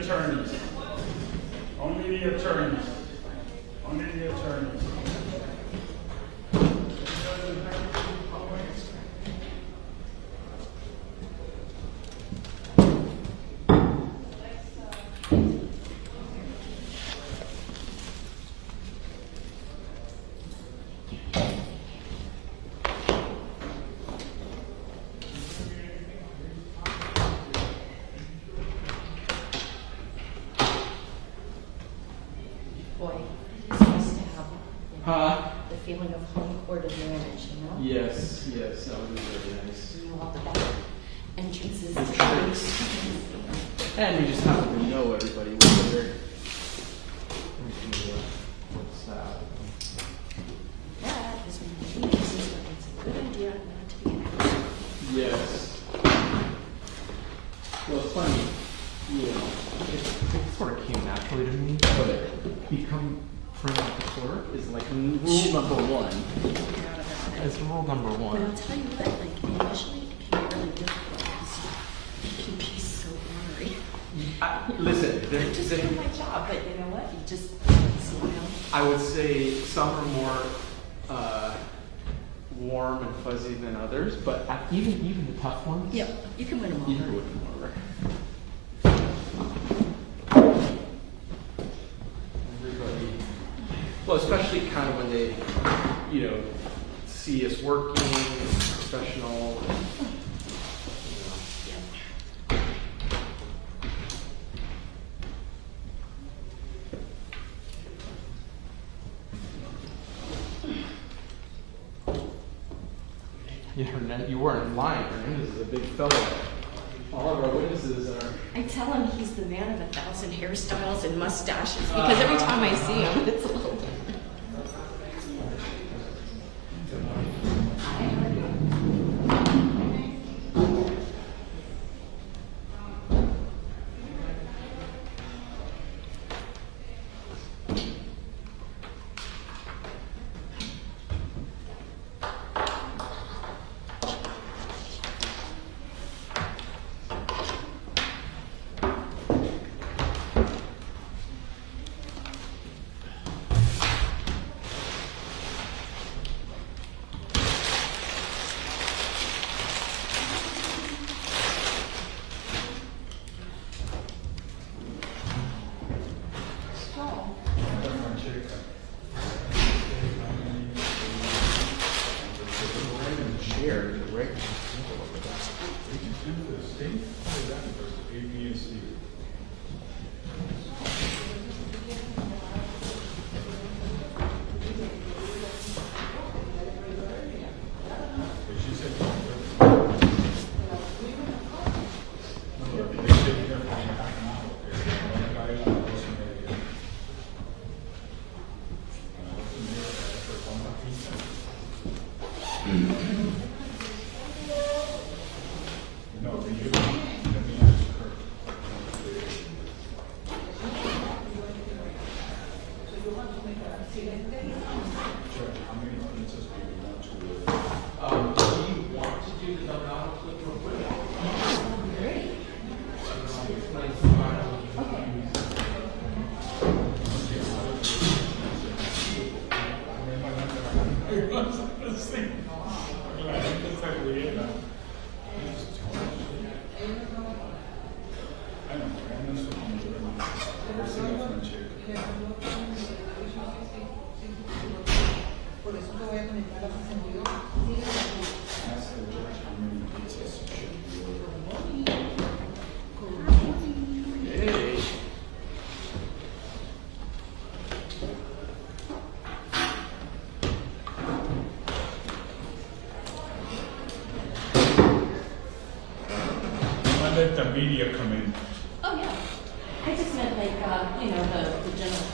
attorneys. Only the attorneys. Only the attorneys. The feeling of home court advantage, you know? Yes, yes, that would be very nice. You know, all the back entrances to tricks. And we just happen to know everybody over there. What's that? That is one of the reasons why it's a good idea not to be an expert. Yes. Well, it's funny, you know, it sort of came naturally to me, but become friends with the clerk is like rule number one. It's rule number one. But I'll tell you what, like initially it can be really difficult because it can be so ornery. Listen, I'm just doing my job, but you know what? You just smile. I would say some are more warm and fuzzy than others, but even the tough ones. Yeah, you can win them over. You can win them over. Everybody. Well, especially kind of when they, you know, see us working, professional. Yeah, you weren't lying. Hernandez is a big fellow. All of our witnesses are. I tell him he's the man of 1,000 hairstyles and mustaches because every time I see him, it's a little different. Let the media come in. Oh yeah. I just meant like, you know, the general.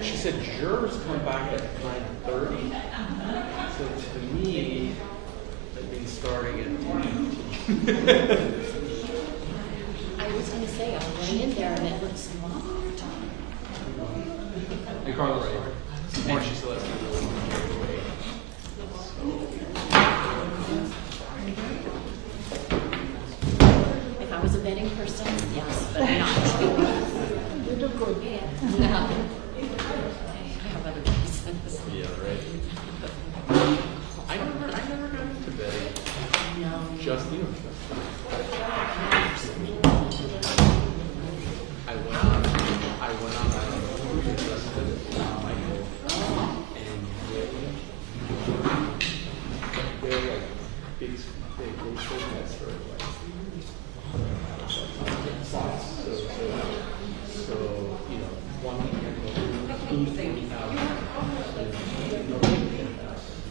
She said jurors come back at 9:30. So to me, that means starting at 10. I was going to say, I went in there and it looks long. Hey, Carlos, and she still has to go away. So. betting person, yes, but not. You do good. No. I have other reasons. Yeah, right. I never got into betting. No. Just you. I went on Michael, and they're like big show bets for like slots. So you know, one weekend they'll lose 40,000, and they'll win 10,000,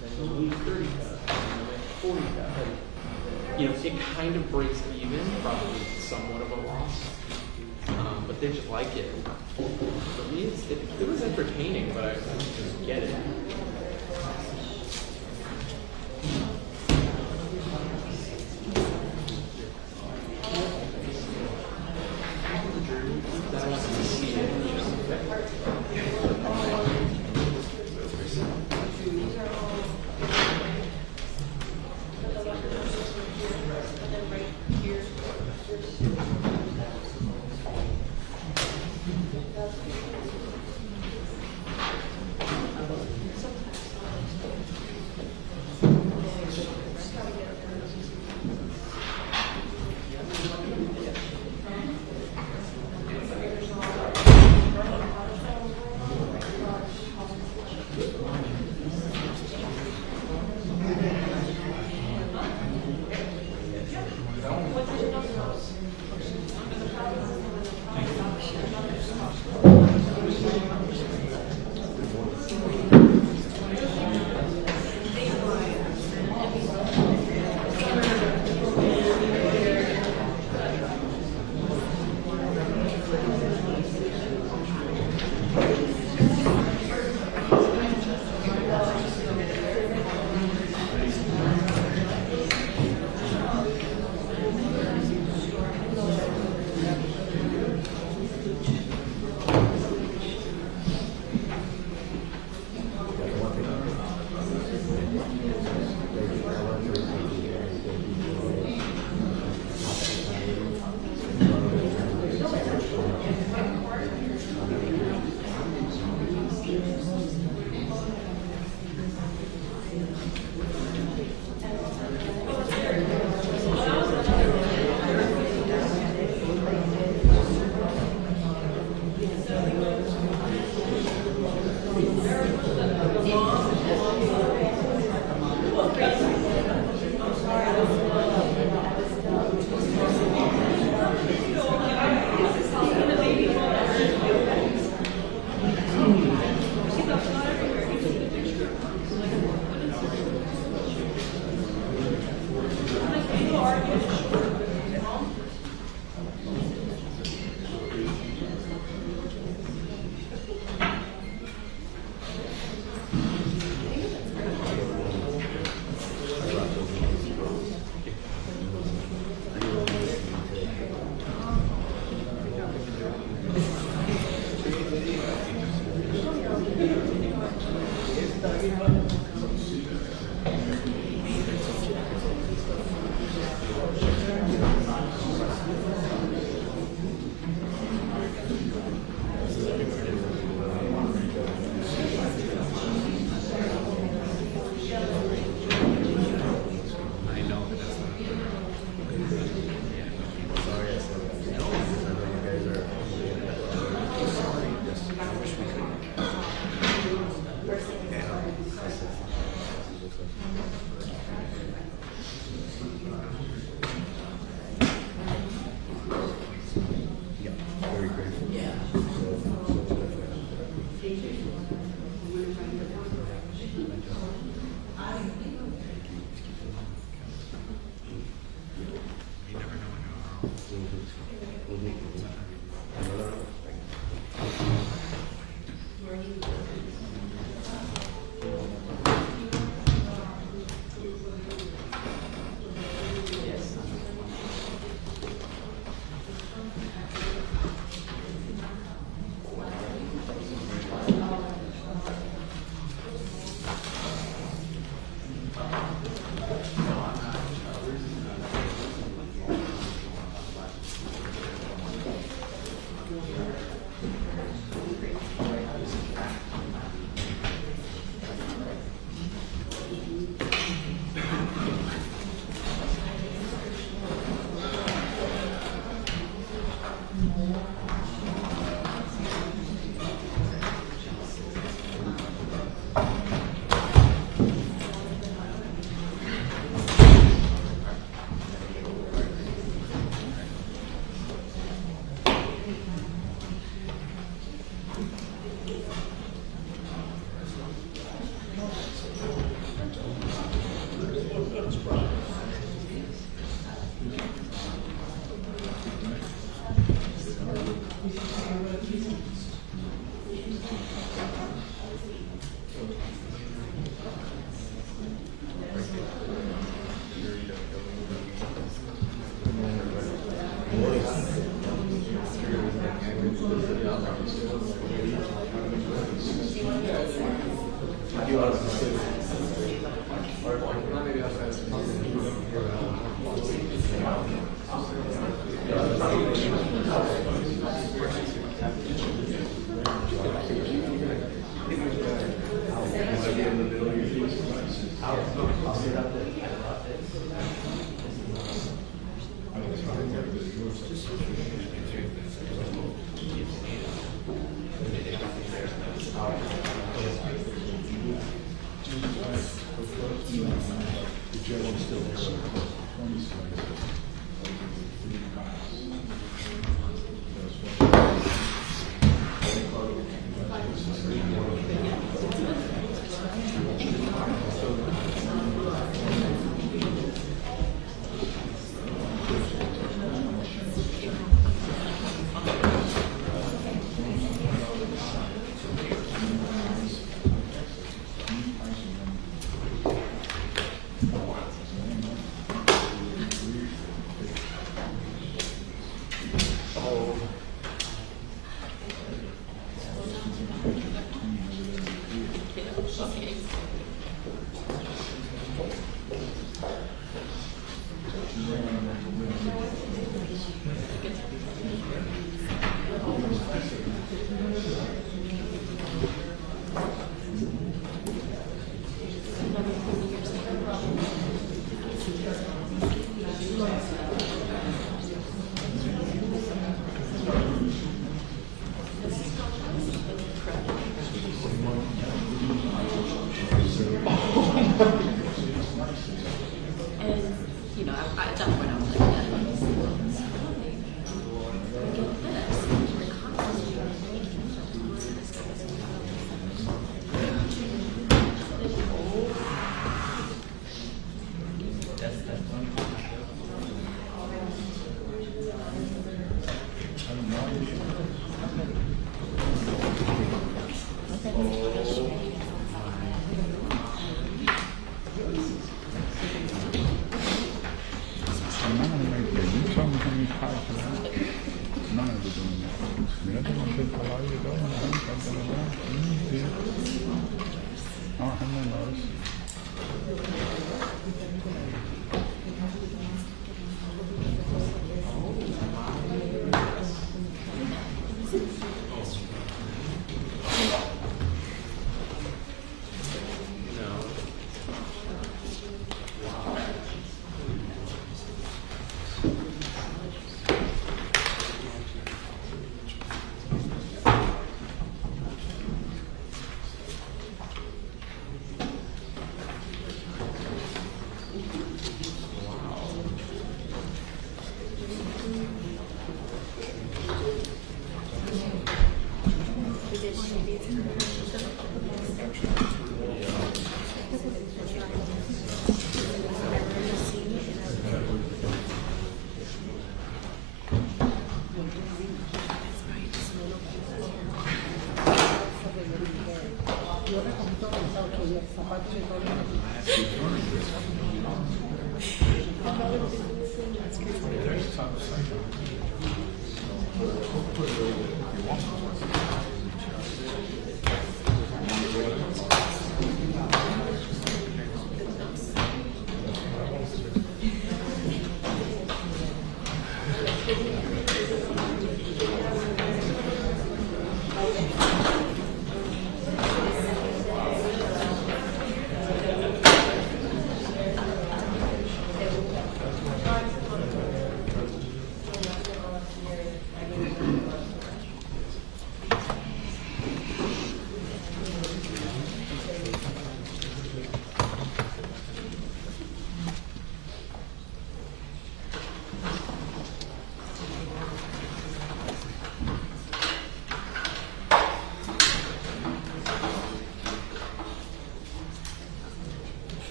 then they'll lose 30,000, and they'll make 40,000. You know, it kind of breaks even, probably somewhat of a loss. But they just like it. For me, it was entertaining, but I didn't just get it. That I wanted to see it, you know.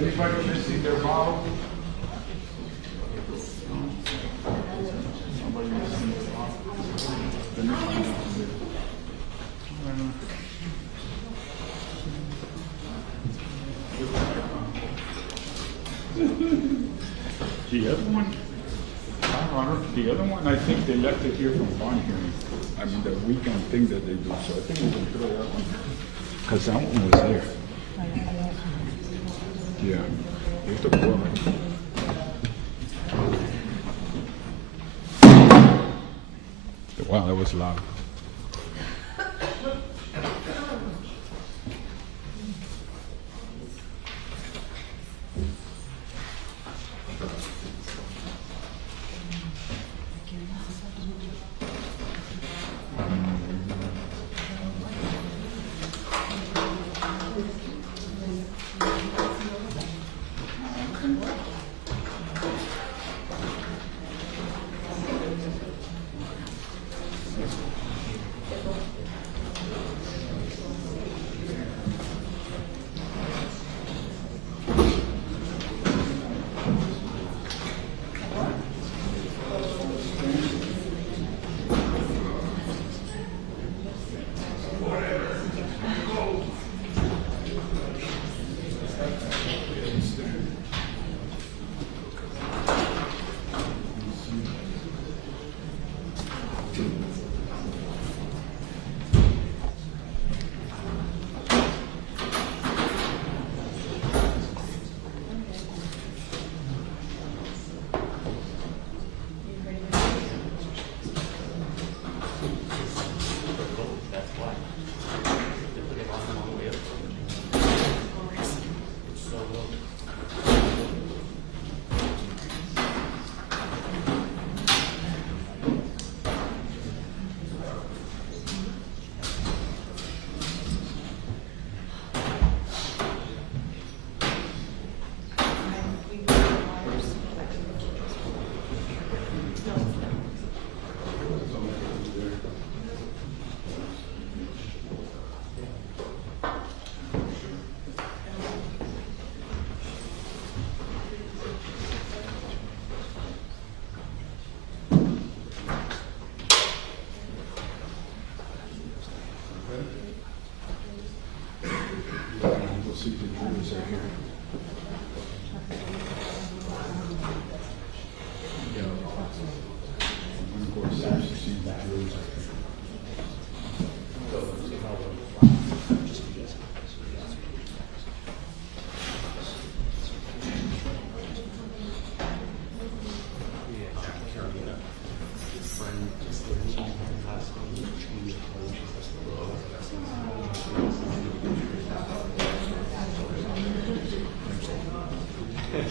Anybody missing their bottle? Somebody missing their bottle? Let me find out. The other one, the other one, I think they left it here from bond hearing. I mean, the weekend thing that they do, so I think we can throw that one. Because that one was there. Yeah, you took one. Wow, that was loud. Yeah,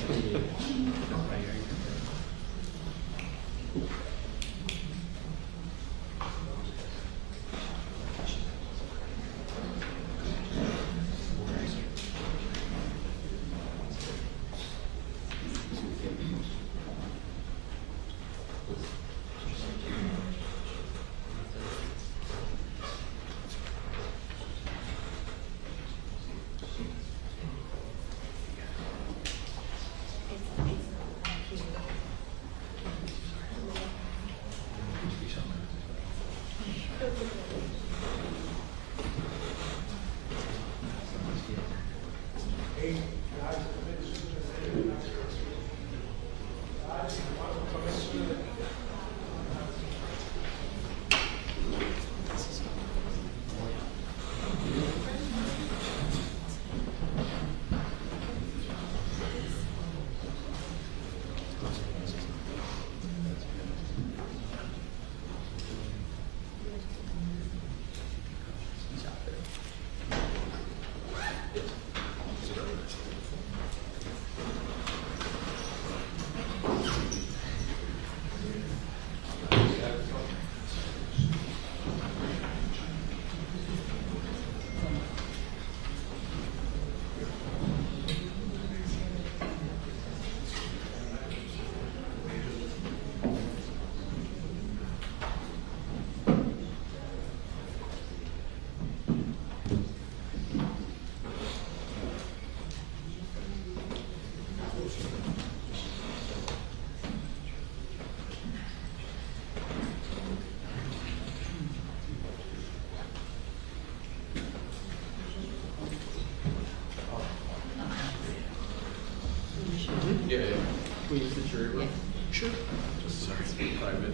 yeah. We use the jury room? Sure. Just sorry, it's private.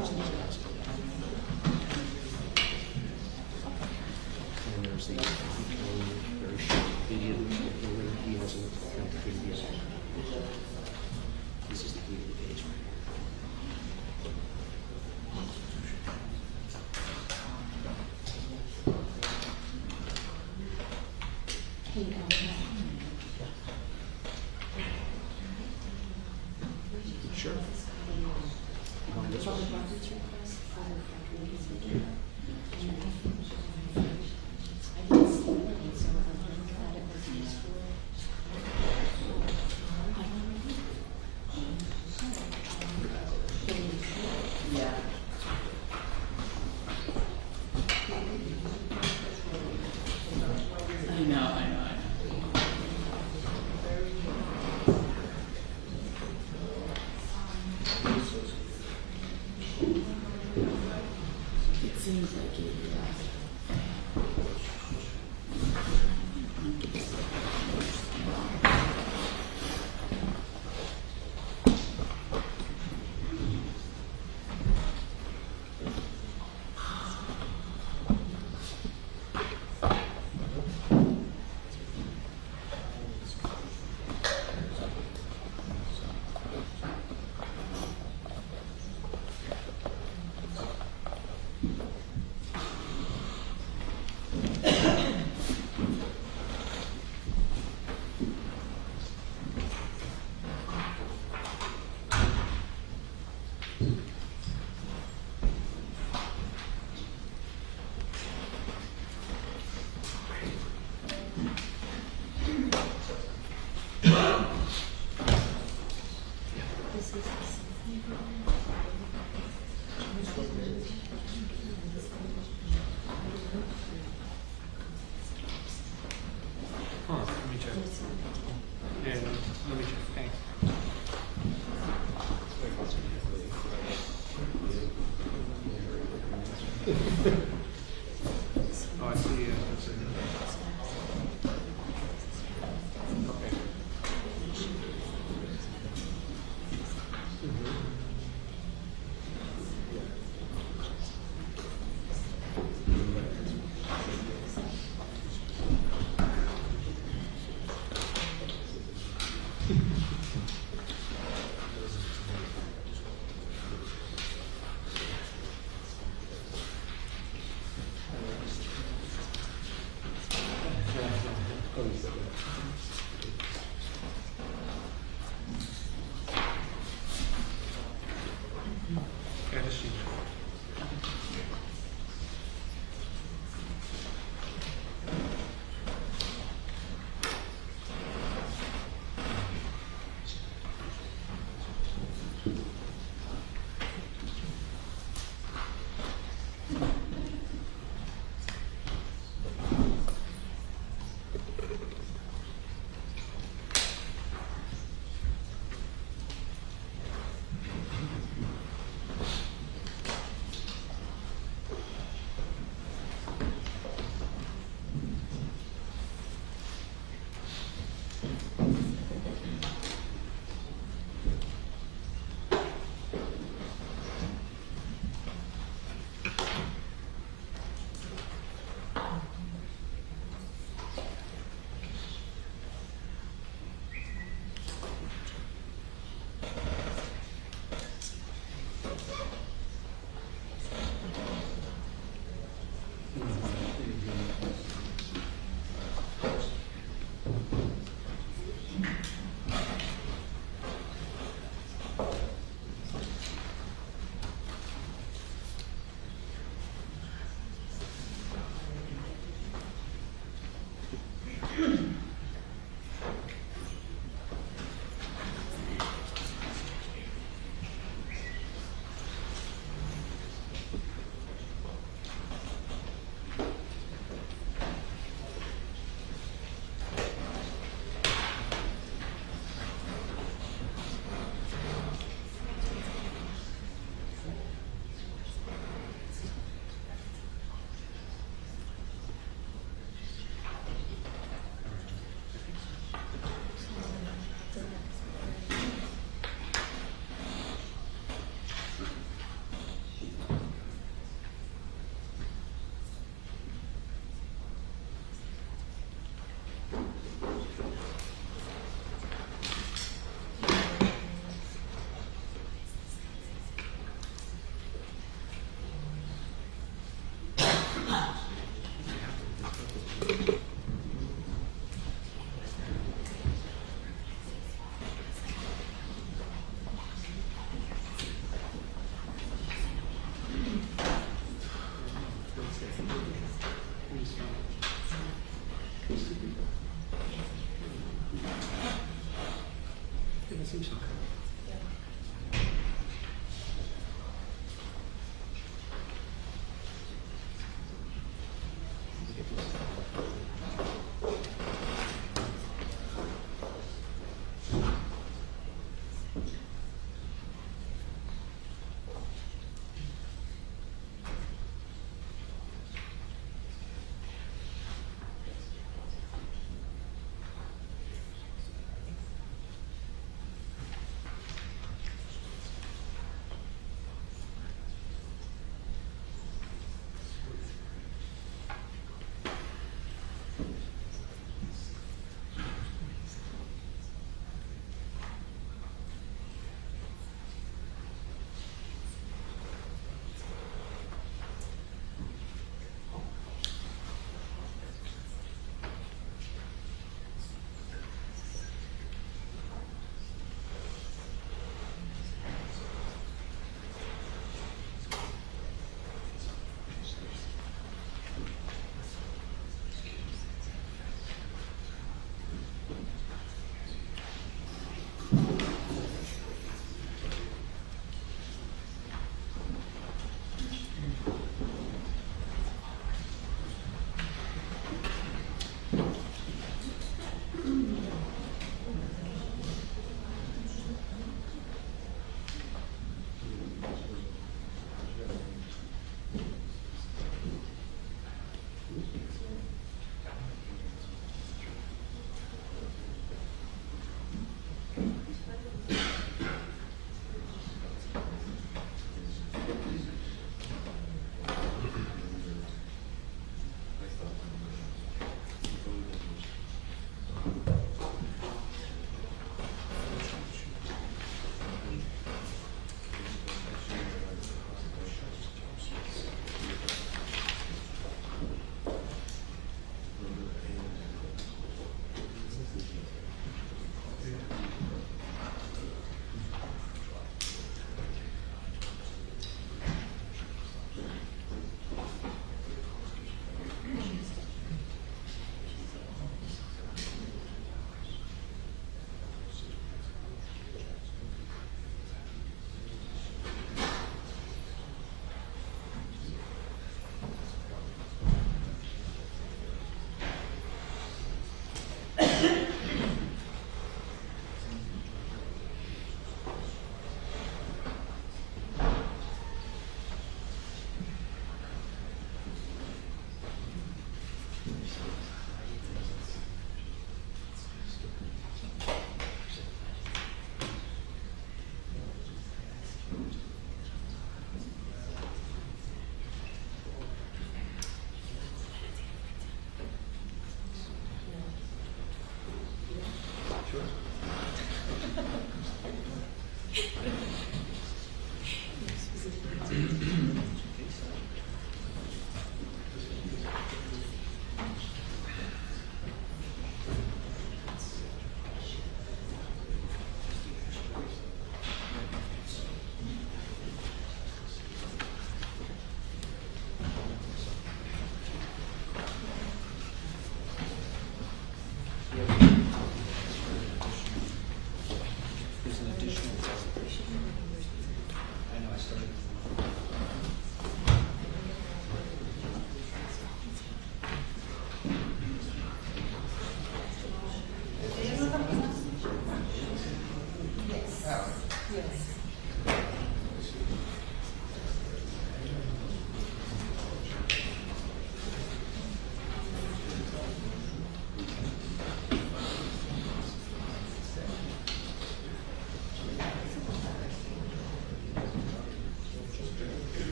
And there's a very short video where he has an authenticated user. This is the key to the page. Sure. This one. I know. It seems like it, Let me check. And let me check. Thanks. Oh, I see. Okay. seems okay.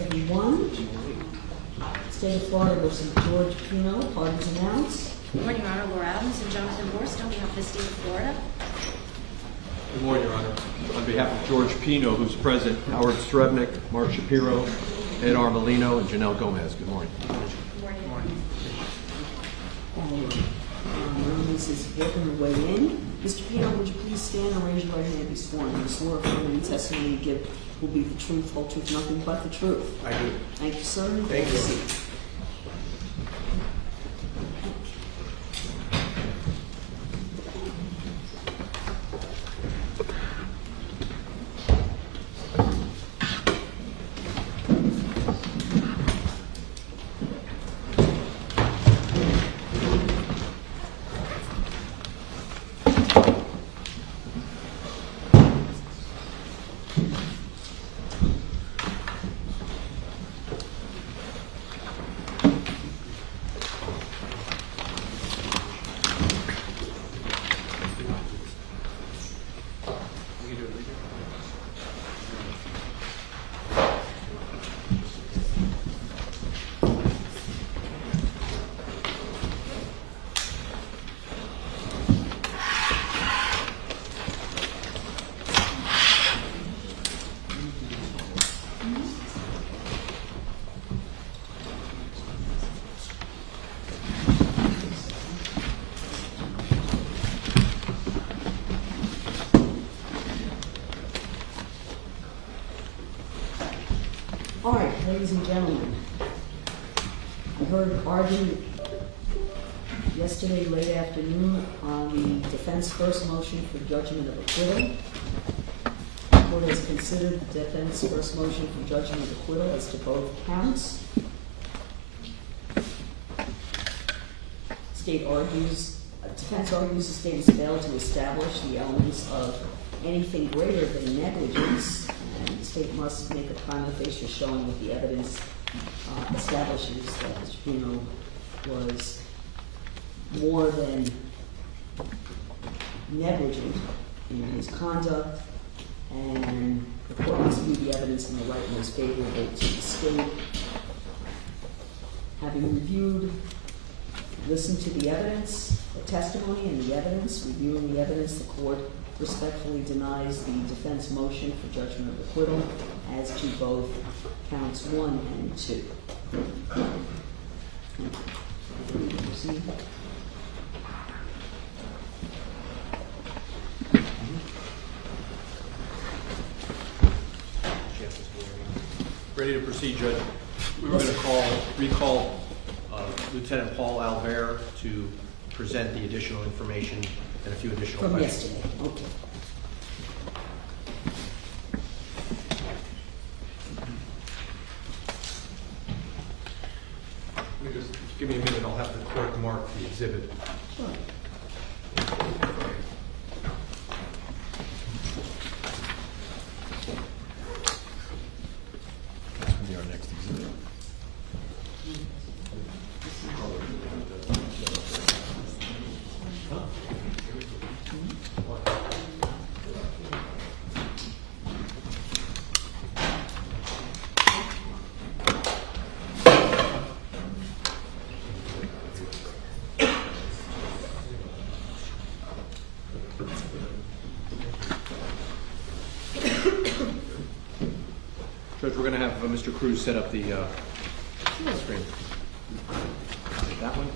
everyone. State of Florida versus George Pino, parties announced. Good morning, Your Honor. Laura Adams and Jonathan Borst on behalf of the state of Florida. Good morning, Your Honor. On behalf of George Pino, who's present, Howard Strebnick, Mark Shapiro, Ed Armelino, and Janelle Gomez. Good morning. Good morning. This is working her way in. Mr. Pino, would you please stand and raise your right hand and be sworn? You swear affirming the testimony you give will be the truth, whole truth, nothing but the truth. I do. Thank you, sir. Thank you. All right, ladies and gentlemen, I heard an argument yesterday late afternoon on the defense first motion for judgment of acquittal. The court has considered the defense first motion for judgment of acquittal as to both counts. Defense argues the state has failed to establish the elements of anything greater than negligence, and the state must make a prima facie showing that the evidence establishes that Mr. Pino was more than negligent in his conduct, and the court must view the evidence in the light most favorable to the state. Having reviewed, listened to the evidence, the testimony and the evidence, reviewing the evidence, the court respectfully denies the defense motion for judgment of acquittal as to both counts 1 and 2. Proceed. Ready to proceed, Judge? We were going to recall Lieutenant Paul Alver to present the additional information and a few additional From questions. yesterday, okay. Just give me a minute, I'll have the clerk mark the exhibit. Sure. That's going to be our next exhibit. Judge, we're going to have Mr. Cruz set up the screen. That one?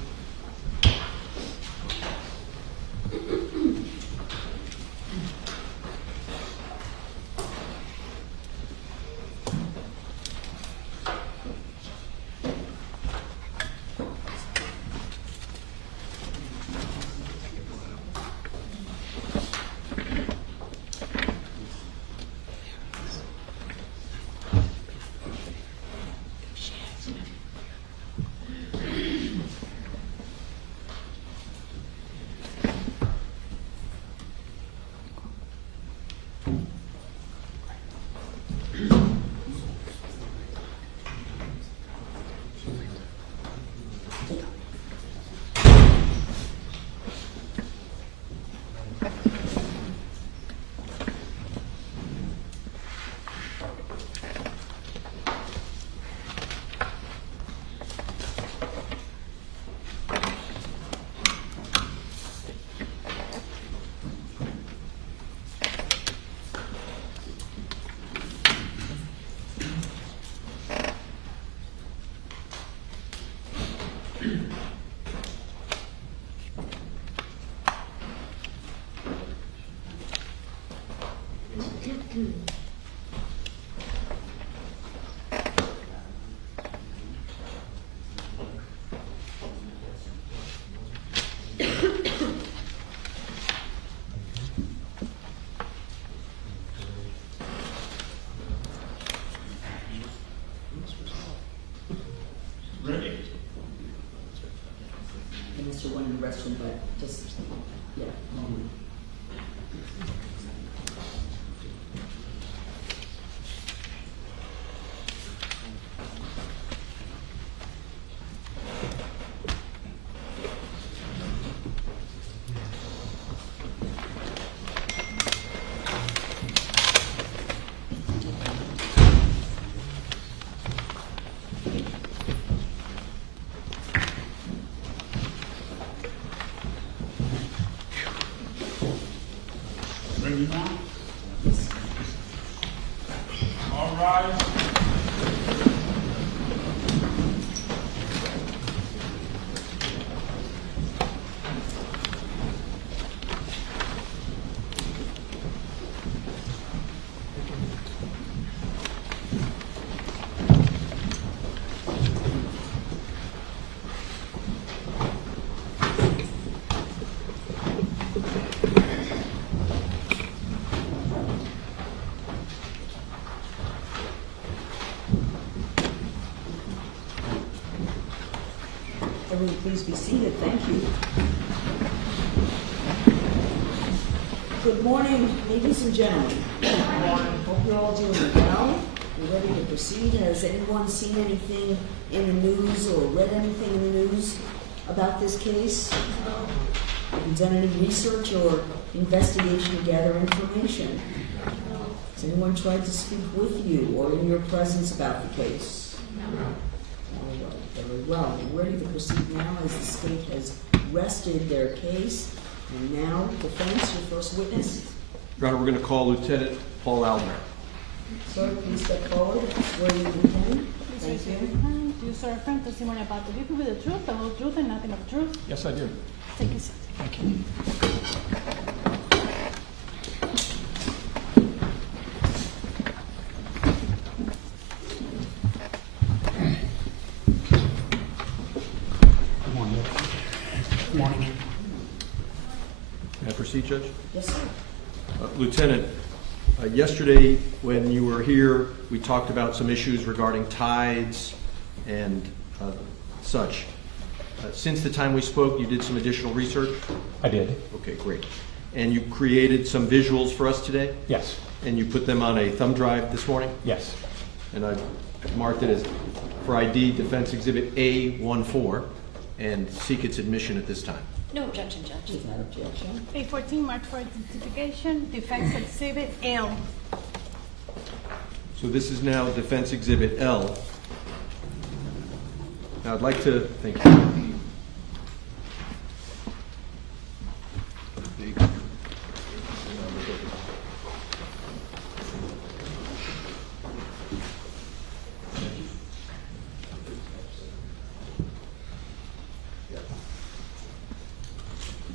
the restroom, but just, yeah. Ready now? All rise. Everyone, please be seated. Thank you. Good morning, ladies and gentlemen. Hope you're all doing well. We're ready to proceed. Has anyone seen anything in the news or read anything in the news about this case? Have you done any research or investigation to gather information? Has anyone tried to speak with you or in your presence about the case? All right, very well. We're ready to proceed now as the state has rested their case. And now, defense, your first witness. Your Honor, we're going to call Lieutenant Paul Albert. Sir, please step forward. Swear you begin. Thank you. Do you swear affirm testimony about the truth, with the truth, the whole truth, and nothing but the truth? Yes, I do. Take a seat. Thank you. Good morning. Good morning. May I proceed, Judge? Yes, sir. Lieutenant, yesterday when you were here, we talked about some issues regarding tides and such. Since the time we spoke, you did some additional research? I did. Okay, great. And you created some visuals for us today? Yes. And you put them on a thumb drive this morning? Yes. And I marked it as for ID Defense Exhibit A14 and seek its admission at this time. No objection, Judge. Without objection. A14 marked for identification, defense exhibit L. So this is now Defense Exhibit L. Now I'd like to thank you.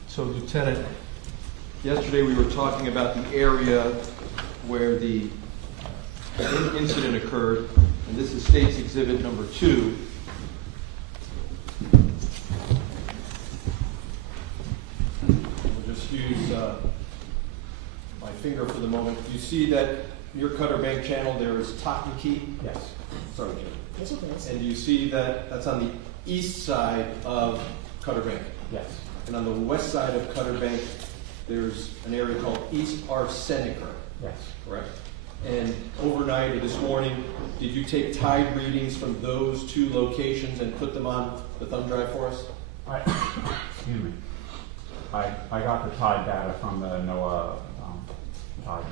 So, Lieutenant, yesterday we were talking about the area where the incident occurred, and this is State's Exhibit number 2. We'll just use my finger for the moment. You see that near Cutter Bank Channel there is Cotton Key? Yes. Sorry, Jim. Yes, okay. And you see that that's on the east side of Cutter Bank. Yes. And on the west side of Cutter Bank, there's an area called East Arsenicer, Yes. correct? And overnight or this morning, did you take tide readings from those two locations and put them on the thumb drive for us? Excuse me. I got the tide data from the NOAA tide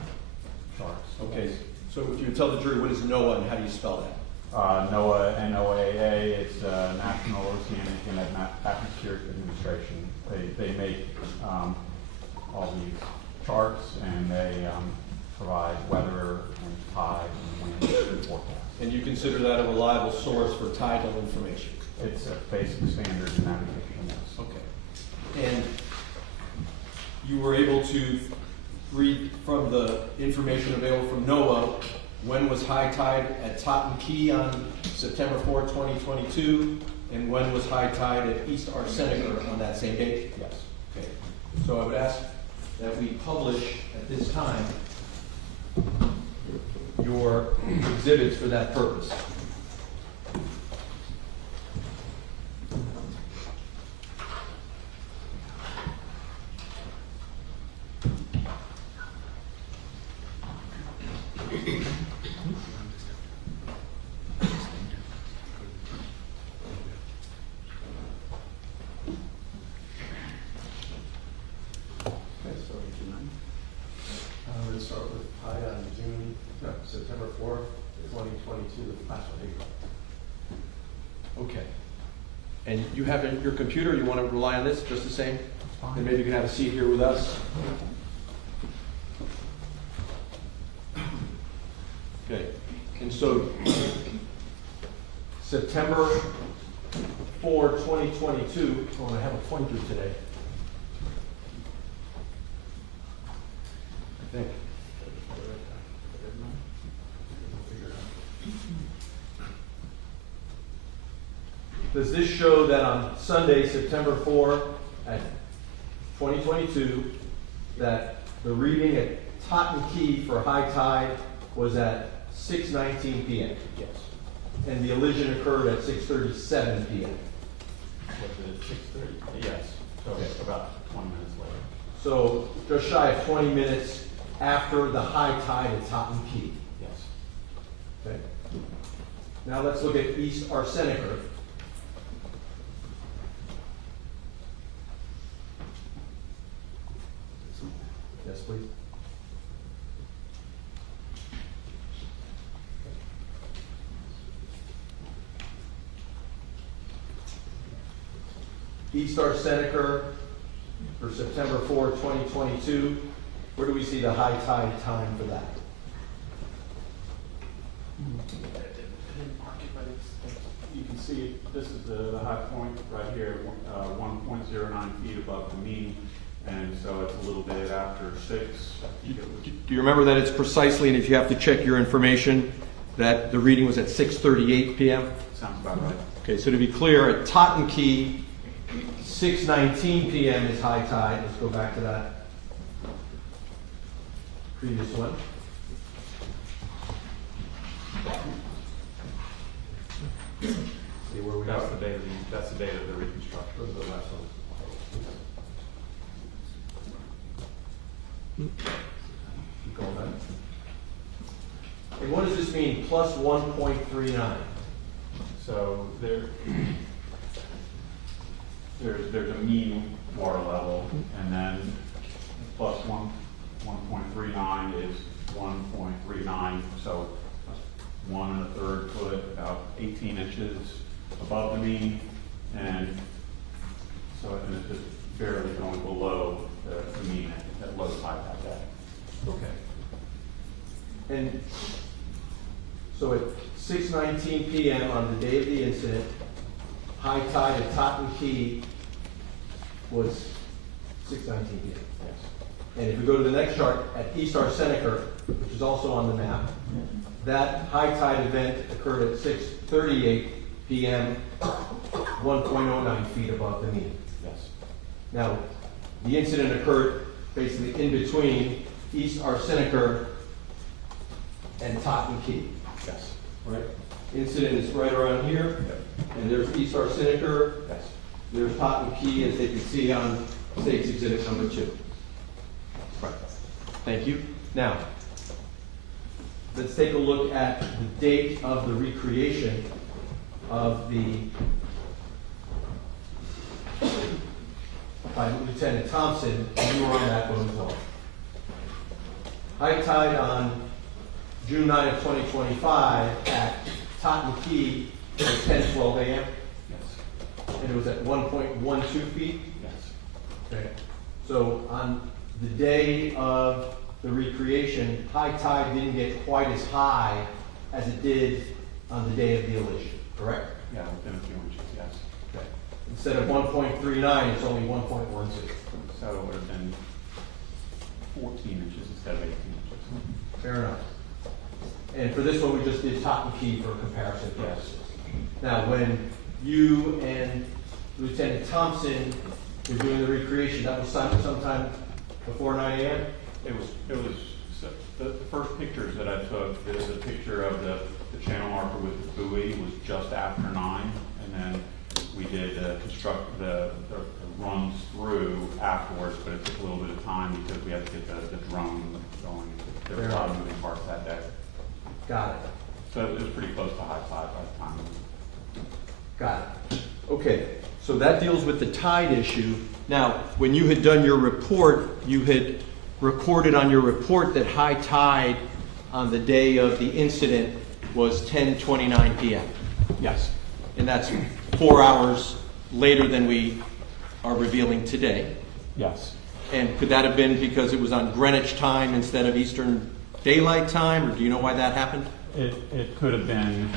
charts. Okay, so if you would tell the jury, what is NOAA and how do you spell that? NOAA, NOAA, it's National Oceanic and Atmospheric Administration. They make all these charts and they provide weather and tide and wind forecasts. And you consider that a reliable source for tidal information? It's a basic standard in navigation, yes. Okay. And you were able to read from the information available from NOAA when was high tide at Totten Key on September 4, 2022, and when was high tide at East Arsenicer on that same date? Yes. Okay. So I would ask that we publish at this time your exhibits for that purpose. And you have your computer, you want to rely on this just the same? And maybe you can have a seat here with us. Okay, and so September 4, 2022, oh, I have a pointer today. I think. Does this show that on Sunday, September 4, at 2022, that the reading at Totten Key for high tide was at 6:19 p.m.? Yes. And the elision occurred at 6:37 p.m. Was it 6:30? Yes. So Okay. about 20 minutes later. So just shy of 20 minutes after the high tide at Totten Key. Yes. Okay. Now let's look at East Arseniker. Yes, please. East Arseniker for September 4, 2022. Where do we see the high tide time for that? I didn't mark it, but you can see this is the high point right here, 1.09 feet above the mean, and so it's a little bit after 6. Do you remember that it's precisely, and if you have to check your information, that the reading was at 6:38 p.m.? Sounds about right. Okay, so to be clear, at Totten Key, 6:19 p.m. is high tide. Let's go back to that previous one. See where we That's are. the date of the reconstruction. Those are the last ones. Keep going back. And what does this mean, plus 1.39? So there's a mean water level, and then plus 1.39 is 1.39, so 1 1/3 foot, about 18 inches above the mean, and so it's just barely going below the mean at low tide that day. Okay. And so at 6:19 p.m. on the day of the incident, high tide at Totten Key was 6:19 p.m. Yes. And if we go to the next chart, at East Arseniker, which is also on the map, that high tide event occurred at 6:38 p.m., 1.09 feet above the mean. Yes. Now, the incident occurred basically in between East Arseniker and Totten Key. Yes. Right? Incident is right around here, and there's East Arseniker. Yes. There's Totten Key, as they can see on State's Exhibit number 2. Right. Thank you. Now, let's take a look at the date of the recreation of by Lieutenant Thompson, and you were on that one as well. High tide on June 9 of 2025 at Totten Key was 10:12 a.m. Yes. and it was at 1.12 feet. Yes. Okay. So on the day of the recreation, high tide didn't get quite as high as it did on the day of the elision, correct? Yeah, within a few inches, yes. Okay. Instead of 1.39, it's only 1.12. So it would have been 14 inches instead of 18 inches. Fair enough. And for this one, we just did Totten Key for comparison purposes. Now, when you and Lieutenant Thompson were doing the recreation, that was sometime before 9 a.m.? It was so the first pictures that I took, there's a picture of the channel marker with the buoy was just after 9, and then we did construct the runs through afterwards, but it took a little bit of time because we had to get the drone going. There were a lot of moving parts that day. Got it. So it was pretty close to high tide by the time. Got it. Okay, so that deals with the tide issue. Now, when you had done your report, you had recorded on your report that high tide on the day of the incident was 10:29 p.m. Yes. And that's 4 hours later than we are revealing today. Yes. And could that have been because it was on Greenwich time instead of Eastern Daylight Time, or do you know why that happened? It could have been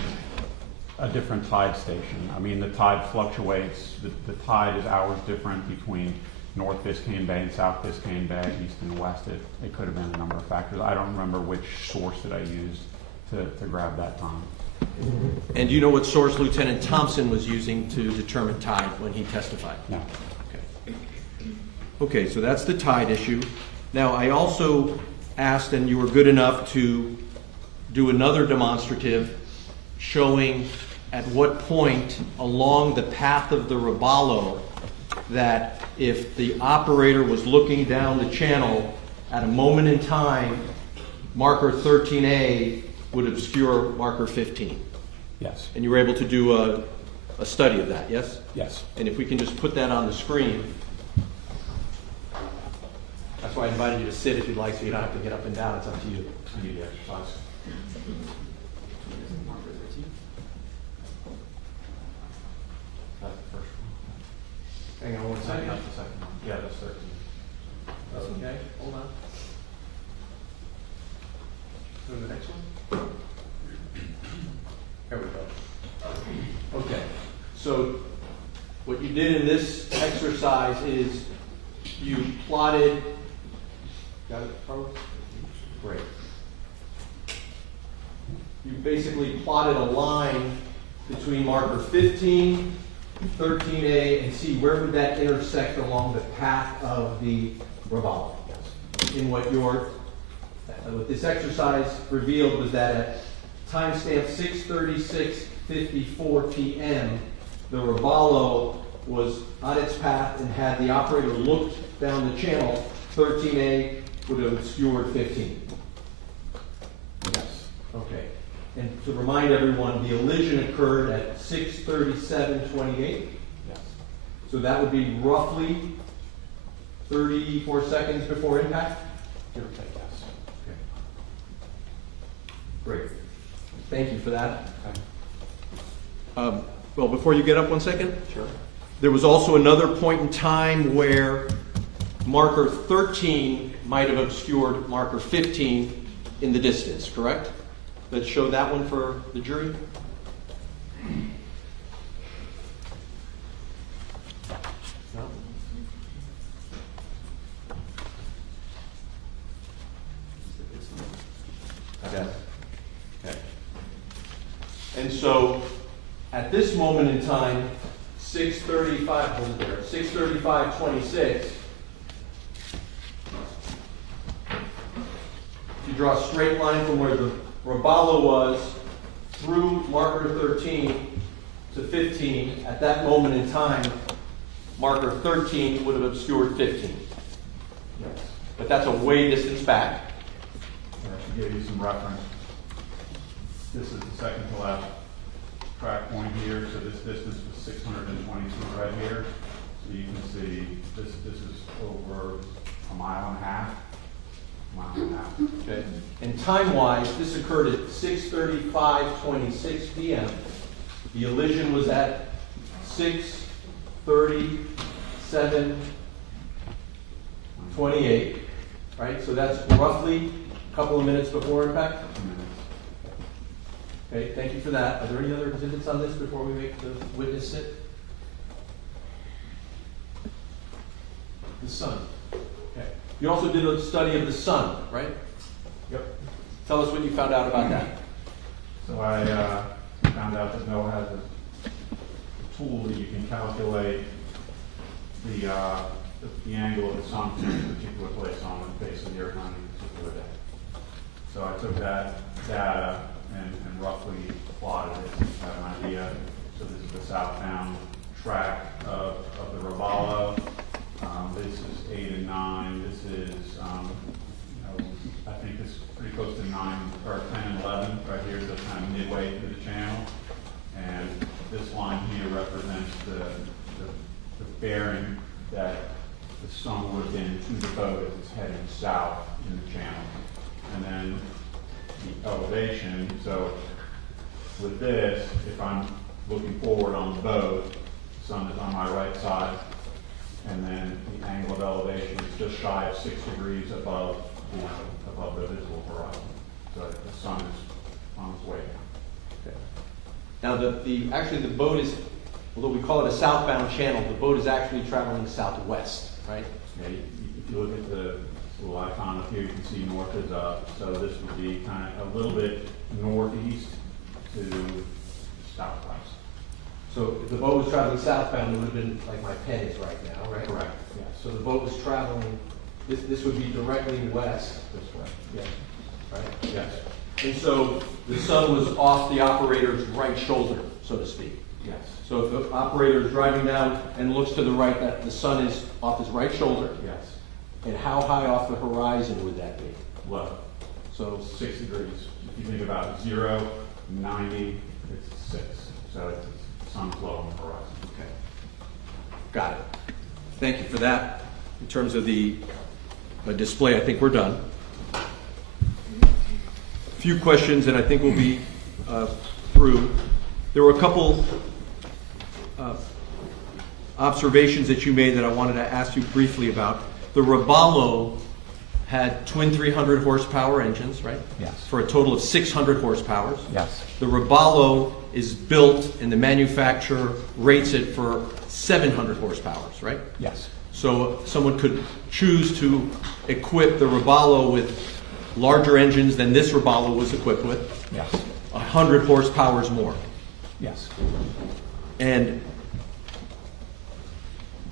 a different tide station. I mean, the tide fluctuates. The tide is hours different between North Biscayne Bay and South Biscayne Bay, east and west. It could have been a number of factors. I don't remember which source that I used to grab that time. And do you know what source Lieutenant Thompson was using to determine tide when he testified? No. Okay. Okay, so that's the tide issue. Now, I also asked, and you were good enough to do another demonstrative showing at what point along the path of the Robalo that if the operator was looking down the channel at a moment in time, marker 13A would obscure marker 15. Yes. And you were able to do a study of that, yes? Yes. And if we can just put that on the screen. That's why I invited you to sit if you'd like, so you don't have to get up and down. It's up to you. I need the exercise. That's the first one. Hang on one second. That's the second one. Yeah, that's 13. That's okay. Hold on. Go to the next one. There we go. Okay. So what you did in this exercise is you plotted. Got it, Carlos? Great. You basically plotted a line between marker 15, 13A, and C. Where would that intersect along the path of the Robalo? In what this exercise revealed was that at timestamp 6:36:54 p.m., the Robalo was on its path, and had the operator looked down the channel, 13A would have obscured 15. Yes. Okay. And to remind everyone, the elision occurred at 6:37:28. Yes. So that would be roughly 34 seconds before impact? Give or take, yes. Okay. Great. Thank you for that. Okay. Well, before you get up 1 second. Sure. There was also another point in time where marker 13 might have obscured marker 15 in the distance, correct? Let's show that one for the jury. No? Okay. Okay. And so at this moment in time, 6:35:26. You draw a straight line from where the Robalo was through marker 13 to 15. At that moment in time, marker 13 would have obscured 15. Yes. But that's a way distance back. I should give you some reference. This is the second to last track point here, so this distance was 622 right here. So you can see this is over a mile and a half. Okay. And time-wise, this occurred at 6:35:26 p.m. The elision was at 6:37:28. Right? So that's roughly a couple of minutes before impact. Okay, thank you for that. Are there any other exhibits on this before we make the witness sit? The sun. Okay. You also did a study of the sun, right? Yep. Tell us what you found out about that. So I found out that NOAA has a tool that you can calculate the angle of the sun from a particular place on the face of the earth on a particular day. So I took that data and roughly plotted it to have an idea. So this is the southbound track of the Robalo. This is 8 and 9. This is, I think it's pretty close to 9 or 10 and 11 right here, so kind of midway through the channel. And this line here represents the bearing that the sun would have been to the boat as it's heading south in the channel. And then the elevation, so with this, if I'm looking forward on the boat, sun is on my right side, and then the angle of elevation is just shy of 6 degrees above the visible horizon. So the sun is on its way down. Okay. Now, actually the boat is, although we call it a southbound channel, the boat is actually traveling southwest, right? Yeah, if you look at the little icon up here, you can see north is up. So this would be kind of a little bit northeast to southwest. So if the boat was traveling southbound, it would have been like my pen is right now, right? Correct, yes. So the boat was traveling, this would be directly west, This way. yes, right? Yes. And so the sun was off the operator's right shoulder, so to speak. Yes. So if the operator is driving down and looks to the right, that the sun is off his right shoulder. Yes. And how high off the horizon would that be? Low. So 6 degrees. If you think about 0, 90, it's 6. So it's sun's low on the horizon. okay, got it. Thank you for that. In terms of the display, I think we're done. A few questions, and I think we'll be through. There were a couple observations that you made that I wanted to ask you briefly about. The Robalo had twin 300 horsepower engines, right? Yes. For a total of 600 horsepower. Yes. The Robalo is built and the manufacturer rates it for 700 horsepower, right? Yes. So someone could choose to equip the Robalo with larger engines than this Robalo was equipped with. Yes. 100 horsepower more. Yes. And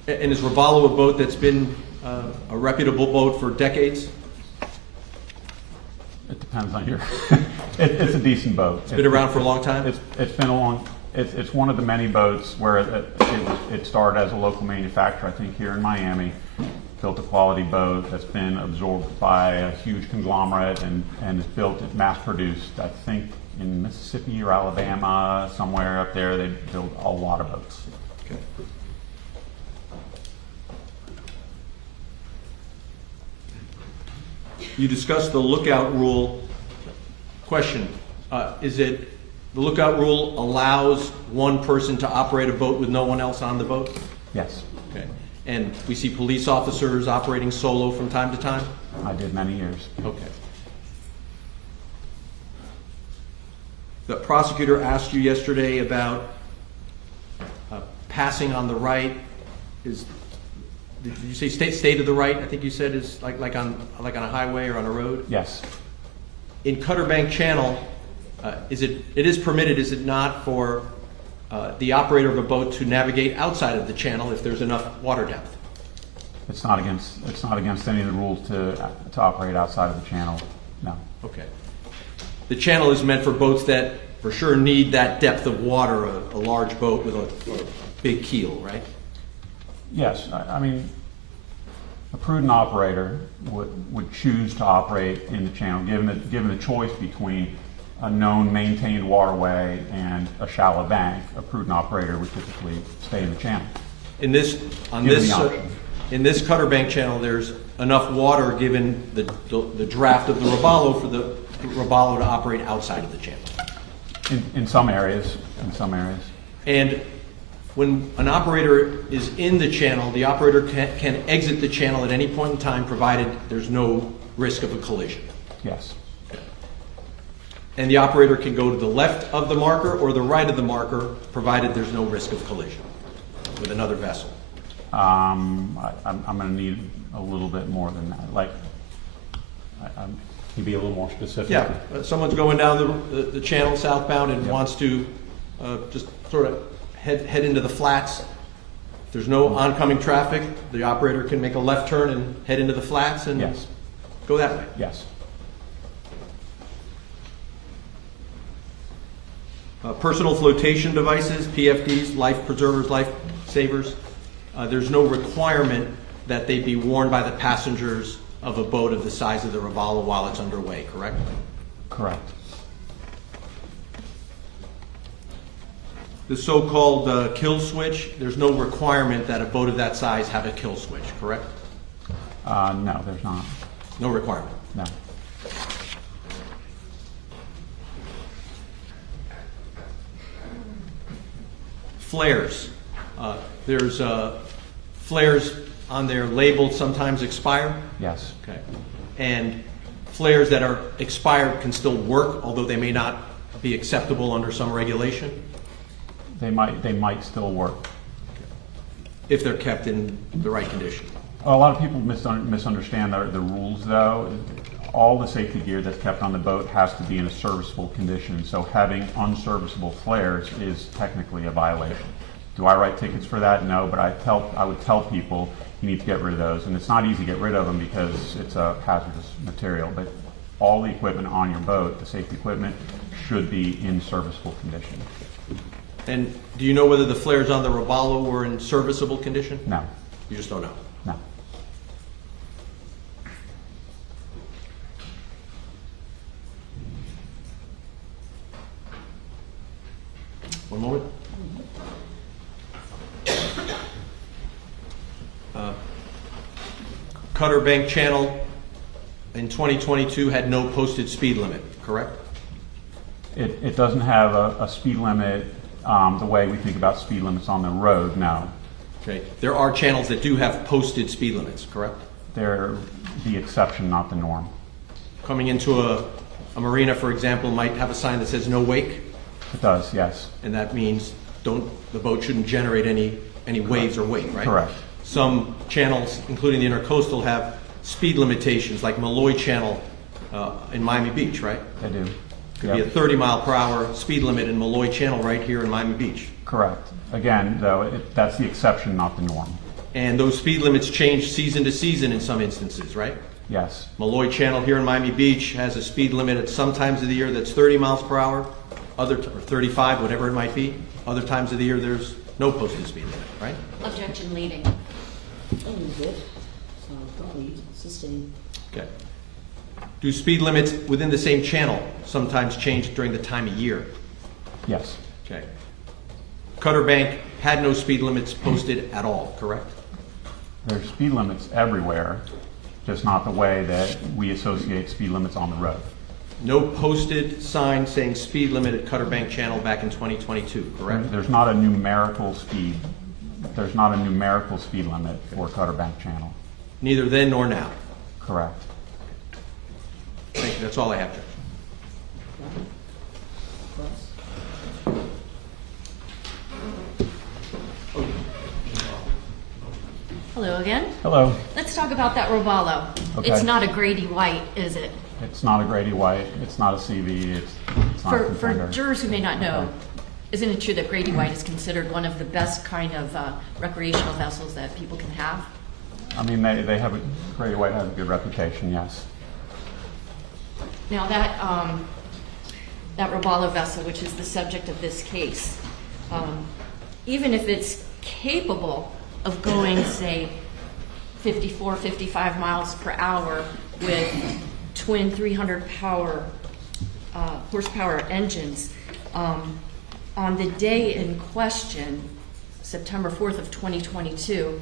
is Robalo a boat that's been a reputable boat for decades? It depends on your. It's a decent boat. It's been around for a long time? It's been a long. It's one of the many boats where it started as a local manufacturer. I think here in Miami, built a quality boat that's been absorbed by a huge conglomerate and is built, mass produced. I think in Mississippi or Alabama, somewhere up there, they build a lot of boats. Okay. You discussed the lookout rule. Question, is it, the lookout rule allows one person to operate a boat with no one else on the boat? Yes. Okay. And we see police officers operating solo from time to time? I did many years. Okay. The prosecutor asked you yesterday about passing on the right. Did you say stay to the right? I think you said is like on a highway or on a road. Yes. In Cutter Bank Channel, it is permitted, is it not, for the operator of a boat to navigate outside of the channel if there's enough water depth? It's not against any of the rules to operate outside of the channel. No. Okay. The channel is meant for boats that for sure need that depth of water, a large boat with a big keel, right? Yes, I mean, a prudent operator would choose to operate in the channel, given the choice between a known maintained waterway and a shallow bank. A prudent operator would typically stay in the channel. In this Cutter Bank Channel, there's enough water given the draft of the Robalo for the Robalo to operate outside of the channel. In some areas, And when an operator is in the channel, the operator can exit the channel at any point in time, provided there's no risk of a collision. Yes. And the operator can go to the left of the marker or the right of the marker, provided there's no risk of collision with another vessel. I'm going to need a little bit more than that. Like, can you be a little more specific? Yeah, someone's going down the channel southbound and wants to just sort of head into the flats. If there's no oncoming traffic, the operator can make a left turn and head into the flats and Yes. go that way. Yes. Personal flotation devices, PFDs, life preservers, life savers. There's no requirement that they be worn by the passengers of a boat of the size of the Robalo while it's underway, correct? Correct. The so-called kill switch, there's no requirement that a boat of that size have a kill switch, correct? No, there's not. No requirement. No. Flares. There's flares on there labeled sometimes expire. Yes. Okay. And flares that are expired can still work, although they may not be acceptable under some regulation, They might still work. if they're kept in the right condition. A lot of people misunderstand the rules, though. All the safety gear that's kept on the boat has to be in a serviceable condition, so having unserviceable flares is technically a violation. Do I write tickets for that? No, but I would tell people you need to get rid of those, and it's not easy to get rid of them because it's a hazardous material, but all the equipment on your boat, the safety equipment, should be in serviceable condition. And do you know whether the flares on the Robalo were in serviceable condition? No, You just don't know. no. One moment. Cutter Bank Channel in 2022 had no posted speed limit, correct? It doesn't have a speed limit the way we think about speed limits on the road, no. Okay. There are channels that do have posted speed limits, correct? They're the exception, not the norm. Coming into a marina, for example, might have a sign that says no wake, It does, yes. and that means the boat shouldn't generate any waves or wake, right? Correct. Some channels, including the intercoastal, have speed limitations, like Malloy Channel in Miami Beach, right? They do. Could be a 30-mile-per-hour speed limit in Malloy Channel right here in Miami Beach. Correct. Again, though, that's the exception, not the norm. And those speed limits change season to season in some instances, right? Yes, Malloy Channel here in Miami Beach has a speed limit at some times of the year that's 30 miles per hour, or 35, whatever it might be. Other times of the year, there's no posted speed limit, right? Objection leading. Oh, you did? Don't leave, sustain. Okay. Do speed limits within the same channel sometimes change during the time of year? yes, Okay. Cutter Bank had no speed limits posted at all, correct? there's speed limits everywhere, just not the way that we associate speed limits on the road. No posted sign saying speed limit at Cutter Bank Channel back in 2022, correct? There's not a numerical speed. There's not a numerical speed limit for Cutter Bank Channel. Neither then nor now. Correct. Thank you. That's all I have, Judge. Hello again. Hello. Let's talk about that Robalo. Okay. It's not a Grady White, is it? It's not a Grady White. It's not a CV. It's not a For contender. jurors who may not know, Okay. isn't it true that Grady White is considered one of the best kind of recreational vessels that people can have? I mean, they have Grady White has a good reputation. Yes. Now that Robalo vessel, which is the subject of this case, even if it's capable of going, say, 54, 55 miles per hour with twin 300 horsepower engines, on the day in question, September 4th of 2022,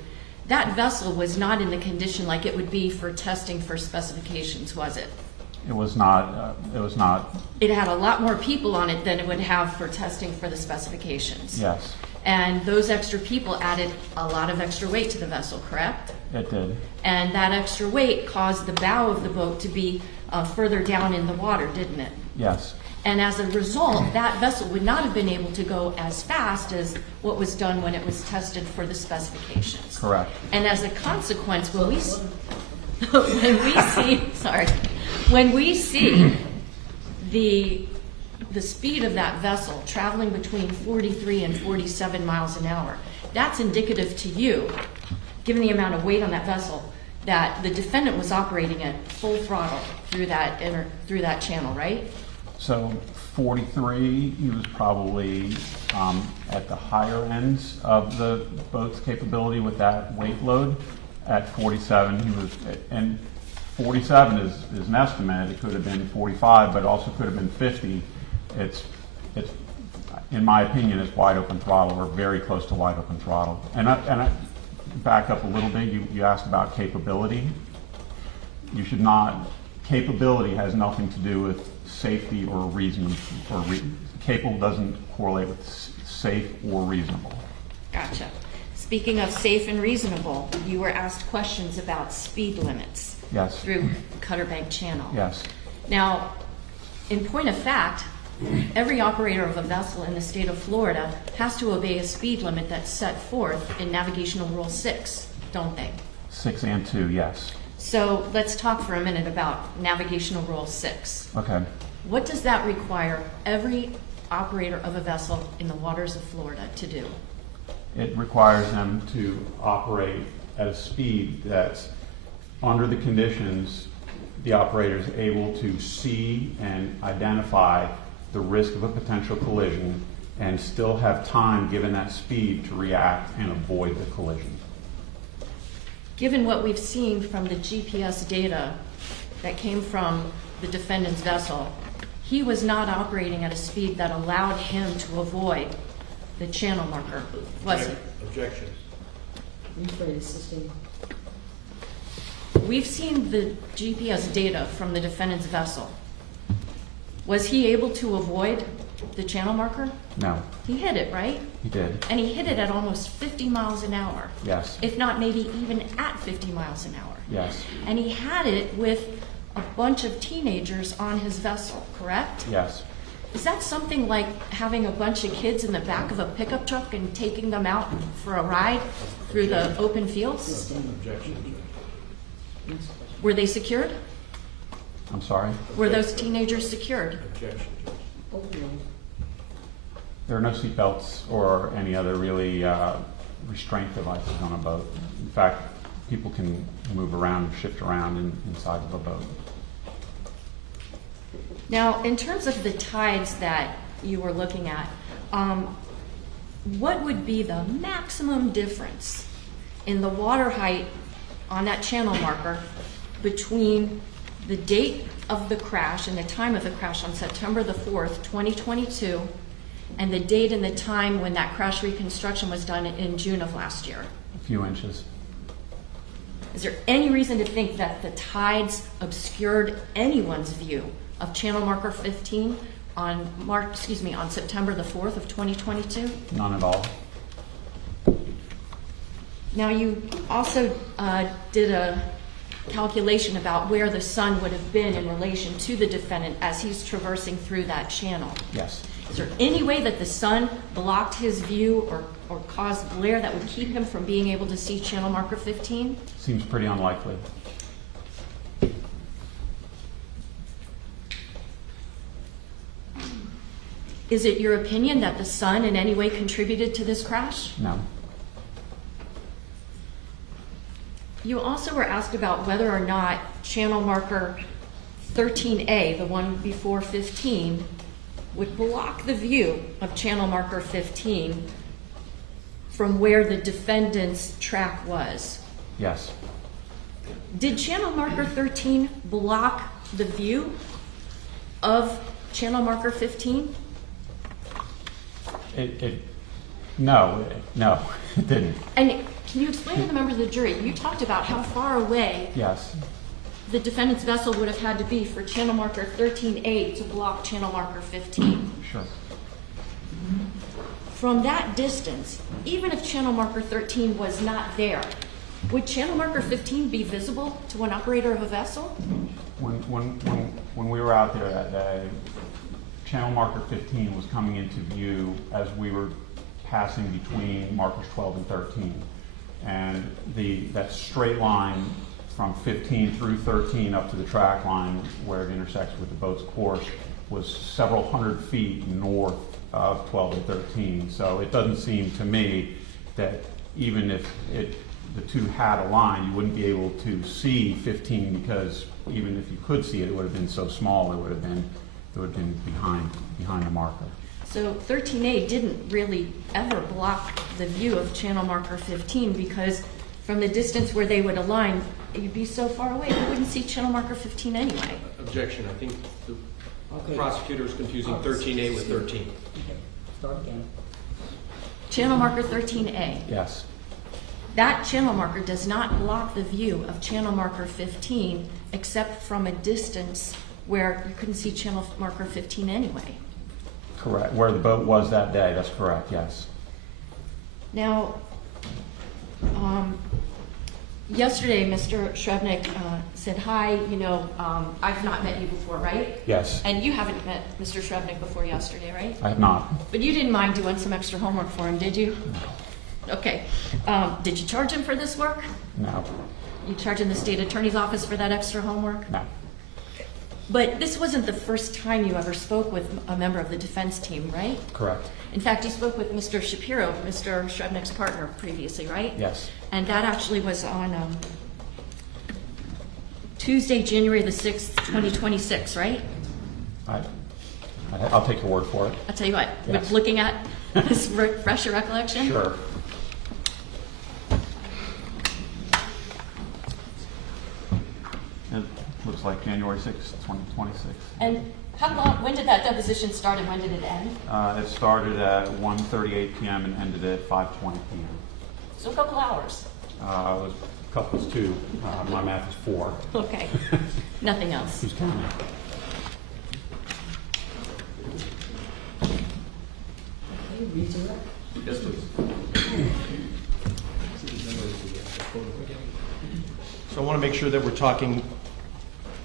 that vessel was not in the condition like it would be for testing for specifications, was it? It was not. It was not. It had a lot more people on it than it would have for testing for the specifications. Yes, And those extra people added a lot of extra weight to the vessel, correct? it did. And that extra weight caused the bow of the boat to be further down in the water, didn't it? Yes. And as a result, that vessel would not have been able to go as fast as what was done when it was tested for the specifications. Correct. And as a consequence, when we see the speed of that vessel traveling between 43 and 47 miles an hour, that's indicative to you, given the amount of weight on that vessel, that the defendant was operating at full throttle through that channel, right? So 43, he was probably at the higher ends of the boat's capability with that weight load. At 47, he was, and 47 is an estimate. It could have been 45, but also could have been 50. It's in my opinion, it's wide open throttle, or very close to wide open throttle. And I back up a little bit. You asked about capability. You should not. Capability has nothing to do with safety or reason. Capable doesn't correlate with safe or reasonable. Gotcha. Speaking of safe and reasonable, you were asked questions about speed limits. Yes. Through Cutter Bank Channel. Yes. Now, in point of fact, every operator of a vessel in the state of Florida has to obey a speed limit that's set forth in Navigational Rule 6, don't they? 6 and 2, yes. So let's talk for a minute about Navigational Rule 6. Okay. What does that require every operator of a vessel in the waters of Florida to do? It requires them to operate at a speed that's, under the conditions, the operator is able to see and identify the risk of a potential collision and still have time, given that speed, to react and avoid the collision. Given what we've seen from the GPS data that came from the defendant's vessel, he was not operating at a speed that allowed him to avoid the channel marker, was he? Objection. Referee assisting. We've seen the GPS data from the defendant's vessel. Was he able to avoid the channel marker? No, He hit it, right? he did. And he hit it at almost 50 miles an hour. Yes. If not maybe even at 50 miles an hour. Yes. And he had it with a bunch of teenagers on his vessel, correct? Yes. Is that something like having a bunch of kids in the back of a pickup truck and taking them out for a ride through the open fields? Objection. Were they secured? I'm sorry? Were those teenagers secured? Objection. Oh, no. There are no seat belts or any other really restraint devices on a boat. In fact, people can move around, shift around inside of a boat. Now, in terms of the tides that you were looking at, what would be the maximum difference in the water height on that channel marker between the date of the crash and the time of the crash on September the 4th, 2022, and the date and the time when that crash reconstruction was done in June of last year? A few inches. Is there any reason to think that the tides obscured anyone's view of channel marker 15 on September the 4th of 2022? None at all. Now, you also did a calculation about where the sun would have been in relation to the defendant as he's traversing through that channel. Yes. Is there any way that the sun blocked his view or caused glare that would keep him from being able to see channel marker 15? Seems pretty unlikely. Is it your opinion that the sun in any way contributed to this crash? No. You also were asked about whether or not channel marker 13A, the one before 15, would block the view of channel marker 15 from where the defendant's track was. Yes. Did channel marker 13 block the view of channel marker 15? No, it didn't. And can you explain to the members of the jury, you talked about how far away Yes. the defendant's vessel would have had to be for channel marker 13A to block channel marker 15. Sure. From that distance, even if channel marker 13 was not there, would channel marker 15 be visible to an operator of a vessel? When we were out there that day, channel marker 15 was coming into view as we were passing between markers 12 and 13. And that straight line from 15 through 13 up to the track line where it intersects with the boat's course was several hundred feet north of 12 and 13. So it doesn't seem to me that even if the two had a line, you wouldn't be able to see 15, because even if you could see it, it would have been so small, it would have been behind the marker. So 13A didn't really ever block the view of channel marker 15, because from the distance where they would align, you'd be so far away, you wouldn't see channel marker 15 anyway. Objection. I think the Okay. prosecutor is confusing 13A with 13. Okay, start again. Channel marker 13A. Yes. That channel marker does not block the view of channel marker 15 except from a distance where you couldn't see channel marker 15 anyway. Correct. Where the boat was that day, that's correct, yes. Now, yesterday, Mr. Shrevenick said, hi, I've not met you before, right? Yes, And you haven't met Mr. Shrevenick before yesterday, right? I have not. But you didn't mind doing some extra homework for him, did you? Okay. Did you charge him for this work? No, You charging the state attorney's office for that extra homework? no, But this wasn't the first time you ever spoke with a member of the defense team, right? correct. In fact, you spoke with Mr. Shapiro, Mr. Shrevenick's partner previously, right? Yes, And that actually was on Tuesday, January the 6th, 2026, right? I'll take your word for it. I'll tell you what, Yes. with looking at this refresh your recollection. Sure. It looks like January 6th, 2026. And how long, when did that deposition start and when did it end? It started at 1:38 p.m. and ended at 5:20 p.m. So a couple hours. A couple is 2. My math is 4. Okay. Nothing else. Who's counting? Okay, redirect. Yes, please. So I want to make sure that we're talking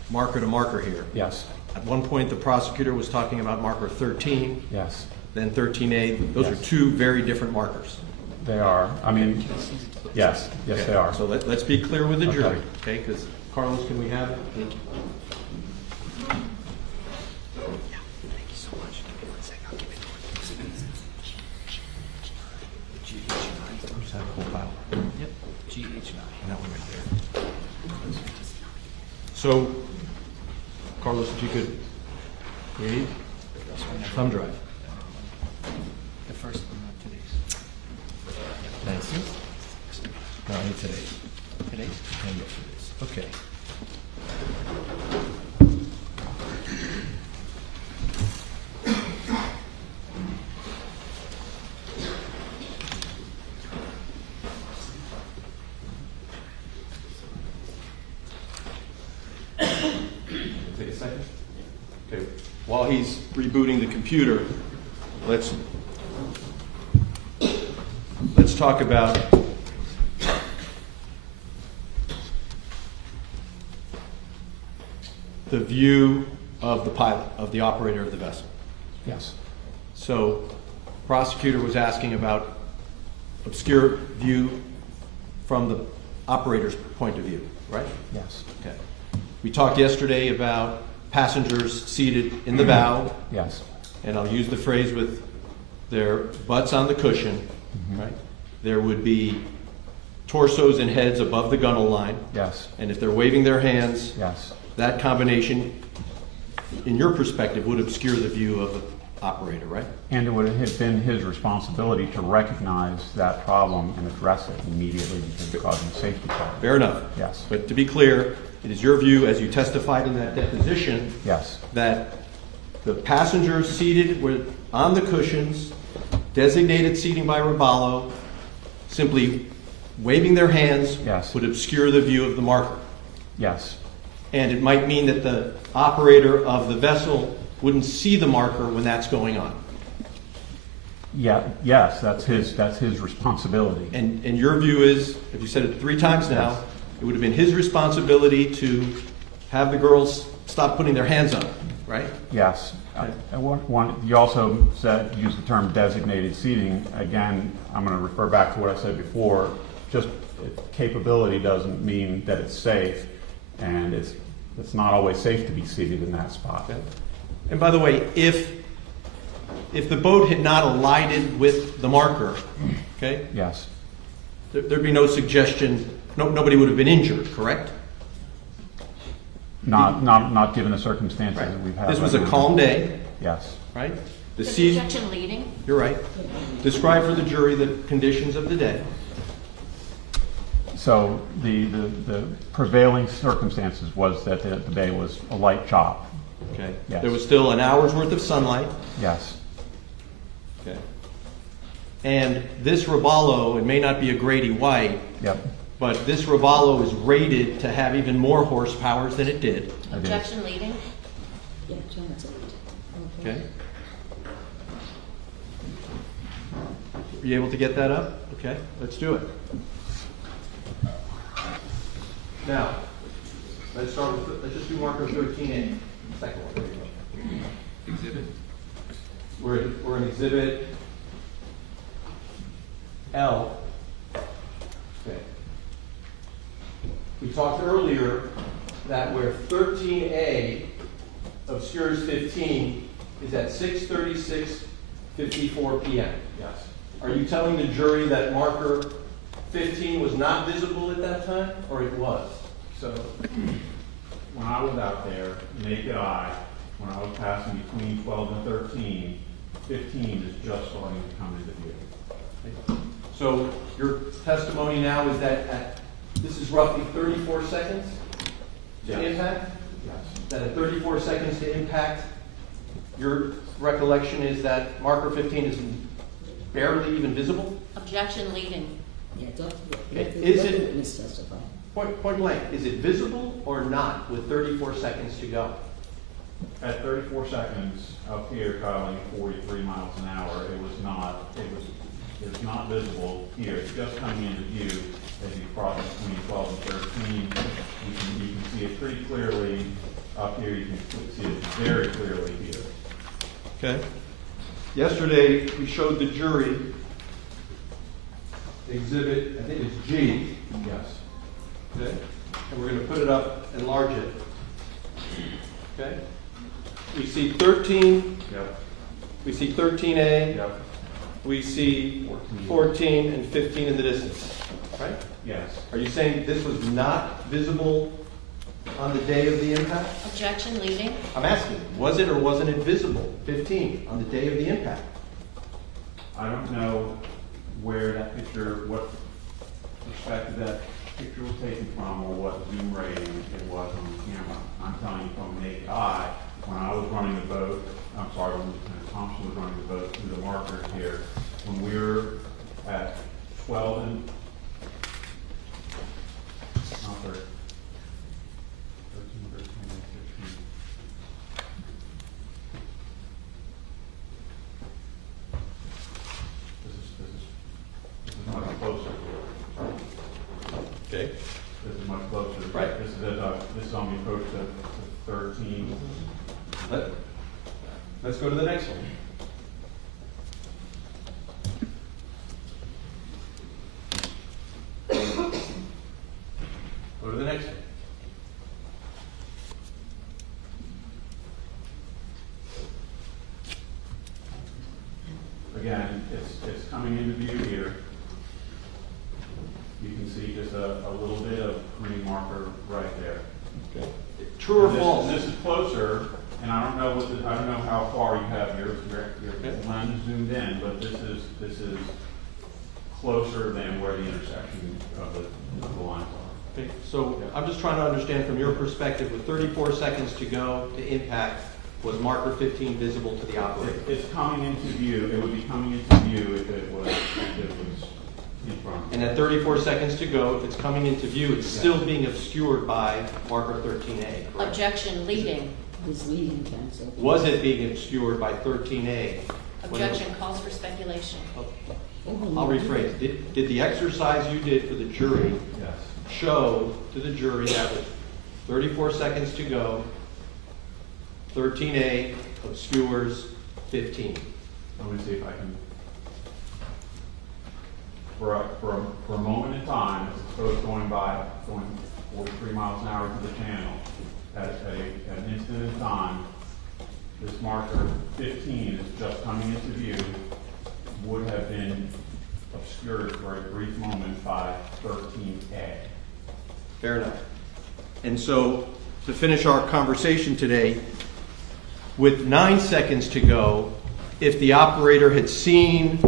marker to marker here. Yes, At one point, the prosecutor was talking about marker 13, yes, then 13A. Those are Yes. 2 very different markers. they are. I mean, yes, yes, they are. So let's be clear with the Okay. jury, okay? Because, Carlos, can we have it? Who's that whole file? Yep, GH9. That one right there. So, Carlos, if you could read thumb drive. The first one, not today's. Thanks. No, I need today's. Today's? And yesterday's. Okay. Take a second. Okay. While he's rebooting the computer, let's talk about the view of the pilot, of the operator of the vessel. Yes, So, prosecutor was asking about obscure view from the operator's point of view, right? yes, Okay. We talked yesterday about passengers seated in the bow, yes, and I'll use the phrase with their butts on the cushion, right? There would be torsos and heads above the gunnel line, yes, and if they're waving their hands, yes, that combination, in your perspective, would obscure the view of the operator, right? and it would have been his responsibility to recognize that problem and address it immediately because it's causing safety problems. Fair enough. Yes. But to be clear, it is your view, as you testified in that deposition, Yes, that the passengers seated were on the cushions, designated seating by Roballo, simply waving their hands Yes. would obscure the view of the marker. yes, And it might mean that the operator of the vessel wouldn't see the marker when that's going on. yeah, yes, that's his responsibility. And your view is, if you said it 3 times now, Yes. it would have been his responsibility to have the girls stop putting their hands up, right? Yes. Okay. You also used the term designated seating. Again, I'm going to refer back to what I said before. Just capability doesn't mean that it's safe, and it's not always safe to be seated in that spot. Okay. And by the way, if the boat had not alighted with the marker, okay, Yes, there'd be no suggestion, nobody would have been injured, correct? not given the circumstances that we've had. This was right a now. calm day, Yes, right? The Is sea, objection leading? you're right. Describe for the jury the conditions of the day. so the prevailing circumstances was that the day was a light chop. Okay. Yes. There was still an hour's worth of sunlight. Yes, Okay. And this Roballo, it may not be a Grady White, yep, but this Roballo is rated to have even more horsepower than it did. it is. Objection leading? Yeah, John, that's it. Okay. Are you able to get that up? Okay, let's do it. Now, let's just do marker 13A. Second one, there you go. Exhibit. We're in exhibit L. Okay. We talked earlier that where 13A obscures 15 is at 6:36:54 p.m. Yes. Are you telling the jury that marker 15 was not visible at that time, or it was? So, when I was out there, naked eye, when I was passing between 12 and 13, 15 is just starting to come into view. So your testimony now is that this is roughly 34 seconds to Yes. impact? Yes. That at 34 seconds to impact, your recollection is that marker 15 is barely even visible? Objection leading. Yeah, don't, Okay, let is the it- witness testify. Point blank, is it visible or not with 34 seconds to go? At 34 seconds up here traveling 43 miles an hour, it was not visible here. It's just coming into view as you cross between 12 and 13. You can see it pretty clearly up here. You can see it very clearly here. Okay. Yesterday, we showed the jury exhibit, I think it's G. Yes. Okay. And we're going to put it up, enlarge it. Okay. We see 13, Yep. we see 13A, Yep. we see 14 and 15 in the distance, right? Yes. Are you saying this was not visible on the day of the impact? Objection leading. I'm asking, was it or wasn't it visible, 15, on the day of the impact? I don't know where that picture, what perspective that picture was taken from or what zoom rating it was on the camera. I'm telling you from naked eye, when I was running the boat, I'm sorry, when Lieutenant Thompson was running the boat through the markers here, when we were at 12 and, not 13, 13, 15. This is much closer. Okay. This is much closer. Right. This is on the approach to 13. Let's go to the next one. Go to the next one. Again, it's coming into view here. You can see just a little bit of green marker right there. Okay. True or And false? This is closer, and I don't know I don't know how far you have your lens zoomed in, but this is closer than where the intersection of the lines are. Okay, so I'm just trying to understand from your perspective, with 34 seconds to go to impact, was marker 15 visible to the operator? It's coming into view. It would be coming into view if it was in front. And at 34 seconds to go, if it's coming into view, it's still being obscured by marker 13A, correct? Objection leading. His leading counsel. Was it being obscured by 13A? Objection calls for speculation. I'll rephrase. Did the exercise you did for the jury Yes. show to the jury that with 34 seconds to go, 13A obscures 15? Let me see if I can. For a moment in time, as opposed to going 43 miles an hour to the channel, at an instant in time, this marker 15 is just coming into view, would have been obscured for a brief moment by 13A. Fair enough. And so, to finish our conversation today, with 9 seconds to go, if the operator had seen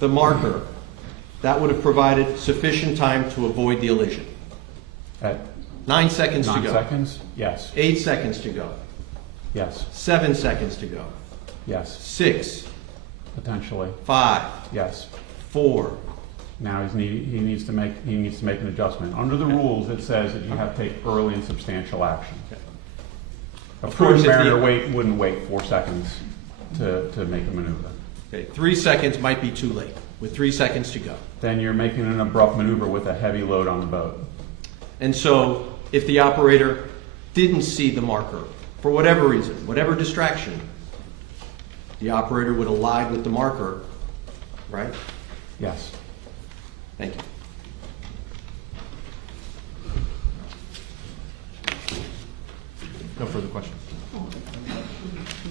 the marker, that would have provided sufficient time to avoid the elision. At 9 seconds to 9 go. seconds? Yes. 8 seconds to go. Yes. 7 seconds to go. Yes. 6, Potentially. 5, Yes. 4. Now he needs to make an adjustment. Under the rules, it says that you have to take early and substantial action. A Of course, prudent if the- mariner wouldn't wait 4 seconds to make a maneuver. Okay, 3 seconds might be too late. with 3 seconds to go. Then you're making an abrupt maneuver with a heavy load on the boat. And so if the operator didn't see the marker, for whatever reason, whatever distraction, the operator would align with the marker, right? Yes. Thank you. No further questions. You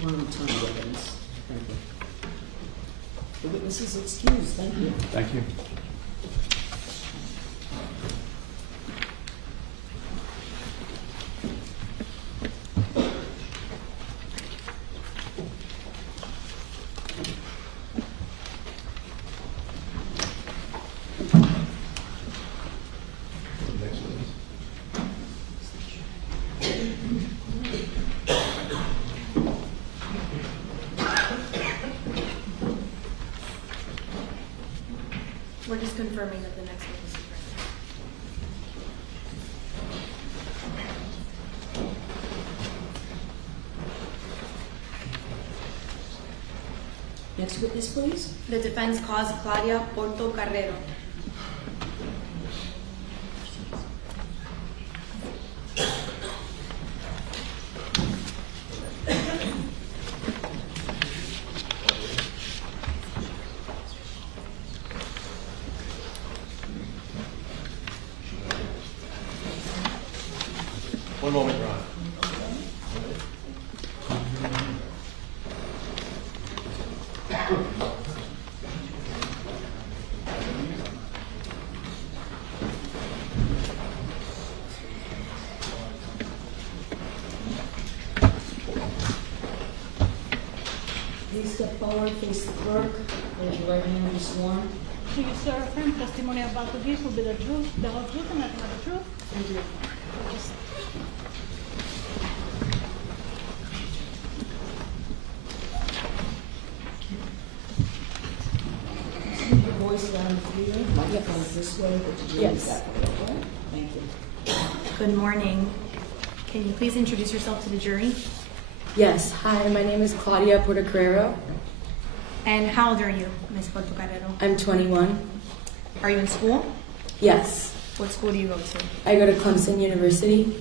want to tell me the evidence? Thank you. The witness is excused, thank you. Thank you. We're just confirming that the next witness is present. Next witness, please. The defense calls Claudia Porto Carrero. One moment, Ron. Please step forward, face the clerk, raise your right hand and be sworn. Do you swear or affirm testimony about to give will be the truth, the whole truth, and nothing but the truth? Thank you. Keep your voice loud and clear. Microphone's this way, but you Yes. that way, okay? Thank you. Good morning. Can you please introduce yourself to the jury? Yes. Hi, my name is Claudia Portocarrero. And how old are you, Ms. Porto Carrero? I'm 21. Are you in school? Yes. What school do you go to? I go to Clemson University.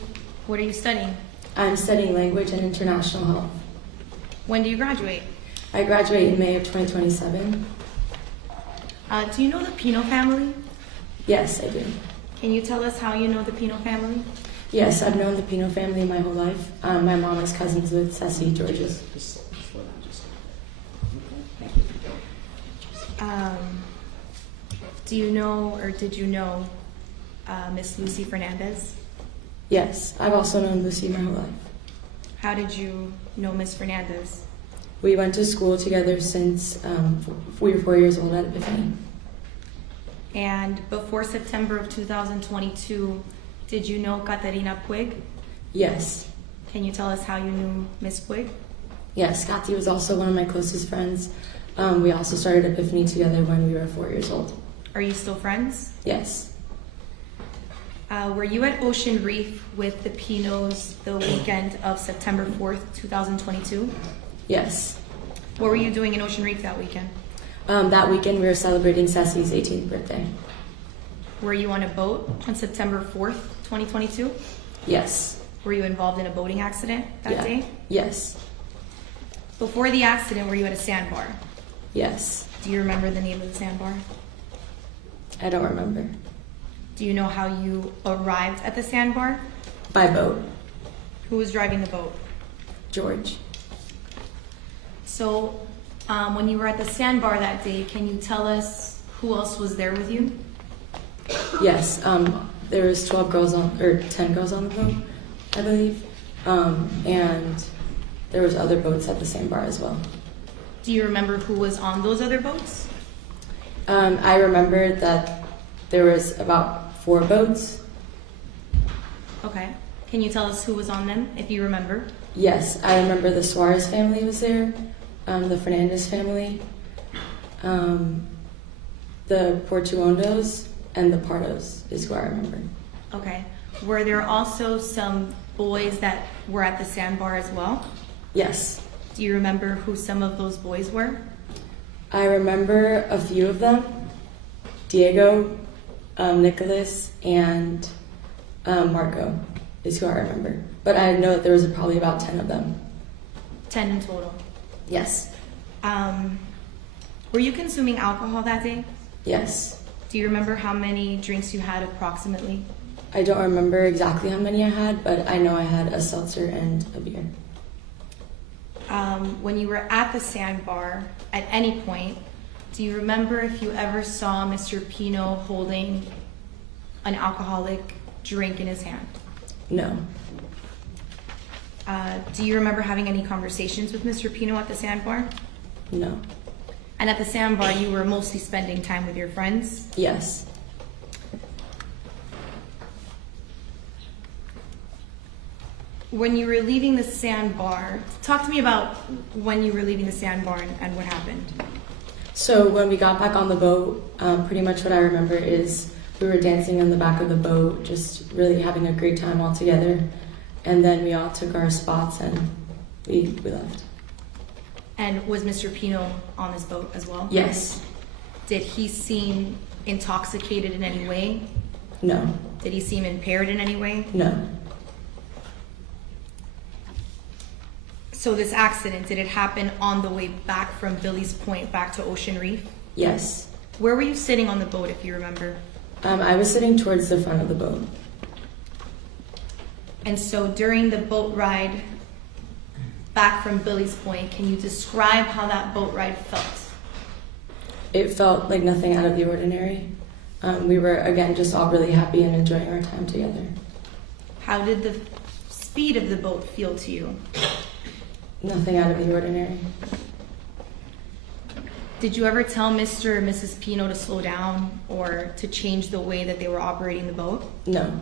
What are you studying? I'm studying language and international health. When do you graduate? I graduate in May of 2027. Do you know the Pino family? Yes, I do. Can you tell us how you know the Pino family? Yes, I've known the Pino family my whole life. My mom is cousins with Ceci George's. Just slow down just a little bit. Okay, thank you. Do you know or did you know Miss Lucy Fernandez? Yes, I've also known Lucy my whole life. How did you know Miss Fernandez? We went to school together since we were 4 years old at Epiphany. And before September of 2022, did you know Caterina Puig? Yes. Can you tell us how you knew Miss Puig? Yes, Scotty was also one of my closest friends. We also started Epiphany together when we were 4 years old. Are you still friends? Yes. Were you at Ocean Reef with the Pinos the weekend of September 4th, 2022? Yes. What were you doing in Ocean Reef that weekend? That weekend we were celebrating Ceci's 18th birthday. Were you on a boat on September 4th, 2022? Yes. Were you involved in a boating accident that day? Yes. Before the accident, were you at a sandbar? Yes. Do you remember the name of the sandbar? I don't remember. Do you know how you arrived at the sandbar? By boat. Who was driving the boat? George. So, when you were at the sandbar that day, can you tell us who else was there with you? Yes. There was 10 girls on the boat, I believe. And there was other boats at the same bar as well. Do you remember who was on those other boats? I remember that there was about 4 boats. Okay. Can you tell us who was on them, if you remember? Yes, I remember the Suarez family was there, the Fernandez family, the Portuondos, and the Pardos is who I remember. Okay. Were there also some boys that were at the sandbar as well? Yes. Do you remember who some of those boys were? I remember a few of them. Diego, Nicholas, and Marco is who I remember. But I know that there was probably about 10 of them. 10 in total. Yes. Were you consuming alcohol that day? Yes. Do you remember how many drinks you had approximately? I don't remember exactly how many I had, but I know I had a seltzer and a beer. When you were at the sandbar, at any point, do you remember if you ever saw Mr. Pino holding an alcoholic drink in his hand? No. Do you remember having any conversations with Mr. Pino at the sandbar? No. And at the sandbar, you were mostly spending time with your friends? Yes. When you were leaving the sandbar, talk to me about when you were leaving the sandbar and what happened. So when we got back on the boat, pretty much what I remember is we were dancing on the back of the boat, just really having a great time all together. And then we all took our spots and we left. And was Mr. Pino on this boat as well? Yes. Did he seem intoxicated in any way? No. Did he seem impaired in any way? No. So this accident, did it happen on the way back from Billy's Point back to Ocean Reef? Yes. Where were you sitting on the boat, if you remember? I was sitting towards the front of the boat. And so during the boat ride back from Billy's Point, can you describe how that boat ride felt? It felt like nothing out of the ordinary. We were, again, just all really happy and enjoying our time together. How did the speed of the boat feel to you? Nothing out of the ordinary. Did you ever tell Mr. and Mrs. Pino to slow down or to change the way that they were operating the boat? No.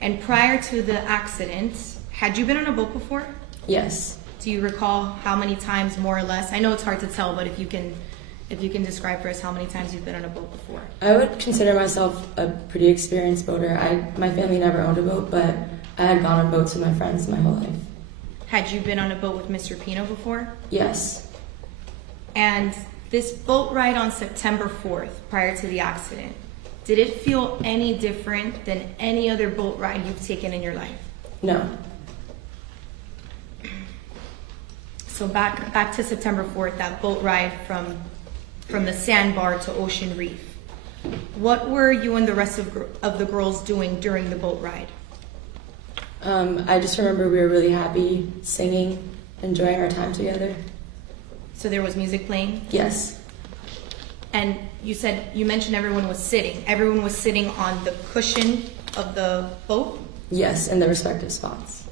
And prior to the accident, had you been on a boat before? Yes. Do you recall how many times, more or less? I know it's hard to tell, but if you can describe for us how many times you've been on a boat before. I would consider myself a pretty experienced boater. My family never owned a boat, but I had gone on boats with my friends my whole life. Had you been on a boat with Mr. Pino before? Yes. And this boat ride on September 4th, prior to the accident, did it feel any different than any other boat ride you've taken in your life? No. So back to September 4th, that boat ride from the sandbar to Ocean Reef. What were you and the rest of the girls doing during the boat ride? I just remember we were really happy, singing, enjoying our time together. So there was music playing? Yes. And you mentioned everyone was sitting. Everyone was sitting on the cushion of the boat? Yes, in their respective spots.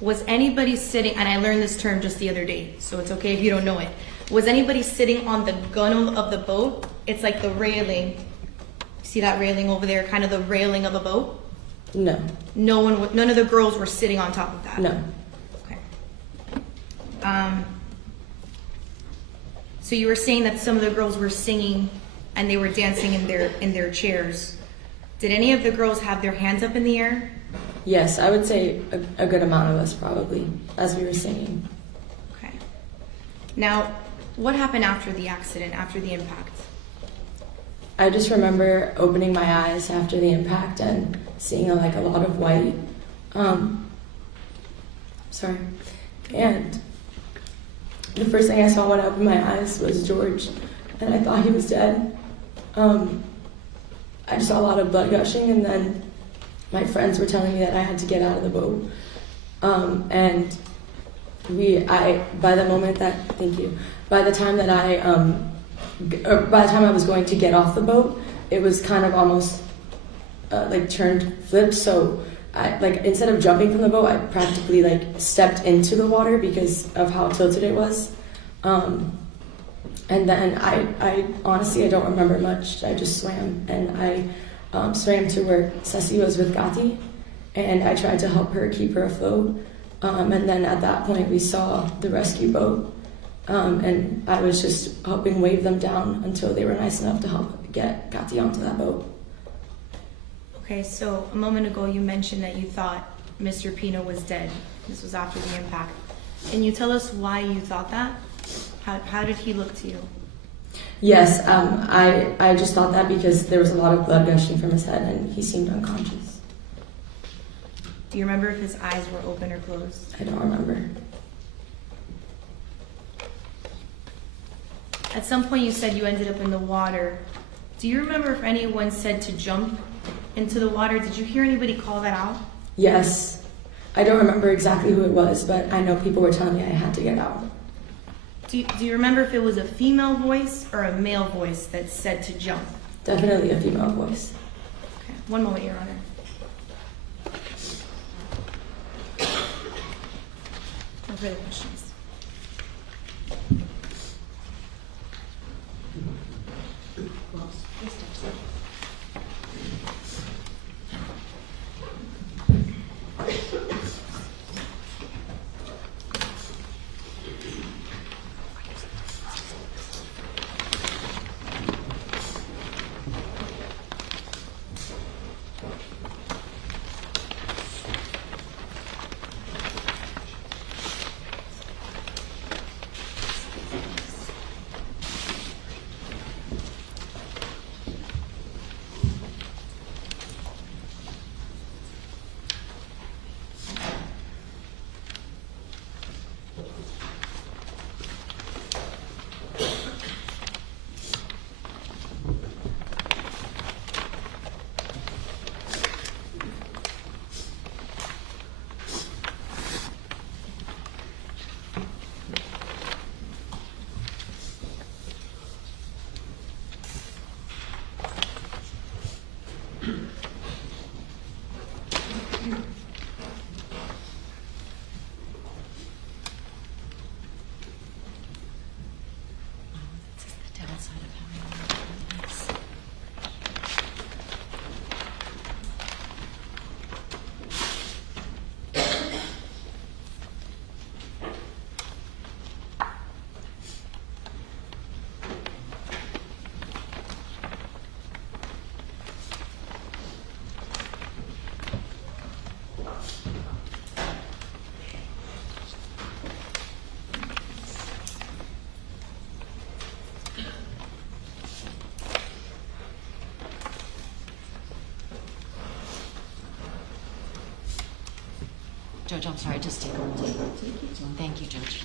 Was anybody sitting, and I learned this term just the other day, so it's okay if you don't know it. Was anybody sitting on the gunwale of the boat? It's like the railing. See that railing over there, kind of the railing of a boat? No. None of the girls were sitting on top of that? No. Okay. So you were saying that some of the girls were singing and they were dancing in their chairs. Did any of the girls have their hands up in the air? Yes, I would say a good amount of us probably, as we were singing. Okay. Now, what happened after the accident, after the impact? I just remember opening my eyes after the impact and seeing a lot of white. And the first thing I saw when I opened my eyes was George, and I thought he was dead. I just saw a lot of blood gushing, and then my friends were telling me that I had to get out of the boat. And by the time I was going to get off the boat, it was kind of almost flipped. So instead of jumping from the boat, I practically stepped into the water because of how tilted it was. And then I honestly, I don't remember much. I just swam, and I swam to where Ceci was with Gati, and I tried to help her, keep her afloat. And then at that point, we saw the rescue boat, and I was just helping wave them down until they were nice enough to help get Gati onto that boat. Okay, so a moment ago you mentioned that you thought Mr. Pino was dead. This was after the impact. Can you tell us why you thought that? How did he look to you? Yes, I just thought that because there was a lot of blood gushing from his head and he seemed unconscious. Do you remember if his eyes were open or closed? I don't remember. At some point you said you ended up in the water. Do you remember if anyone said to jump into the water? Did you hear anybody call that out? Yes. I don't remember exactly who it was, but I know people were telling me I had to get out. Do you remember if it was a female voice or a male voice that said to jump? Definitely a female voice. Okay. One moment, Your Honor. No further questions. Judge, I'm sorry, just take a moment. Thank you, Judge.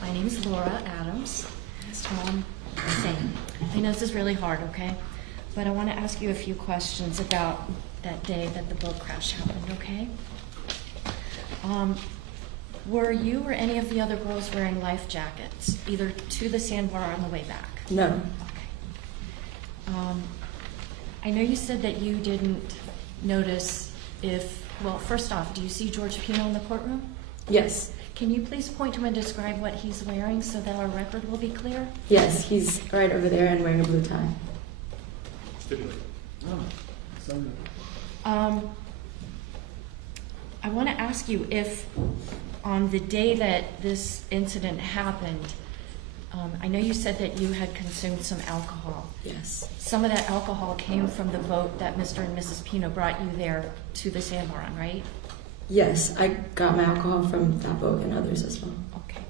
My name is Laura Adams. That's Tom Singh. I know this is really hard, okay? But I want to ask you a few questions about that day that the boat crash happened, okay? Were you or any of the other girls wearing life jackets, either to the sandbar or on the way back? No. Okay. I know you said that you didn't notice if, well, first off, do you see George Pino in the courtroom? Yes. Can you please point to him and describe what he's wearing so that our record will be clear? Yes, he's right over there and wearing a blue tie. I want to ask you if on the day that this incident happened, I know you said that you had consumed some alcohol. Yes. Some of that alcohol came from the boat that Mr. and Mrs. Pino brought you there to the sandbar on, right? Yes, I got my alcohol from that boat and others as well. Okay.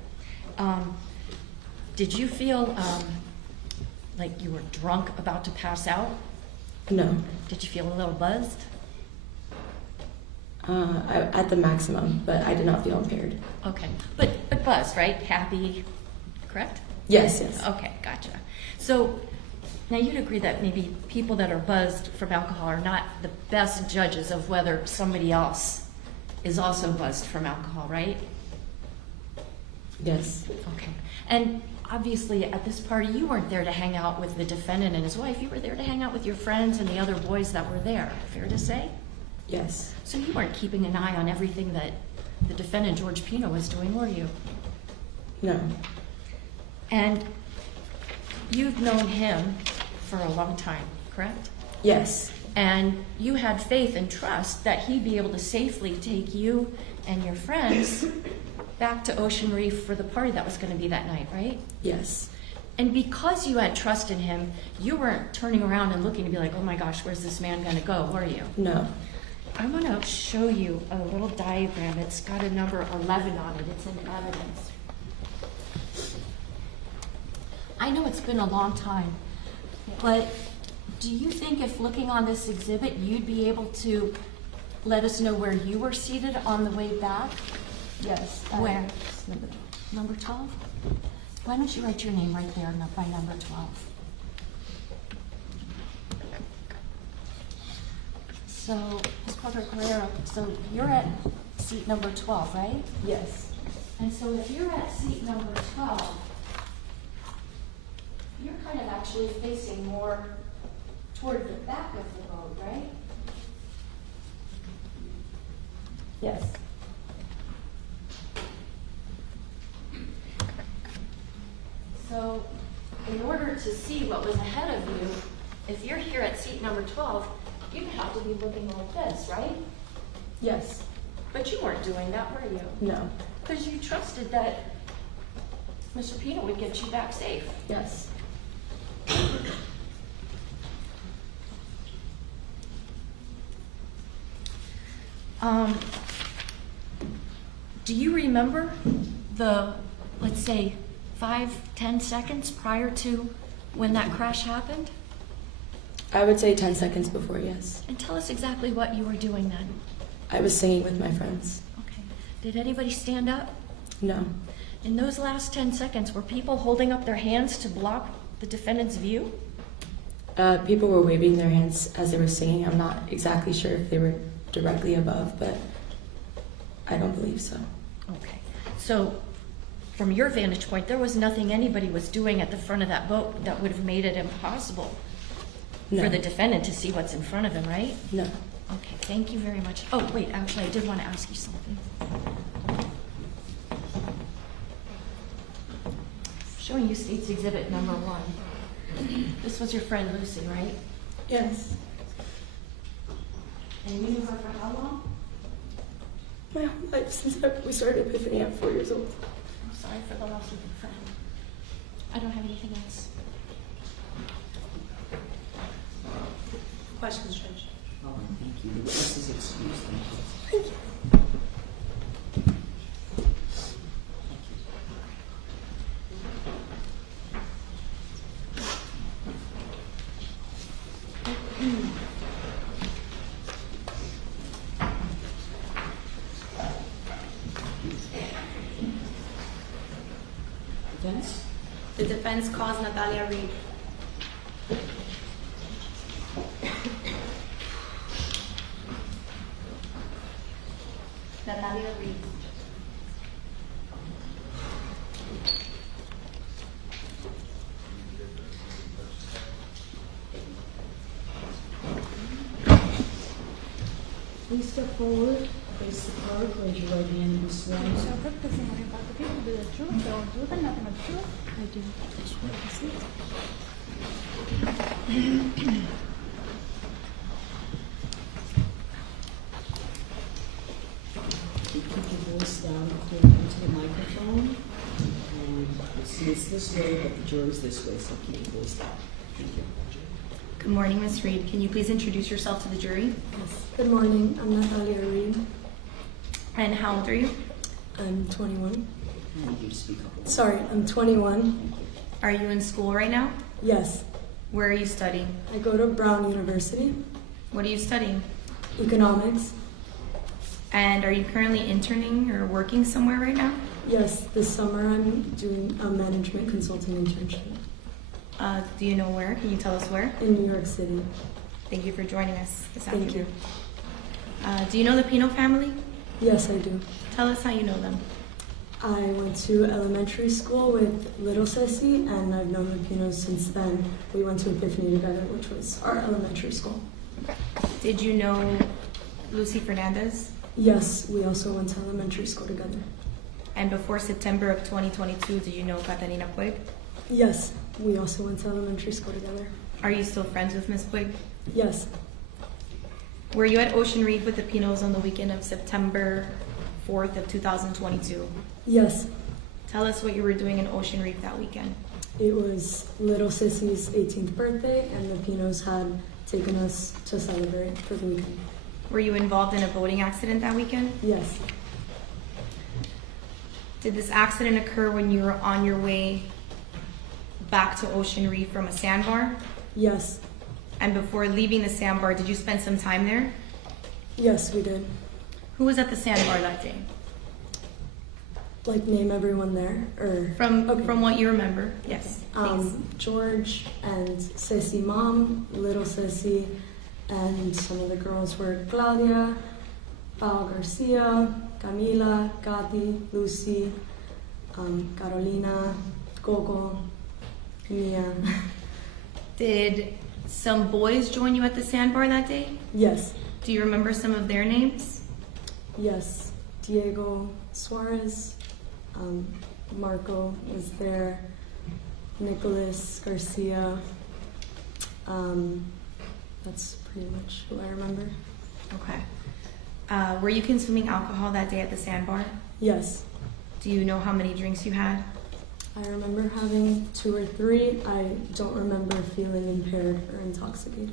Did you feel like you were drunk, about to pass out? No. Did you feel a little buzzed? At the maximum, but I did not feel impaired. Okay, but buzzed, right? Happy, correct? Yes, yes. Okay, gotcha. So now you'd agree that maybe people that are buzzed from alcohol are not the best judges of whether somebody else is also buzzed from alcohol, right? Yes. Okay. And obviously at this party you weren't there to hang out with the defendant and his wife. You were there to hang out with your friends and the other boys that were there. Fair to say? Yes. So you weren't keeping an eye on everything that the defendant, George Pino, was doing, were you? No. And you've known him for a long time, correct? Yes. And you had faith and trust that he'd be able to safely take you and your friends back to Ocean Reef for the party that was going to be that night, right? Yes. And because you had trust in him, you weren't turning around and looking to be like, oh my gosh, where's this man going to go, were you? No. I'm going to show you a little diagram. It's got a number 11 on it. It's in evidence. I know it's been a long time, but do you think if looking on this exhibit, you'd be able to let us know where you were seated on the way back? Yes. Where? Number 12? Why don't you write your name right there by number 12? So, Ms. Carrero, so you're at seat number 12, right? Yes. And so if you're at seat number 12, you're kind of actually facing more toward the back of the boat, right? Yes. So in order to see what was ahead of you, if you're here at seat number 12, you'd have to be looking like this, right? Yes. But you weren't doing that, were you? No. Because you trusted that Mr. Pino would get you back safe. Yes. Do you remember the, let's say, 5-10 seconds prior to when that crash happened? I would say 10 seconds before, yes. And tell us exactly what you were doing then. I was singing with my friends. Okay. Did anybody stand up? No. In those last 10 seconds, were people holding up their hands to block the defendant's view? People were waving their hands as they were singing. I'm not exactly sure if they were directly above, but I don't believe so. Okay. So from your vantage point, there was nothing anybody was doing at the front of that boat that would have made it impossible No. for the defendant to see what's in front of him, right? No. Okay, thank you very much. Oh, wait, actually, I did want to ask you something. Showing you State's Exhibit number 1. This was your friend Lucy, right? Yes. And you knew her for how long? My whole life since we started Epiphany at 4 years old. I'm sorry for the loss of your friend. I don't have anything else. Questions, Judge? Oh, thank you. The witness is excused. Thank you. Defense? The defense calls Natalia Reed. Natalia Reed. Please step forward, face the card, raise your right hand and be sworn. So, creo que testimony about the people to the truth, the whole truth, and nothing but the truth. I do. Keep your voice down, clear. this way, but the jury's this way, so keep your voice down. Thank you. Good morning, Ms. Reed. Can you please introduce yourself to the jury? Yes. Good morning. I'm Natalia Reed. And how old are you? I'm 21. I need you to speak up. Sorry, I'm 21. Are you in school right now? Yes. Where are you studying? I go to Brown University, What are you studying? economics. And are you currently interning or working somewhere right now? Yes, this summer I'm doing a management consulting internship Do you know where? Can you tell us where? in New York City. Thank you for joining us this Thank afternoon. you. Do you know the Pino family? Yes, I do. Tell us how you know them. I went to elementary school with little Ceci, and I've known the Pinos since then. We went to Epiphany together, which was our elementary school. Did you know Lucy Fernandez? Yes, we also went to elementary school together. And before September of 2022, did you know Catalina Puig? Yes, we also went to elementary school together. Are you still friends with Ms. Puig? Yes, Were you at Ocean Reef with the Pinos on the weekend of September 4th of 2022? yes. Tell us what you were doing in Ocean Reef that weekend. It was little Sissy's 18th birthday, and the Pinos had taken us to celebrate for the weekend. Were you involved in a boating accident that weekend? Yes, Did this accident occur when you were on your way back to Ocean Reef from a sandbar? yes, And before leaving the sandbar, did you spend some time there? yes, we did. Who was at the sandbar that day? Like, name everyone there, or okay. From what you remember, yes. Please. George and Ceci mom, little Ceci, and some of the girls were Claudia, Pao Garcia, Camila, Katy, Lucy, Carolina, Coco, Mia. Did some boys join you at the sandbar that day? Yes, Do you remember some of their names? yes. Diego Suarez, Marco was there, Nicholas Garcia. That's pretty much who I remember. Okay. Were you consuming alcohol that day at the sandbar? Yes, Do you know how many drinks you had? I remember having 2 or 3. I don't remember feeling impaired or intoxicated.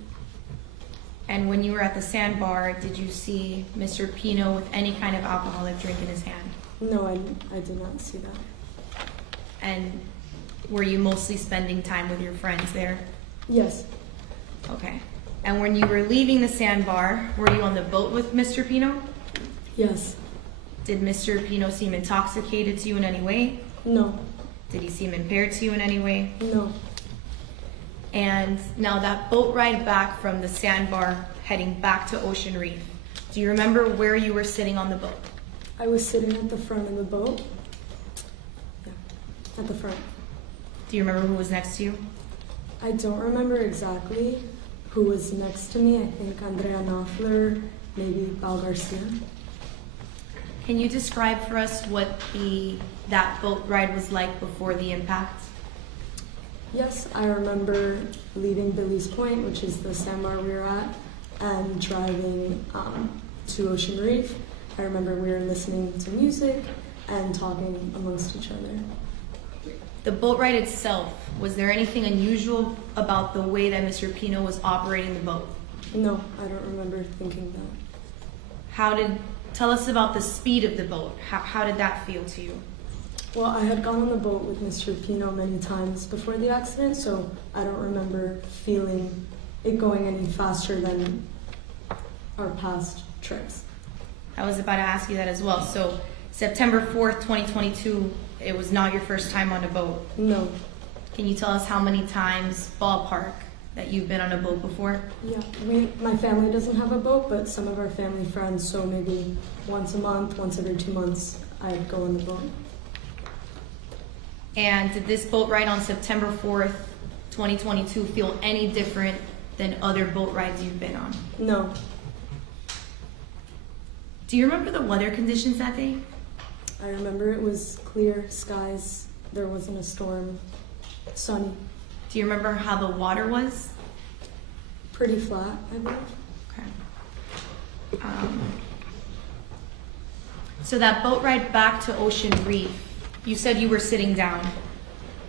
And when you were at the sandbar, did you see Mr. Pino with any kind of alcoholic drink in his hand? No, I did not see that. And were you mostly spending time with your friends there? Yes, Okay. And when you were leaving the sandbar, were you on the boat with Mr. Pino? yes, Did Mr. Pino seem intoxicated to you in any way? no, Did he seem impaired to you in any way? no. And now that boat ride back from the sandbar heading back to Ocean Reef, do you remember where you were sitting on the boat? I was sitting at the front of the boat. Yeah, at the front. Do you remember who was next to you? I don't remember exactly who was next to me. I think Andrea Knopfler, maybe Pao Garcia. Can you describe for us what that boat ride was like before the impact? Yes, I remember leaving Billy's Point, which is the sandbar we were at, and driving to Ocean Reef. I remember we were listening to music and talking amongst each other. The boat ride itself, was there anything unusual about the way that Mr. Pino was operating the boat? No, I don't remember thinking that. Tell us about the speed of the boat. How did that feel to you? Well, I had gone on the boat with Mr. Pino many times before the accident, so I don't remember feeling it going any faster than our past trips. I was about to ask you that as well. So September 4th, 2022, it was not your first time on a boat. No. Can you tell us how many times, ballpark, that you've been on a boat before? Yeah, my family doesn't have a boat, but some of our family friends, so maybe once a month, once every 2 months, I'd go on the boat. And did this boat ride on September 4th, 2022 feel any different than other boat rides you've been on? No. Do you remember the weather conditions that day? I remember it was clear skies, there wasn't a storm, sunny, Do you remember how the water was? pretty flat, I believe. Okay. So that boat ride back to Ocean Reef, you said you were sitting down.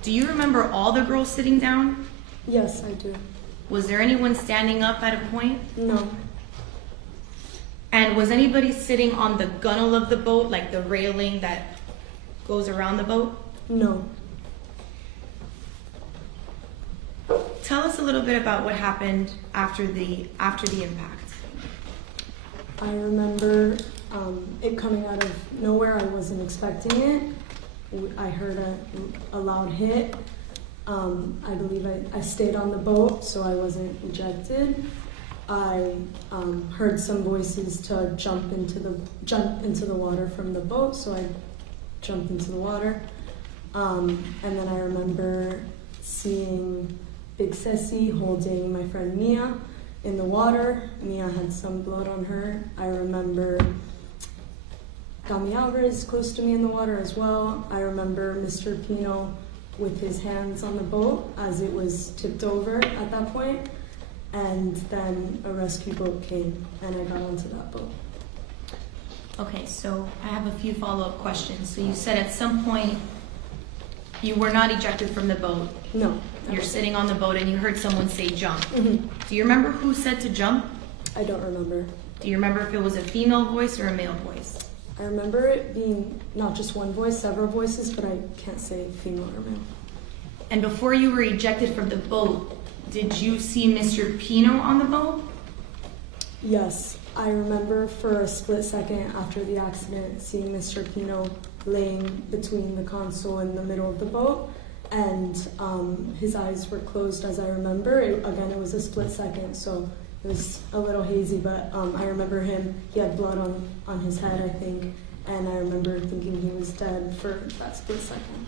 Do you remember all the girls sitting down? Yes, I do. Was there anyone standing up at a point? No. And was anybody sitting on the gunnel of the boat, like the railing that goes around the boat? No. Tell us a little bit about what happened after the impact. I remember it coming out of nowhere. I wasn't expecting it. I heard a loud hit. I believe I stayed on the boat, so I wasn't ejected. I heard some voices to jump into the water from the boat, so I jumped into the water. And then I remember seeing Big Ceci holding my friend Mia in the water. Mia had some blood on her. I remember Gami Alvarez close to me in the water as well. I remember Mr. Pino with his hands on the boat as it was tipped over at that point. And then a rescue boat came and I got onto that boat. Okay, so I have a few follow-up questions. So you said at some point you were not ejected from the boat. No. You're sitting on the boat and you heard someone say jump. Mm-hmm. Do you remember who said to jump? I don't remember. Do you remember if it was a female voice or a male voice? I remember it being not just one voice, several voices, but I can't say female or male. And before you were ejected from the boat, did you see Mr. Pino on the boat? Yes, I remember for a split second after the accident seeing Mr. Pino laying between the console and the middle of the boat, and his eyes were closed as I remember. Again, it was a split second, so it was a little hazy, but I remember him, he had blood on his head, I think, and I remember thinking he was dead for that split second.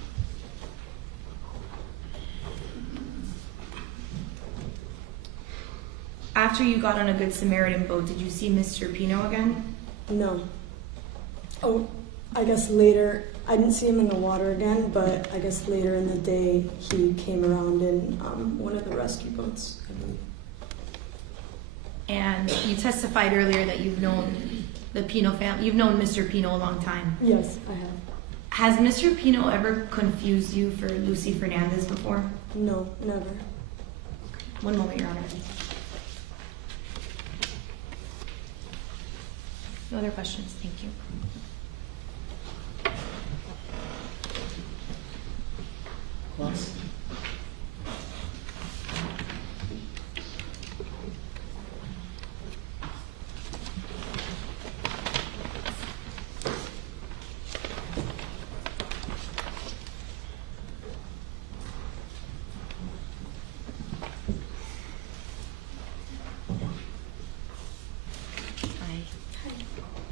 After you got on a Good Samaritan boat, did you see Mr. Pino again? No. Oh, I guess later, I didn't see him in the water again, but I guess later in the day he came around in one of the rescue boats, I believe. And you testified earlier that you've known the Pino family, you've known Mr. Pino a long time. Yes, I have. Has Mr. Pino ever confused you for Lucy Fernandez before? No, never. One moment, Your Honor. No other questions, thank you. Class?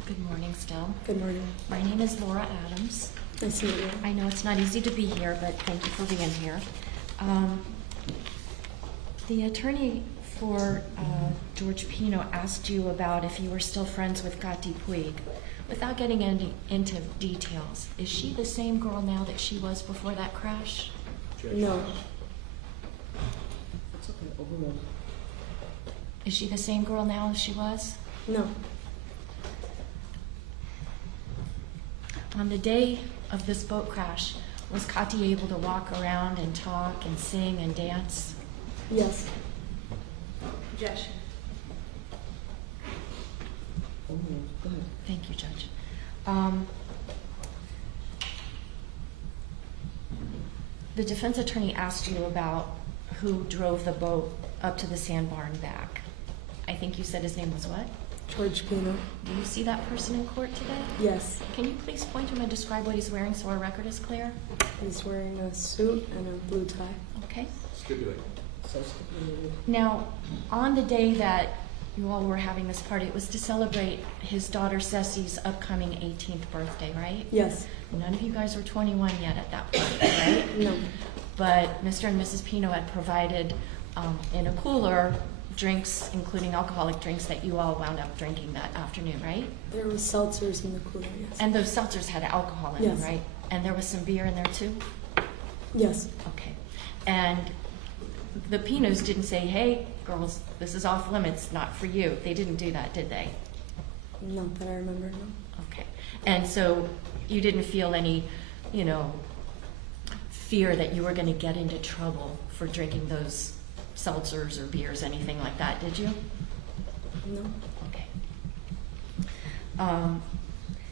Good morning still. Good morning. My name is Laura Adams. Nice to meet you. I know it's not easy to be here, but thank you for being here. The attorney for George Pino asked you about if you were still friends with Gatti Puig. Without getting into details, is she the same girl now that she was before that crash? No. It's okay, overruled. Is she the same girl now as she was? No. On the day of this boat crash, was Kati able to walk around and talk and sing and dance? Yes. Objection. Overruled. Go ahead. Thank you, Judge. The defense attorney asked you about who drove the boat up to the sandbar and back. I think you said his name was what? George Pino. Do you see that person in court today? Yes. Can you please point to him and describe what he's wearing so our record is clear? He's wearing a suit and a blue tie. Okay. Stipulate. So stipulated. Now, on the day that you all were having this party, it was to celebrate his daughter Ceci's upcoming 18th birthday, right? Yes. None of you guys were 21 yet at that point, right? No. But Mr. and Mrs. Pino had provided in a cooler drinks, including alcoholic drinks that you all wound up drinking that afternoon, right? There was seltzers in the cooler, yes. And those seltzers had alcohol in them, Yes. right? And there was some beer in there too? Yes. Okay. And the Pinos didn't say, hey, girls, this is off limits, not for you. They didn't do that, did they? Not that I remember, no. Okay. And so you didn't feel any, fear that you were going to get into trouble for drinking those seltzers or beers, anything like that, did you? No. Okay.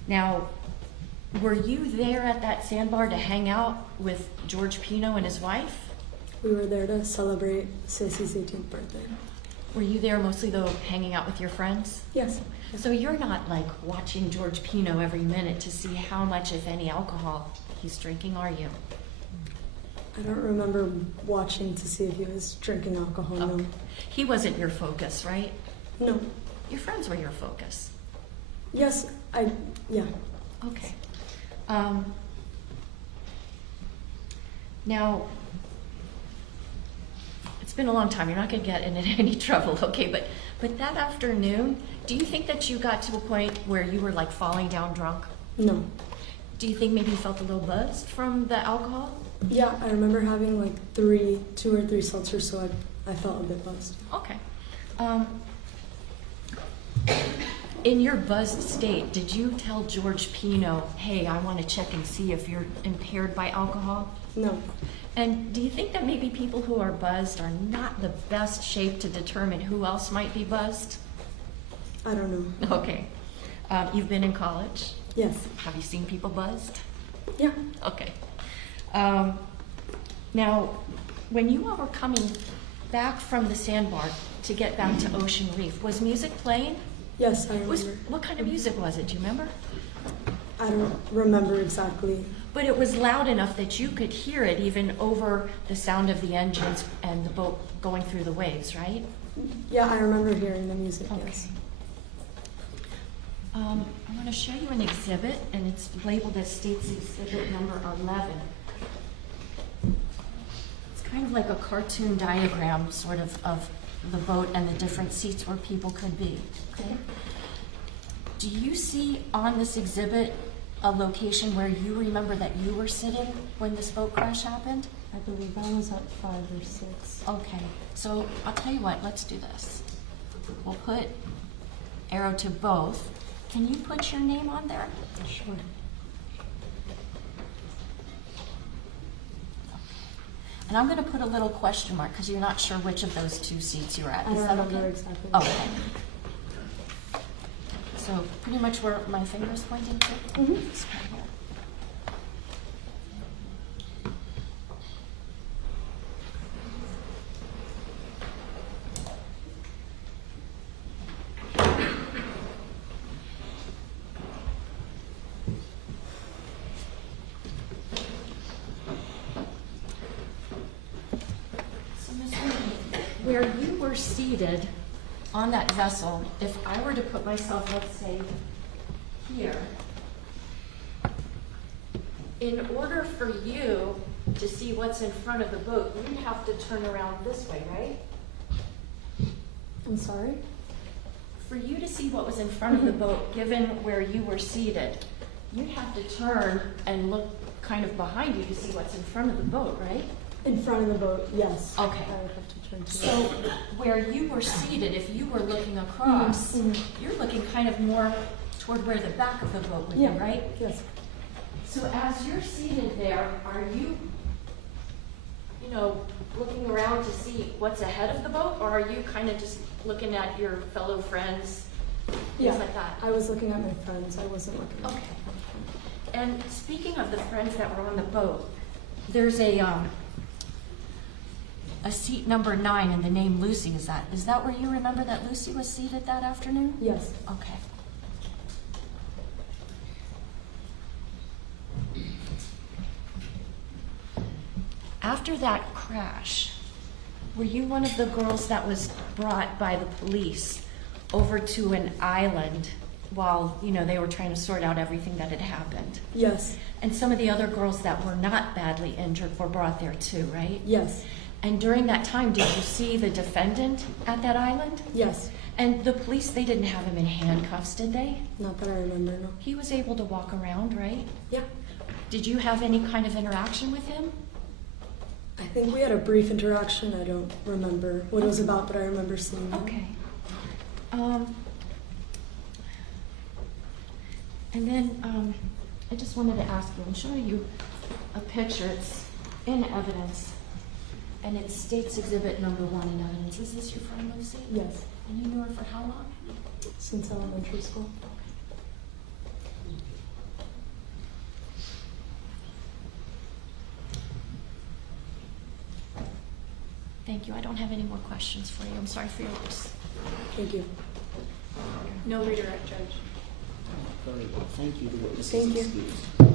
Now, were you there at that sandbar to hang out with George Pino and his wife? We were there to celebrate Sissy's 18th birthday. Were you there mostly, though, hanging out with your friends? Yes. So you're not, like, watching George Pino every minute to see how much, if any, alcohol he's drinking, are you? I don't remember watching to see if he was drinking alcohol, no. Okay. He wasn't your focus, right? No. Your friends were your focus. Yes, yeah. Okay. Now, it's been a long time. You're not going to get in any trouble, okay? But that afternoon, do you think that you got to a point where you were like falling down drunk? No. Do you think maybe you felt a little buzzed from the alcohol? Yeah, I remember having like 2 or 3 seltzers, so I felt a bit buzzed. Okay. In your buzzed state, did you tell George Pino, hey, I want to check and see if you're impaired by alcohol? No. And do you think that maybe people who are buzzed are not the best shape to determine who else might be buzzed? I don't know. Okay. You've been in college? Yes. Have you seen people buzzed? Yeah. Okay. Now, when you all were coming back from the sandbar to get back to Ocean Reef, was music playing? Yes, I remember. What kind of music was it? Do you remember? I don't remember exactly. But it was loud enough that you could hear it even over the sound of the engines and the boat going through the waves, right? Yeah, I remember hearing the music, Okay. yes. I'm going to show you an exhibit, and it's labeled as State's Exhibit number 11. It's kind of like a cartoon diagram, sort of the boat and the different seats where people could be. Okay. Do you see on this exhibit a location where you remember that you were sitting when this boat crash happened? I believe that was at 5 or 6. Okay, so I'll tell you what, let's do this. We'll put arrow to both. Can you put your name on there? Sure. And I'm going to put a little question mark because you're not sure which of those 2 seats you're at. I Is don't that remember okay? exactly. Okay. So pretty much where my finger is pointing to? Mm-hmm. This right here. So, Ms. Whitney, where you were seated on that vessel, if I were to put myself, let's say, here, in order for you to see what's in front of the boat, you'd have to turn around this way, right? I'm sorry? For you to see what was in front of the boat, given where you were seated, you'd have to turn and look kind of behind you to see what's in front of the boat, right? In front of the boat, yes. Okay. I would have to turn to So where you were seated, if you were looking across, you're looking kind of more toward where the back of the boat would Yeah. be, right? Yes. So as you're seated there, are you, looking around to see what's ahead of the boat, or are you kind of just looking at your fellow friends, Yeah. things like that? I was looking at my friends. I wasn't looking at Okay. And speaking of the friends that were on the boat, there's a seat number 9 and the name Lucy. Is that where you remember that Lucy was seated that afternoon? Yes. Okay. After that crash, were you one of the girls that was brought by the police over to an island while, they were trying to sort out everything that had happened? Yes. And some of the other girls that were not badly injured were brought there too, right? Yes. And during that time, did you see the defendant at that island? Yes. And the police, they didn't have him in handcuffs, did they? Not that I remember, no. He was able to walk around, right? Yeah. Did you have any kind of interaction with him? I think we had a brief interaction. I don't remember what it was about, but I remember seeing him. Okay. And then I just wanted to ask you, I'm showing you a picture. in evidence, and it states exhibit number 1 in evidence. Is this your friend Lucy? Yes, And you knew her for how long? since elementary school. Thank you. I don't have any more questions for you. I'm sorry for your loss. Thank you. No redirect, Judge. Very well, thank you. The witness Thank is you. excused.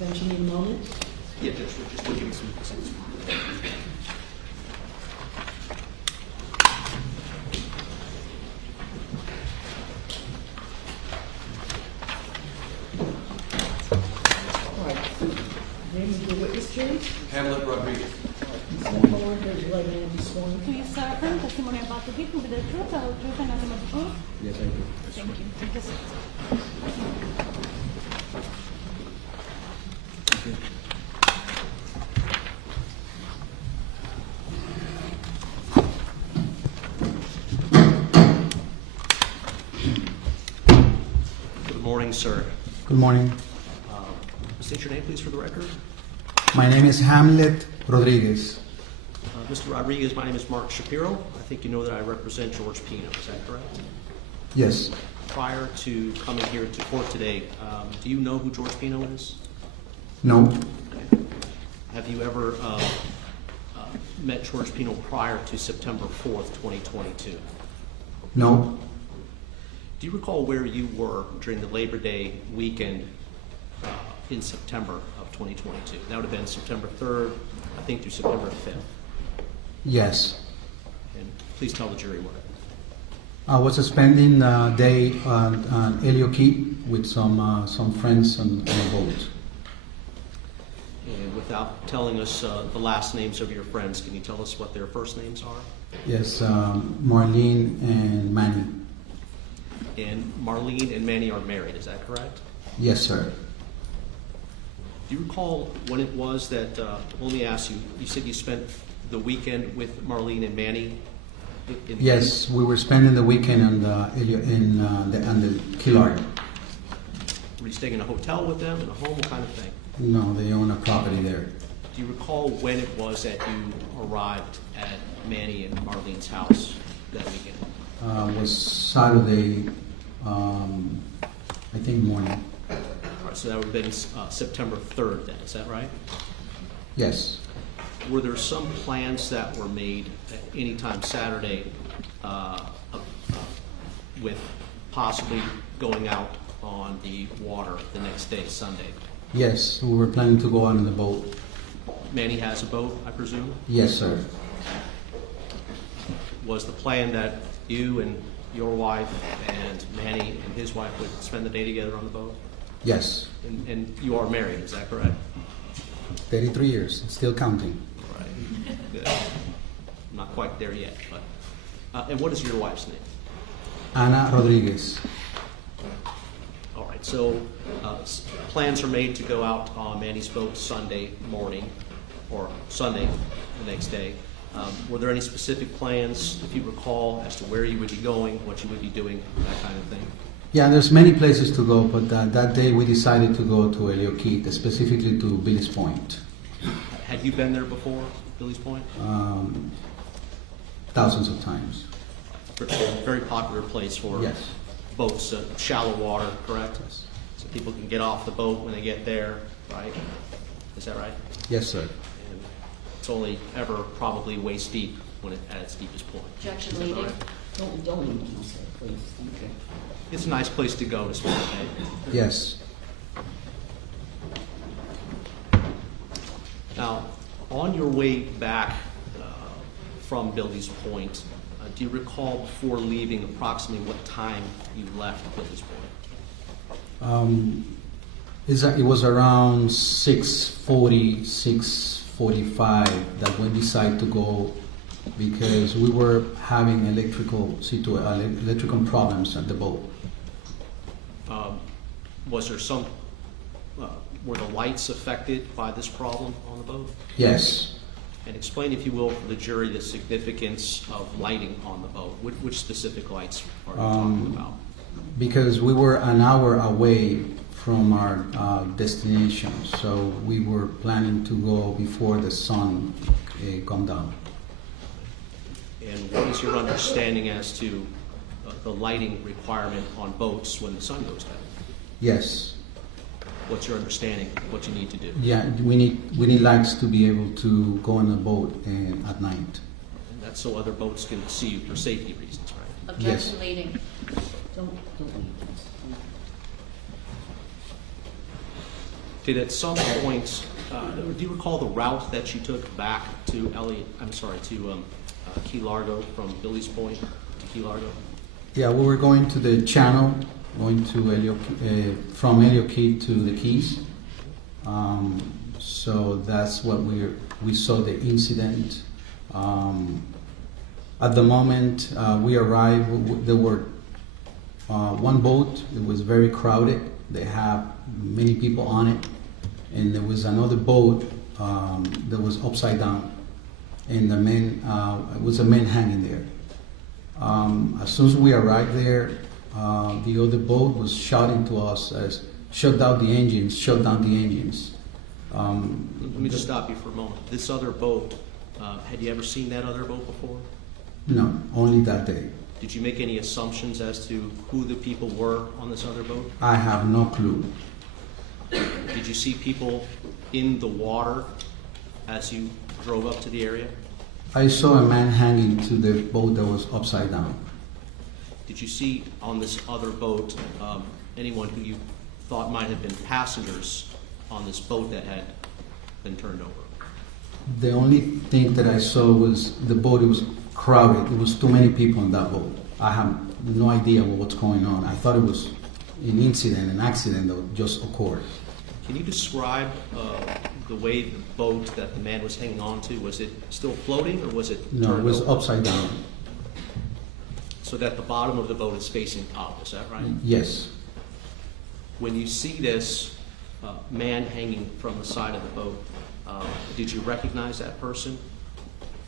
Don't you need a moment? Yeah, Judge, we're just looking at some. All right. Name of the witness, Jerry? Hamlet Rodriguez. Step forward, raise your right hand and be sworn. Do you swear affirm testimony about to give will be the truth, the whole truth, and nothing but the truth? Yes, I do. Thank you. Take a seat. Good morning, sir. Good morning. State your name, please, for the record. My name is Hamlet Rodriguez. Mr. Rodriguez, my name is Mark Shapiro. I think you know that I represent George Pino. Is that correct? Yes. Prior to coming here to court today, do you know who George Pino is? No. Okay. Have you ever met George Pino prior to September 4th, 2022? No. Do you recall where you were during the Labor Day weekend in September of 2022? That would have been September 3rd, I think, through September 5th. Yes. And please tell the jury what. I was spending a day on Elio Key with some friends on a boat. And without telling us the last names of your friends, can you tell us what their first names are? Yes, Marlene and Manny. And Marlene and Manny are married, is that correct? Yes, sir. Do you recall when it was that, let me ask you, you said you spent the weekend with Marlene and Manny? Yes, we were spending the weekend on the Killard. Were you staying in a hotel with them, in a home, what kind of thing? No, they own a property there. Do you recall when it was that you arrived at Manny and Marlene's house that weekend? It was Saturday, I think morning. All right, so that would have been September 3rd then, is that right? Yes. Were there some plans that were made at any time Saturday with possibly going out on the water the next day, Sunday? Yes, we were planning to go out on the boat. Manny has a boat, I presume? Yes, sir. Was the plan that you and your wife and Manny and his wife would spend the day together on the boat? Yes. And you are married, is that correct? 33 years, still counting. Right. Good. I'm not quite there yet, but and what is your wife's name? Ana Rodriguez. All right. So plans are made to go out on Manny's boat Sunday morning, or Sunday the next day. Were there any specific plans, if you recall, as to where you would be going, what you would be doing, that kind of thing? Yeah, there's many places to go, but that day we decided to go to Elio Key, specifically to Billy's Point. Had you been there before, Billy's Point? Thousands of times. Very popular place for Yes. boats, shallow water, correct? Yes. So people can get off the boat when they get there, right? Is that right? Yes, sir. And it's only ever probably waist deep when it's at its deepest point. Objection Is that leading. right? Don't leave, counsel, please. Thank you. It's a nice place to go to spend the day. Yes. Now, on your way back from Billy's Point, do you recall before leaving approximately what time you left Billy's Point? It was around 6:40, 6:45 that we decided to go because we were having electrical problems at the boat. Was there some, were the lights affected by this problem on the boat? Yes. And explain, if you will, for the jury, the significance of lighting on the boat. Which specific lights are you talking about? Because we were an hour away from our destination, so we were planning to go before the sun come down. And what is your understanding as to the lighting requirement on boats when the sun goes down? Yes. What's your understanding of what you need to do? Yeah, we need lights to be able to go on a boat at night. And that's so other boats can see you for safety reasons, right? Objection leading. Don't leave. Did at some point, do you recall the route that you took back to Key Largo from Billy's Point to Key Largo? Yeah, we were going to the channel, going to from Elliott Key to the Keys. So that's what we saw the incident. At the moment we arrived, there were one boat. It was very crowded. They have many people on it, and there was another boat that was upside down, and the man it was a man hanging there. As soon as we arrived there, the other boat was shouting to us as, "Shut down the engines! Shut down the engines!" Let me just stop you for a moment. This other boat, had you ever seen that other boat before? No, only that day. Did you make any assumptions as to who the people were on this other boat? I have no clue. Did you see people in the water as you drove up to the area? I saw a man hanging to the boat that was upside down. Did you see on this other boat anyone who you thought might have been passengers on this boat that had been turned over? The only thing that I saw was the boat. It was crowded. There was too many people on that boat. I have no idea what's going on. I thought it was an accident that just occurred. Can you describe the way the boat that the man was hanging on to? Was it still floating or was it turned over? No, it was upside down. So that the bottom of the boat is facing up, is that right? Yes. When you see this man hanging from the side of the boat, did you recognize that person?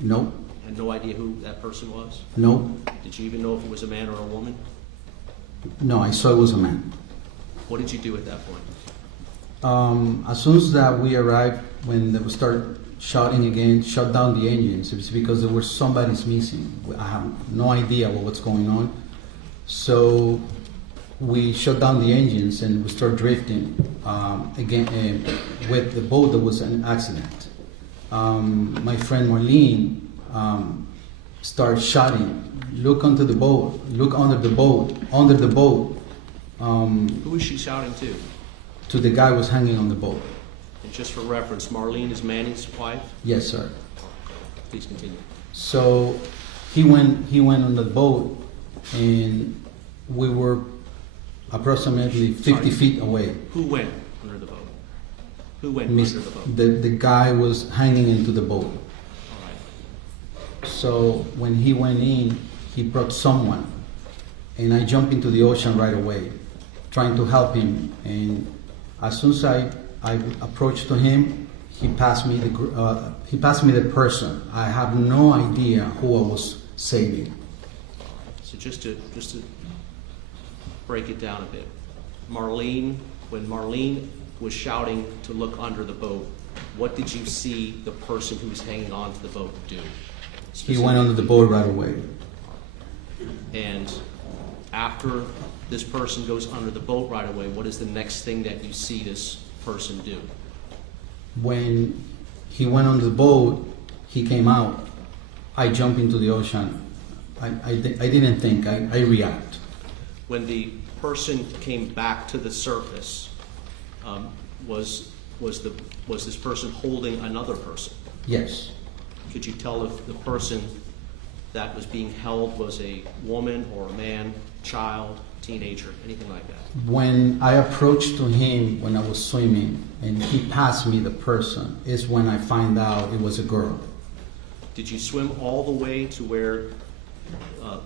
No. Had no idea who that person was? No. Did you even know if it was a man or a woman? No, I saw it was a man. What did you do at that point? As soon as that we arrived, when they would start shouting again, shut down the engines, it's because there was somebody's missing. I have no idea what's going on. So we shut down the engines and we start drifting again with the boat that was an accident. My friend Marlene started shouting, "Look under the boat! Look under the boat! Under the boat!" Who was she shouting to? To the guy who was hanging on the boat. And just for reference, Marlene is Manny's wife? Yes, sir. Please continue. So he went on the boat, and we were approximately 50 feet away. Who went under the boat? Who went under the boat? The guy was hanging into the boat. All right. So when he went in, he brought someone, and I jumped into the ocean right away, trying to help him. And as soon as I approached to him, he passed me the person. I have no idea who I was saving. So just to break it down a bit, when Marlene was shouting to look under the boat, what did you see the person who was hanging on to the boat do? He went under the boat right away. And after this person goes under the boat right away, what is the next thing that you see this person do? When he went on the boat, he came out. I jumped into the ocean. I didn't think. I react. When the person came back to the surface, was this person holding another person? Yes. Could you tell if the person that was being held was a woman or a man, child, teenager, anything like that? When I approached to him when I was swimming and he passed me the person is when I find out it was a girl. Did you swim all the way to where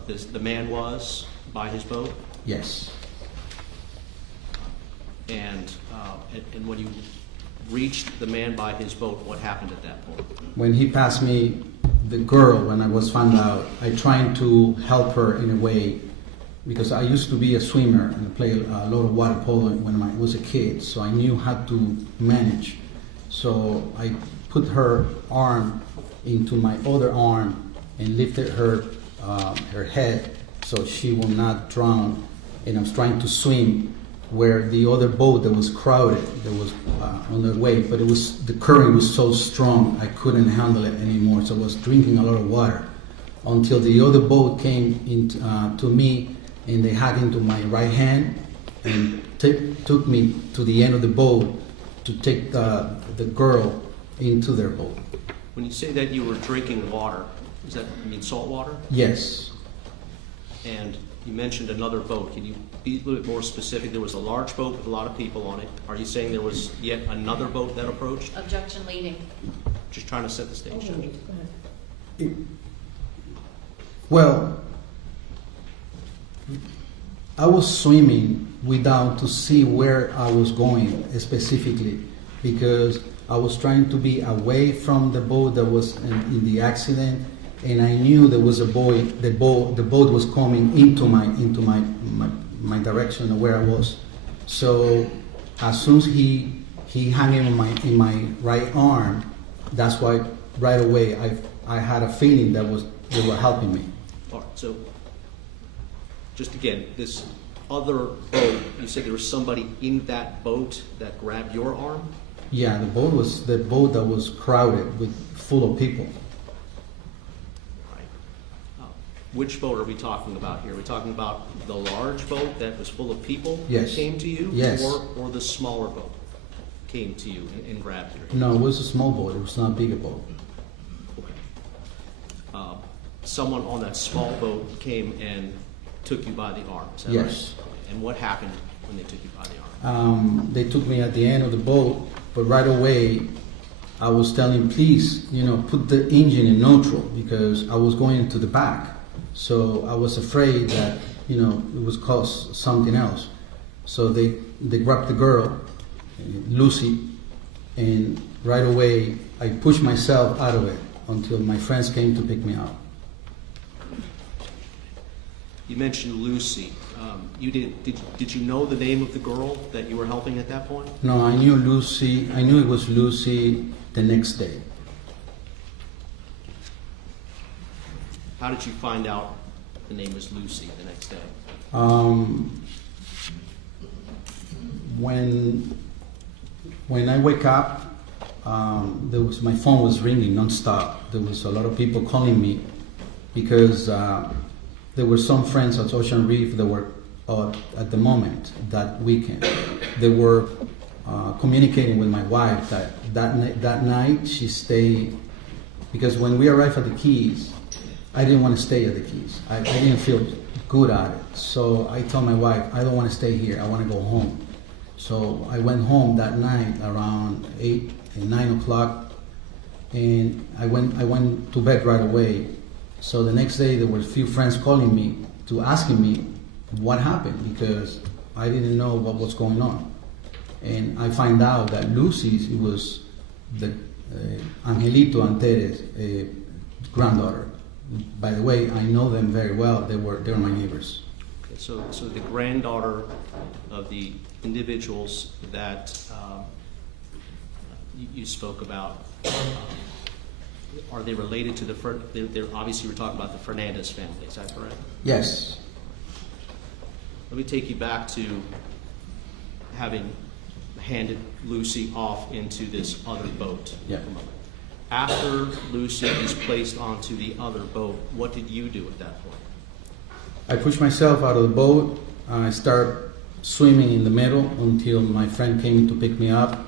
the man was by his boat? Yes. And when you reached the man by his boat, what happened at that point? When he passed me the girl, when I was found out, I tried to help her in a way because I used to be a swimmer and play a lot of water polo when I was a kid, so I knew how to manage. So I put her arm into my other arm and lifted her head so she will not drown. And I was trying to swim where the other boat that was crowded, that was on the way, but the current was so strong I couldn't handle it anymore. So I was drinking a lot of water until the other boat came to me and they hacked into my right hand and took me to the end of the boat to take the girl into their boat. When you say that you were drinking water, does that mean salt water? Yes. And you mentioned another boat. Can you be a little bit more specific? There was a large boat with a lot of people on it. Are you saying there was yet another boat that approached? Objection leading. Just trying to set the stage. Judge. Well, I was swimming without to see where I was going specifically because I was trying to be away from the boat that was in the accident, and I knew there was a boy. The boat was coming into my direction of where I was. So as soon as he hung in my right arm, that's why right away I had a feeling that they were helping me. All right, so just again, this other boat, you said there was somebody in that boat that grabbed your arm? Yeah, the boat that was crowded with full of people. Right. Which boat are we talking about here? Are we talking about the large boat that was full of people Yes. that came to you? Yes. Or the smaller boat came to you and grabbed your hand? No, it was a small boat. It was not a bigger boat. Okay. Someone on that small boat came and took you by the arm, is that Yes. right? And what happened when they took you by the arm? They took me at the end of the boat, but right away I was telling, please, put the engine in neutral because I was going to the back. So I was afraid that, it was cause something else. So they grabbed the girl, Lucy, and right away I pushed myself out of it until my friends came to pick me up. You mentioned Lucy. Did you know the name of the girl that you were helping at that point? No, I knew Lucy. I knew it was Lucy the next day. How did you find out the name was Lucy the next day? When I wake up, my phone was ringing nonstop. There was a lot of people calling me because there were some friends at Ocean Reef that were at the moment that weekend. They were communicating with my wife that night she stayed because when we arrived at the Keys, I didn't want to stay at the Keys. I didn't feel good at it. So I told my wife, I don't want to stay here. I want to go home. So I went home that night around 8 and 9 o'clock, and I went to bed right away. So the next day there were a few friends calling me asking me what happened because I didn't know what was going on. And I find out that Lucy's was the Angelito Anteres' granddaughter. By the way, I know them very well. They were my neighbors. Okay, so the granddaughter of the individuals that you spoke about, are they related to they're obviously we're talking about the Fernandez family, is that correct? Yes. Let me take you back to having handed Lucy off into this other boat. Yeah. After Lucy is placed onto the other boat, what did you do at that point? I pushed myself out of the boat. I started swimming in the middle until my friend came to pick me up.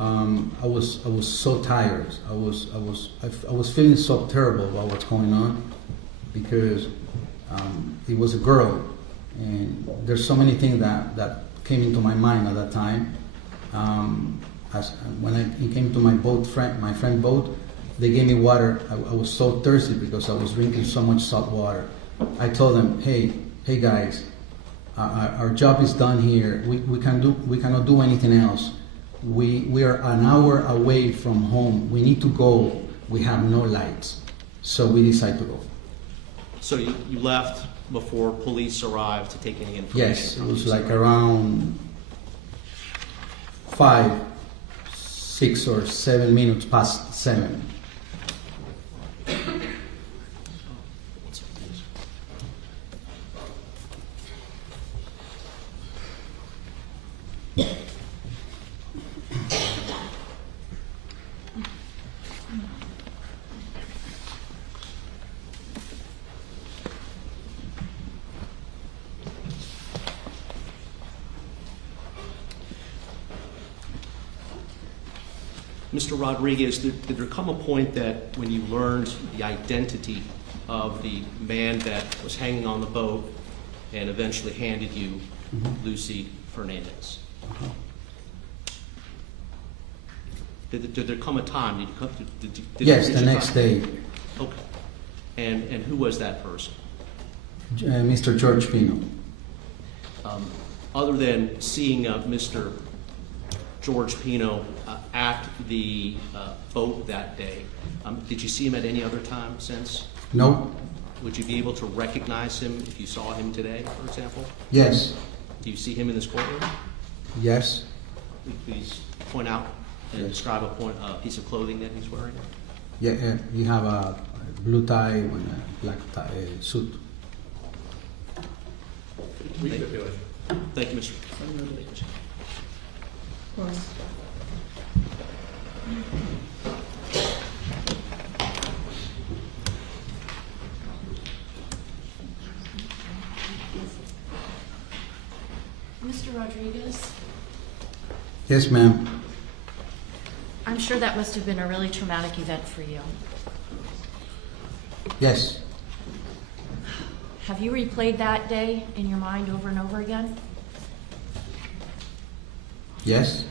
I was so tired. I was feeling so terrible about what's going on because it was a girl, And there's so many things that came into my mind at that time. When it came to my friend boat, they gave me water. I was so thirsty because I was drinking so much salt water. I told them, hey guys, our job is done here. We cannot do anything else. We are an hour away from home. We need to go. We have no lights. So we decided to go. So you left before police arrived to take any information? Yes, it was like around 5, 6 or 7 minutes past 7. Mr. Rodriguez, did there come a point that when you learned the identity of the man that was hanging on the boat and eventually handed you Lucy Fernandez? Did there come a time? Yes, the next day. Okay. And who was that person? Mr. George Pino. Other than seeing Mr. George Pino at the boat that day, did you see him at any other time since? No. Would you be able to recognize him if you saw him today, for example? Yes. Do you see him in this courtroom? Yes. Please point out and describe a piece of clothing that he's wearing. Yeah, he have a blue tie and a black suit. Thank you, Mr. Mr. Rodriguez, Yes, ma'am. I'm sure that must have been a really traumatic event for you. Yes. Have you replayed that day in your mind over and over again? Yes.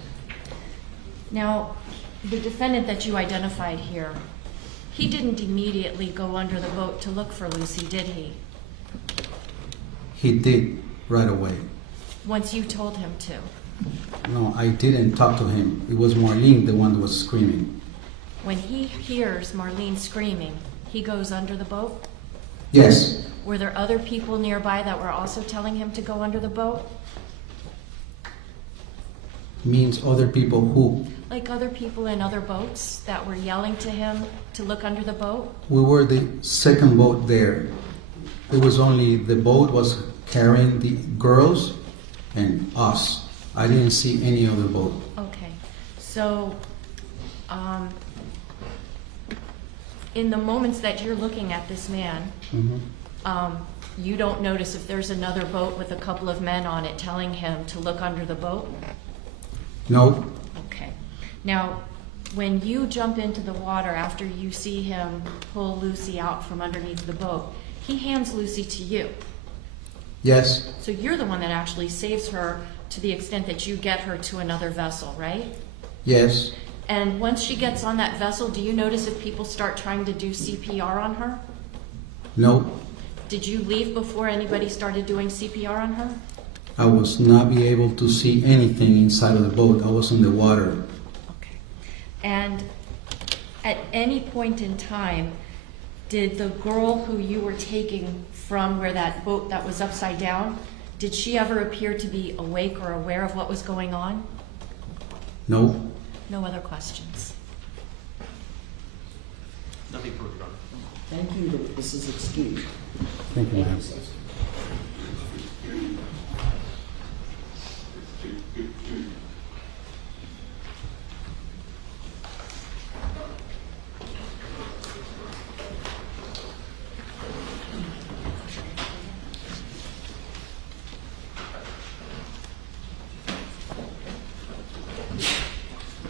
Now, the defendant that you identified here, he didn't immediately go under the boat to look for Lucy, did he? He did right away. Once you told him to. No, I didn't talk to him. It was Marlene, the one that was screaming. When he hears Marlene screaming, he goes under the boat? Yes. Were there other people nearby that were also telling him to go under the boat? Means other people who? Like other people in other boats that were yelling to him to look under the boat? We were the second boat there. It was only the boat was carrying the girls and us. I didn't see any other boat. Okay. So, in the moments that you're looking at this man, you don't notice if there's another boat with a couple of men on it telling him to look under the boat? No. Okay. Now, when you jump into the water after you see him pull Lucy out from underneath the boat, he hands Lucy to you. Yes. So you're the one that actually saves her to the extent that you get her to another vessel, right? Yes. And once she gets on that vessel, do you notice if people start trying to do CPR on her? No. Did you leave before anybody started doing CPR on her? I was not be able to see anything inside of the boat. I was in the water. Okay. And at any point in time, did the girl who you were taking from where that boat that was upside down, did she ever appear to be awake or aware of what was going on? No. No other questions? Nothing further, Your Honor. Thank you, that this is excused. Thank you, ma'am.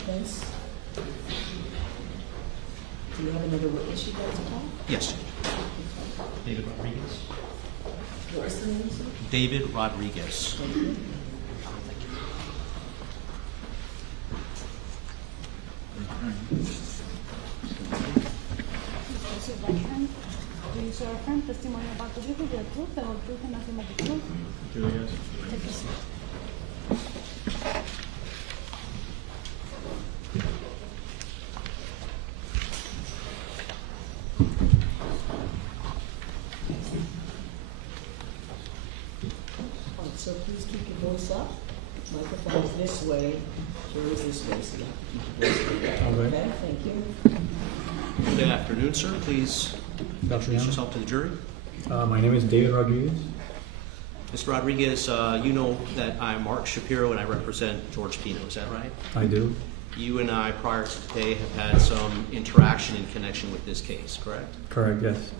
Yes? Do you have another witness you'd like to call? Yes. David Rodriguez. What was the name, sir? David Rodriguez. Thank you. Raise your right hand. Do you swear or affirm testimony about to give you the truth, the whole truth, and nothing but the truth? Take your seat. All right, so please keep your voice up. Microphone's this way, jury's this way, so you have to keep your voice up. Okay, thank you. Good afternoon, sir. Please introduce yourself to the jury. My name is David Rodriguez. Mr. Rodriguez, you know that I'm Mark Shapiro and I represent George Pino. Is that right? I do. You and I, prior to today, have had some interaction in connection with this case, correct? Correct, yes.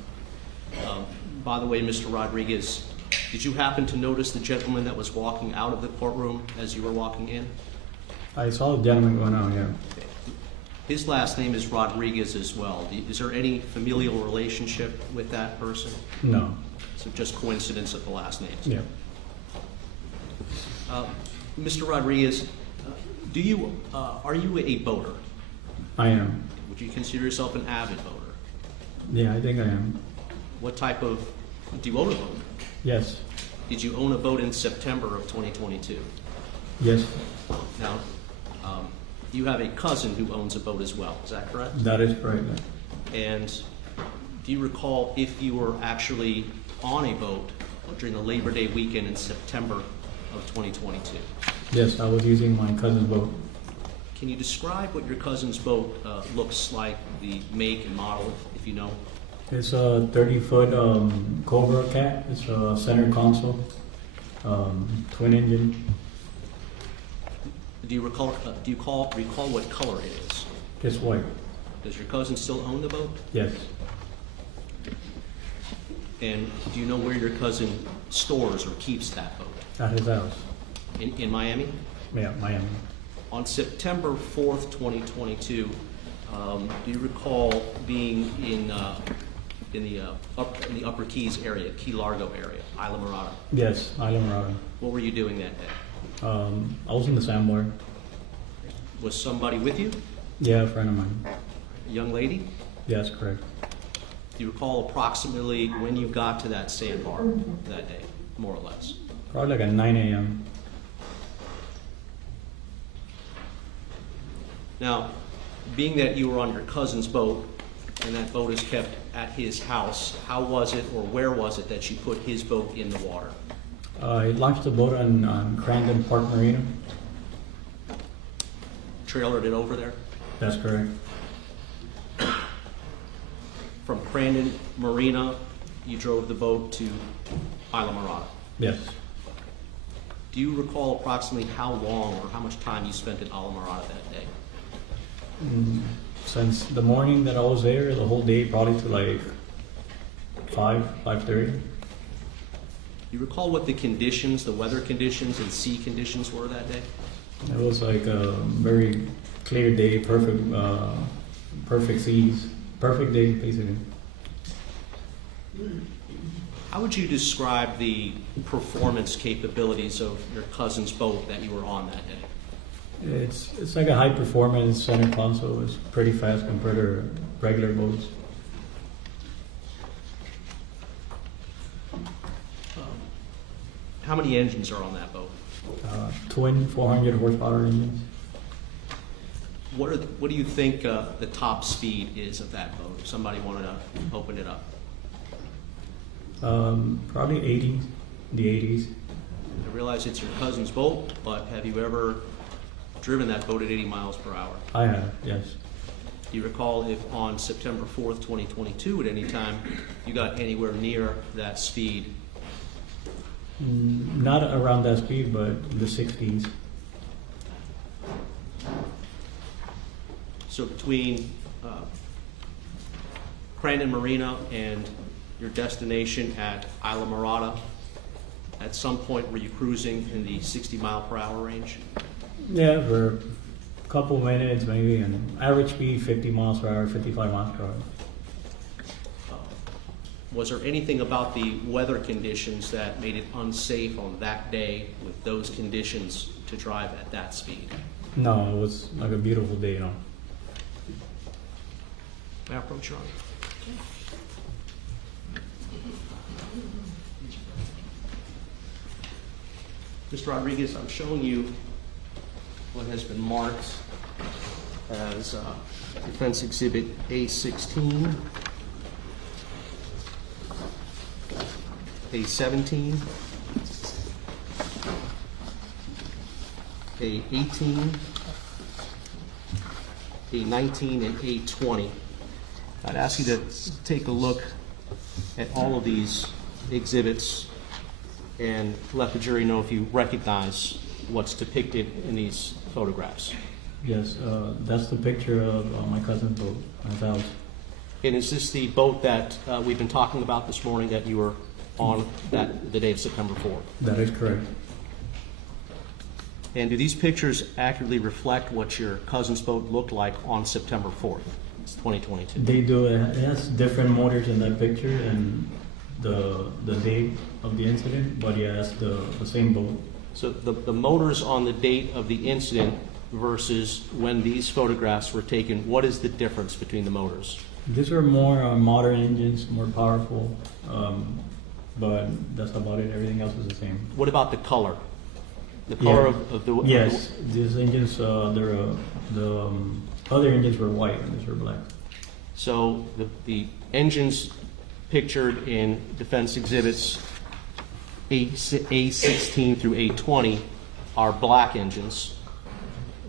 By the way, Mr. Rodriguez, did you happen to notice the gentleman that was walking out of the courtroom as you were walking in? I saw the gentleman going out, yeah. His last name is Rodriguez as well. Is there any familial relationship with that person? No. So just coincidence of the last names? Yeah. Mr. Rodriguez, are you a boater? I am. Would you consider yourself an avid boater? Yeah, I think I am. What type of, do you own a boat? Yes. Did you own a boat in September of 2022? Yes. Now, you have a cousin who owns a boat as well, is that correct? That is correct. And do you recall if you were actually on a boat during the Labor Day weekend in September of 2022? Yes, I was using my cousin's boat. Can you describe what your cousin's boat looks like, the make and model, if you know? It's a 30-foot Cobra Cat. It's a center console, twin engine. Do you recall what color it is? It's white. Does your cousin still own the boat? Yes. And do you know where your cousin stores or keeps that boat? At his house. In Miami? Yeah, Miami. On September 4th, 2022, do you recall being in the Upper Keys area, Key Largo area, Isla Mirada? Yes, Isla Mirada. What were you doing that day? I was in the sandbar. Was somebody with you? Yeah, a friend of mine. A young lady? Yes, correct. Do you recall approximately when you got to that sandbar that day, more or less? Probably like at 9 a.m. Now, being that you were on your cousin's boat and that boat is kept at his house, how was it or where was it that you put his boat in the water? He launched the boat on Crandon Park Marina. Trailered it over there? That's correct. From Crandon Marina, you drove the boat to Isla Mirada? Yes. Do you recall approximately how long or how much time you spent at Isla Mirada that day? Since the morning that I was there, the whole day, probably to like 5:30. You recall what the conditions, the weather conditions and sea conditions were that day? It was like a very clear day, perfect seas, perfect day basically. How would you describe the performance capabilities of your cousin's boat that you were on that day? It's like a high performance center console. It's pretty fast compared to regular boats. How many engines are on that boat? Twin 400 horsepower engines. What do you think the top speed is of that boat? If somebody wanted to open it up, Probably 80s, the 80s. I realize it's your cousin's boat, but have you ever driven that boat at 80 miles per hour? I have, yes. Do you recall if on September 4th, 2022, at any time you got anywhere near that speed? Not around that speed, but the 60s. So between Crandon Marina and your destination at Isla Mirada, at some point were you cruising in the 60 mile per hour range? Yeah, for a couple minutes maybe, and average speed 50 miles per hour, 55 miles per hour. Was there anything about the weather conditions that made it unsafe on that day with those conditions to drive at that speed? No, it was like a beautiful day, you know. May I approach your honor? Mr. Rodriguez, I'm showing you what has been marked as Defense Exhibit A16, A17, A18, A19, and A20. I'd ask you to take a look at all of these exhibits and let the jury know if you recognize what's depicted in these photographs. Yes, that's the picture of my cousin's boat, my house. And is this the boat that we've been talking about this morning that you were on the day of September 4th? That is correct. And do these pictures accurately reflect what your cousin's boat looked like on September 4th, 2022? They do. It has different motors in that picture and the date of the incident, but yeah, it's the same boat. So the motors on the date of the incident versus when these photographs were taken, what is the difference between the motors? These are more modern engines, more powerful, but that's about it. Everything else is the same. What about the color? The color of the... Yes, these engines, the other engines were white and these were black. So the engines pictured in defense exhibits A16 through A20 are black engines.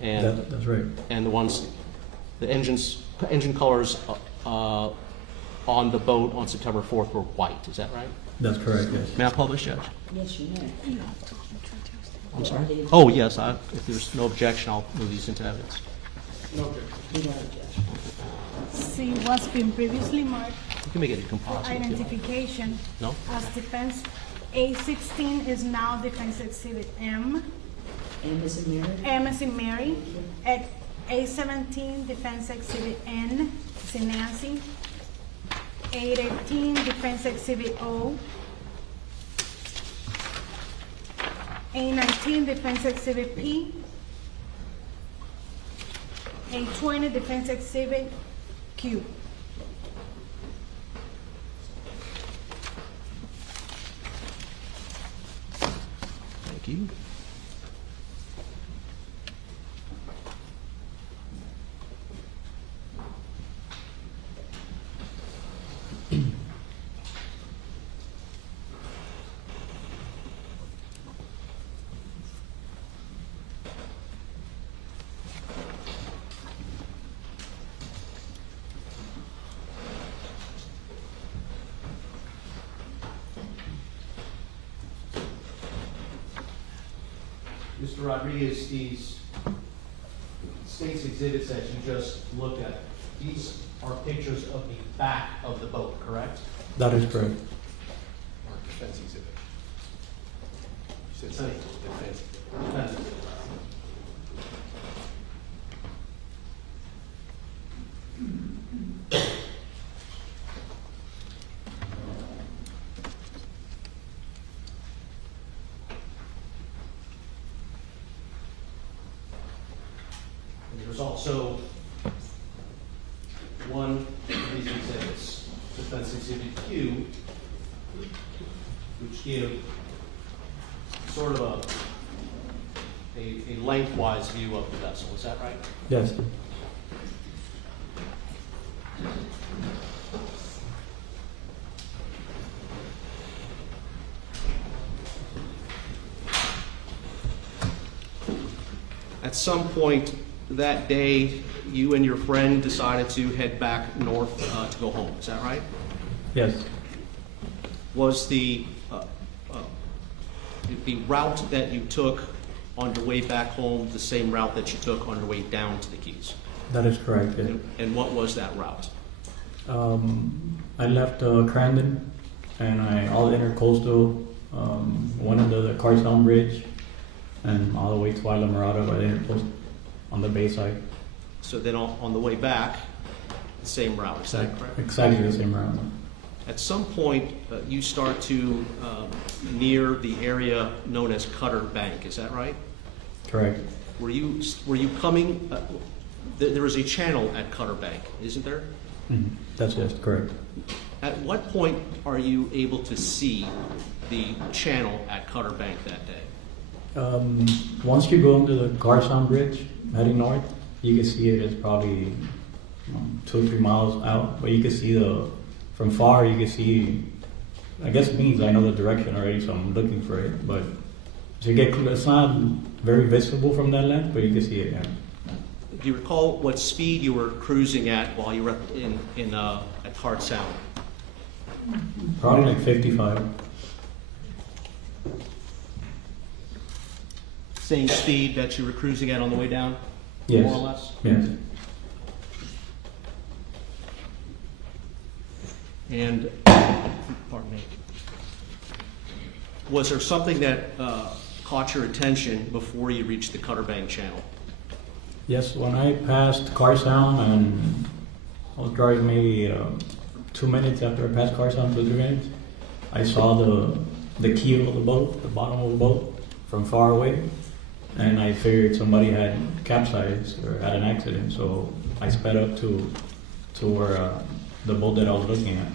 And that's right. And the engine colors on the boat on September 4th were white. Is that right? That's correct, yes. May I publish, Judge? Yes, you may. I'm sorry? Oh, yes. If there's no objection, I'll move these into evidence. No objection. Without objection. See what's been previously marked You can make it a composite. if you like. identification No? as defense. A16 is now defense exhibit M. And Ms. Mary? M as in Mary. At A17 defense exhibit N as in Nancy. A18 defense exhibit O. A19 defense exhibit P. A20 defense exhibit Q. Thank you. Mr. Rodriguez, these state's exhibits that you just looked at, these are pictures of the back of the boat, correct? That is correct. Or defense exhibit. You said Defense. defense. Defense. And there's also one of these exhibits, Defense Exhibit Q, which give sort of a lengthwise view of the vessel. Is that right? Yes. At some point that day, you and your friend decided to head back north to go home. Is that right? Yes. Was the route that you took on your way back home the same route that you took on your way down to the Keys? That is correct. Yes. And what was that route? I left Crandon and all intercoastal, went under the Carson Bridge and all the way to Isla Mirada by the intercoastal on the bay side. So then on the way back, the same route. Is that correct? Exactly the same route. At some point, you start to near the area known as Cutter Bank. Is that right? Correct. Were you coming? There is a channel at Cutter Bank, isn't there? That's yes, correct. At what point are you able to see the channel at Cutter Bank that day? Once you go into the Carson Bridge heading north, you can see it. It's probably 2 or 3 miles out, but you can see from far. You can see. I guess it means I know the direction already, so I'm looking for it. But as you get close, it's not very visible from that length, but you can see it. Yeah. Do you recall what speed you were cruising at while you were at Hart Sound? Probably like 55. Same speed that you were cruising at on the way down? Yes. More or less? Yes. And, pardon me, was there something that caught your attention before you reached the Cutter Bank channel? Yes, when I passed Carson and I was driving maybe 2 minutes after I passed Carson, 2 minutes, I saw the keel of the boat, the bottom of the boat, from far away, and I figured somebody had capsized or had an accident, so I sped up to where the boat that I was looking at.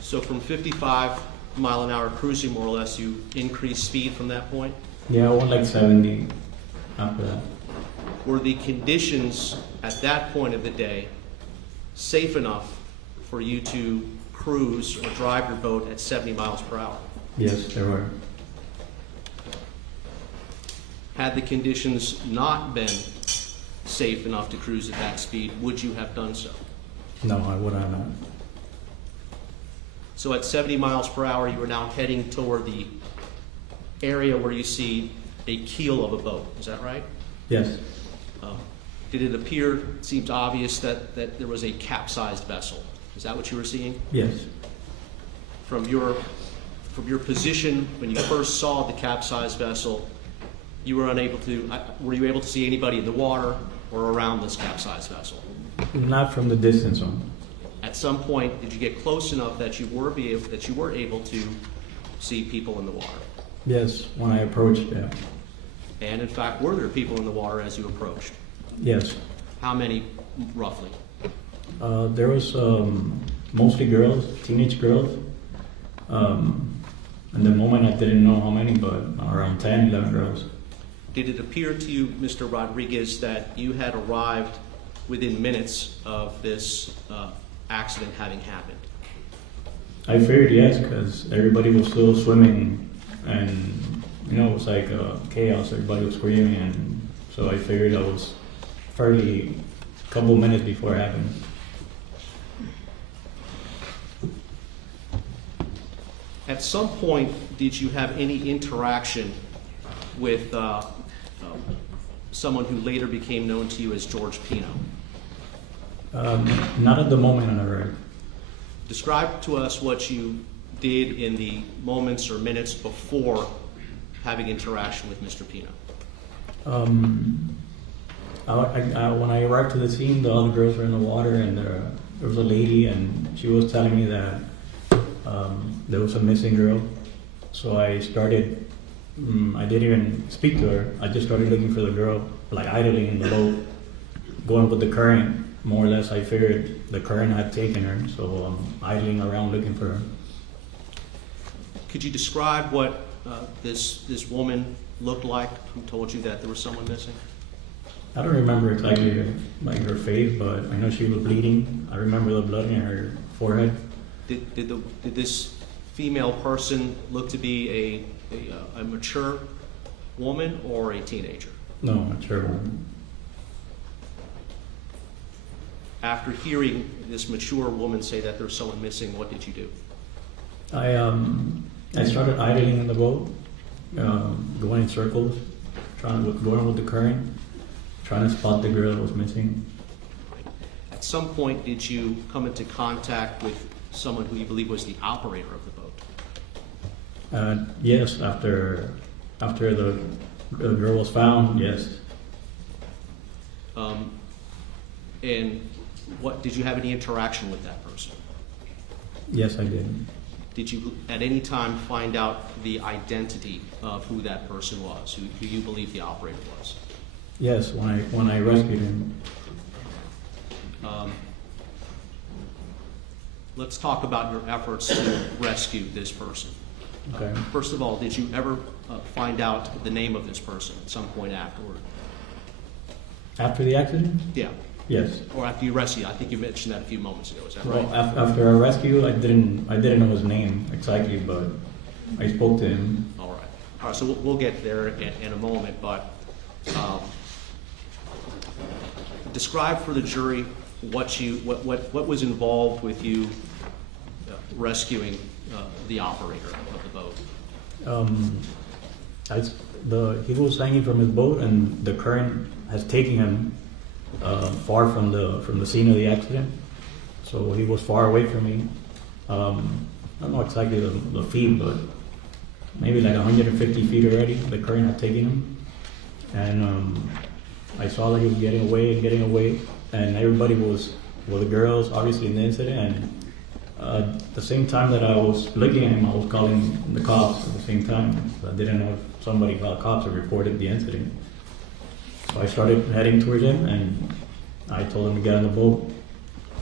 So from 55 mile an hour cruising, more or less, you increased speed from that point? Yeah, I went like 70 after that. Were the conditions at that point of the day safe enough for you to cruise or drive your boat at 70 miles per hour? Yes, there were. Had the conditions not been safe enough to cruise at that speed, would you have done so? No, I would have not. So at 70 miles per hour, you are now heading toward the area where you see a keel of a boat. Is that right? Yes. Did it appear, it seems obvious, that there was a capsized vessel? Is that what you were seeing? Yes. From your position when you first saw the capsized vessel, you were unable to, were you able to see anybody in the water or around this capsized vessel? Not from the distance on. At some point, did you get close enough that you were able to see people in the water? Yes, when I approached, yeah. And in fact, were there people in the water as you approached? Yes. How many, roughly? There was mostly girls, teenage girls. At the moment, I didn't know how many, but around 10, 11 girls. Did it appear to you, Mr. Rodriguez, that you had arrived within minutes of this accident having happened? I figured yes, because everybody was still swimming, and it was like chaos. Everybody was screaming, and so I figured I was fairly a couple minutes before it happened. At some point, did you have any interaction with someone who later became known to you as George Pino? Not at the moment I arrived. Describe to us what you did in the moments or minutes before having interaction with Mr. Pino. When I arrived to the scene, the other girls were in the water, and there was a lady, and she was telling me that there was a missing girl. So I started, I didn't even speak to her. I just started looking for the girl, like idling in the boat, going with the current. More or less, I figured the current had taken her, so I'm idling around looking for her. Could you describe what this woman looked like who told you that there was someone missing? I don't remember exactly like her face, but I know she was bleeding. I remember the blood in her forehead. Did this female person look to be a mature woman or a teenager? No, mature woman. After hearing this mature woman say that there's someone missing, what did you do? I started idling in the boat, going in circles, going with the current, trying to spot the girl that was missing. At some point, did you come into contact with someone who you believe was the operator of the boat? Yes, after the girl was found, yes. And what did you have any interaction with that person? Yes, I did. Did you at any time find out the identity of who that person was, who you believe the operator was? Yes, when I rescued him. Let's talk about your efforts to rescue this person. Okay. First of all, did you ever find out the name of this person at some point afterward? After the accident? Yeah. Yes. Or after you rescued? I think you mentioned that a few moments ago. Is that right? Well, after our rescue, I didn't know his name exactly, but I spoke to him. All right. All right. So we'll get there in a moment, but describe for the jury what was involved with you rescuing the operator of the boat. He was hanging from his boat, and the current has taken him far from the scene of the accident. So he was far away from me. I don't know exactly the feet, but maybe like 150 feet already. The current had taken him, and I saw that he was getting away, and everybody was, well, the girls obviously in the incident, and at the same time that I was looking at him, I was calling the cops at the same time. So I didn't know if somebody called cops or reported the incident. So I started heading towards him, and I told him to get on the boat.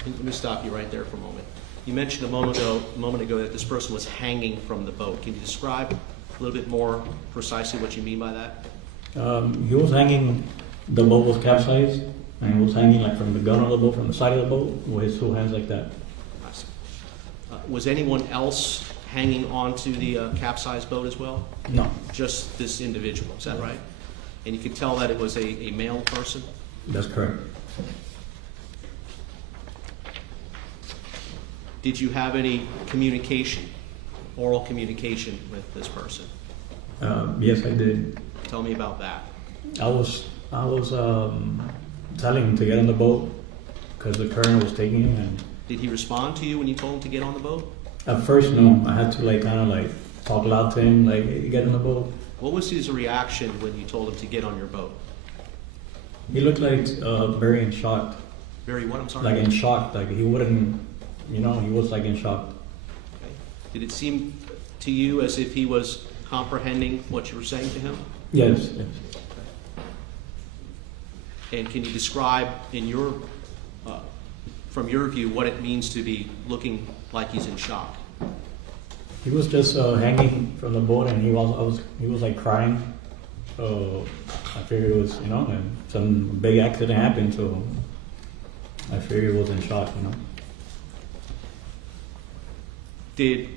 Let me stop you right there for a moment. You mentioned a moment ago that this person was hanging from the boat. Can you describe a little bit more precisely what you mean by that? He was hanging, the boat was capsized, and he was hanging like from the gun of the boat, from the side of the boat, with his two hands like that. I see. Was anyone else hanging onto the capsized boat as well? No. Just this individual, is that right? And you could tell that it was a male person? That's correct. Did you have any communication, oral communication with this person? Yes, I did. Tell me about that. I was telling him to get on the boat because the current was taking him. And did he respond to you when you told him to get on the boat? at first, no. I had to kind of talk loud to him, hey, get on the boat. What was his reaction when you told him to get on your boat? He looked like very in shock. Very what? I'm sorry. Like in shock. Like he wouldn't, he was in shock. Okay. Did it seem to you as if he was comprehending what you were saying to him? Yes. And can you describe, from your view, what it means to be looking like he's in shock? He was just hanging from the boat, and he was crying. So I figured it was, and some big accident happened. So I figured he was in shock, Did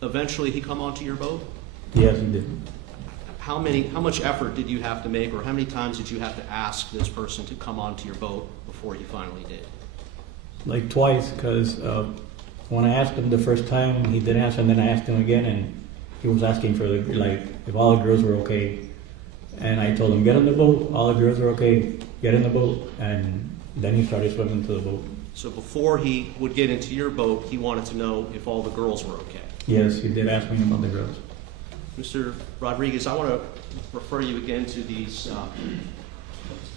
eventually he come onto your boat? Yes, he did. How much effort did you have to make, or how many times did you have to ask this person to come onto your boat before he finally did? Like twice, because when I asked him the first time, he didn't answer, and then I asked him again, and he was asking for if all the girls were okay. And I told him, get on the boat, all the girls are okay, get in the boat, and then he started swimming to the boat. So before he would get into your boat, he wanted to know if all the girls were okay? Yes, he did ask me about the girls. Mr. Rodriguez, I want to refer you again to these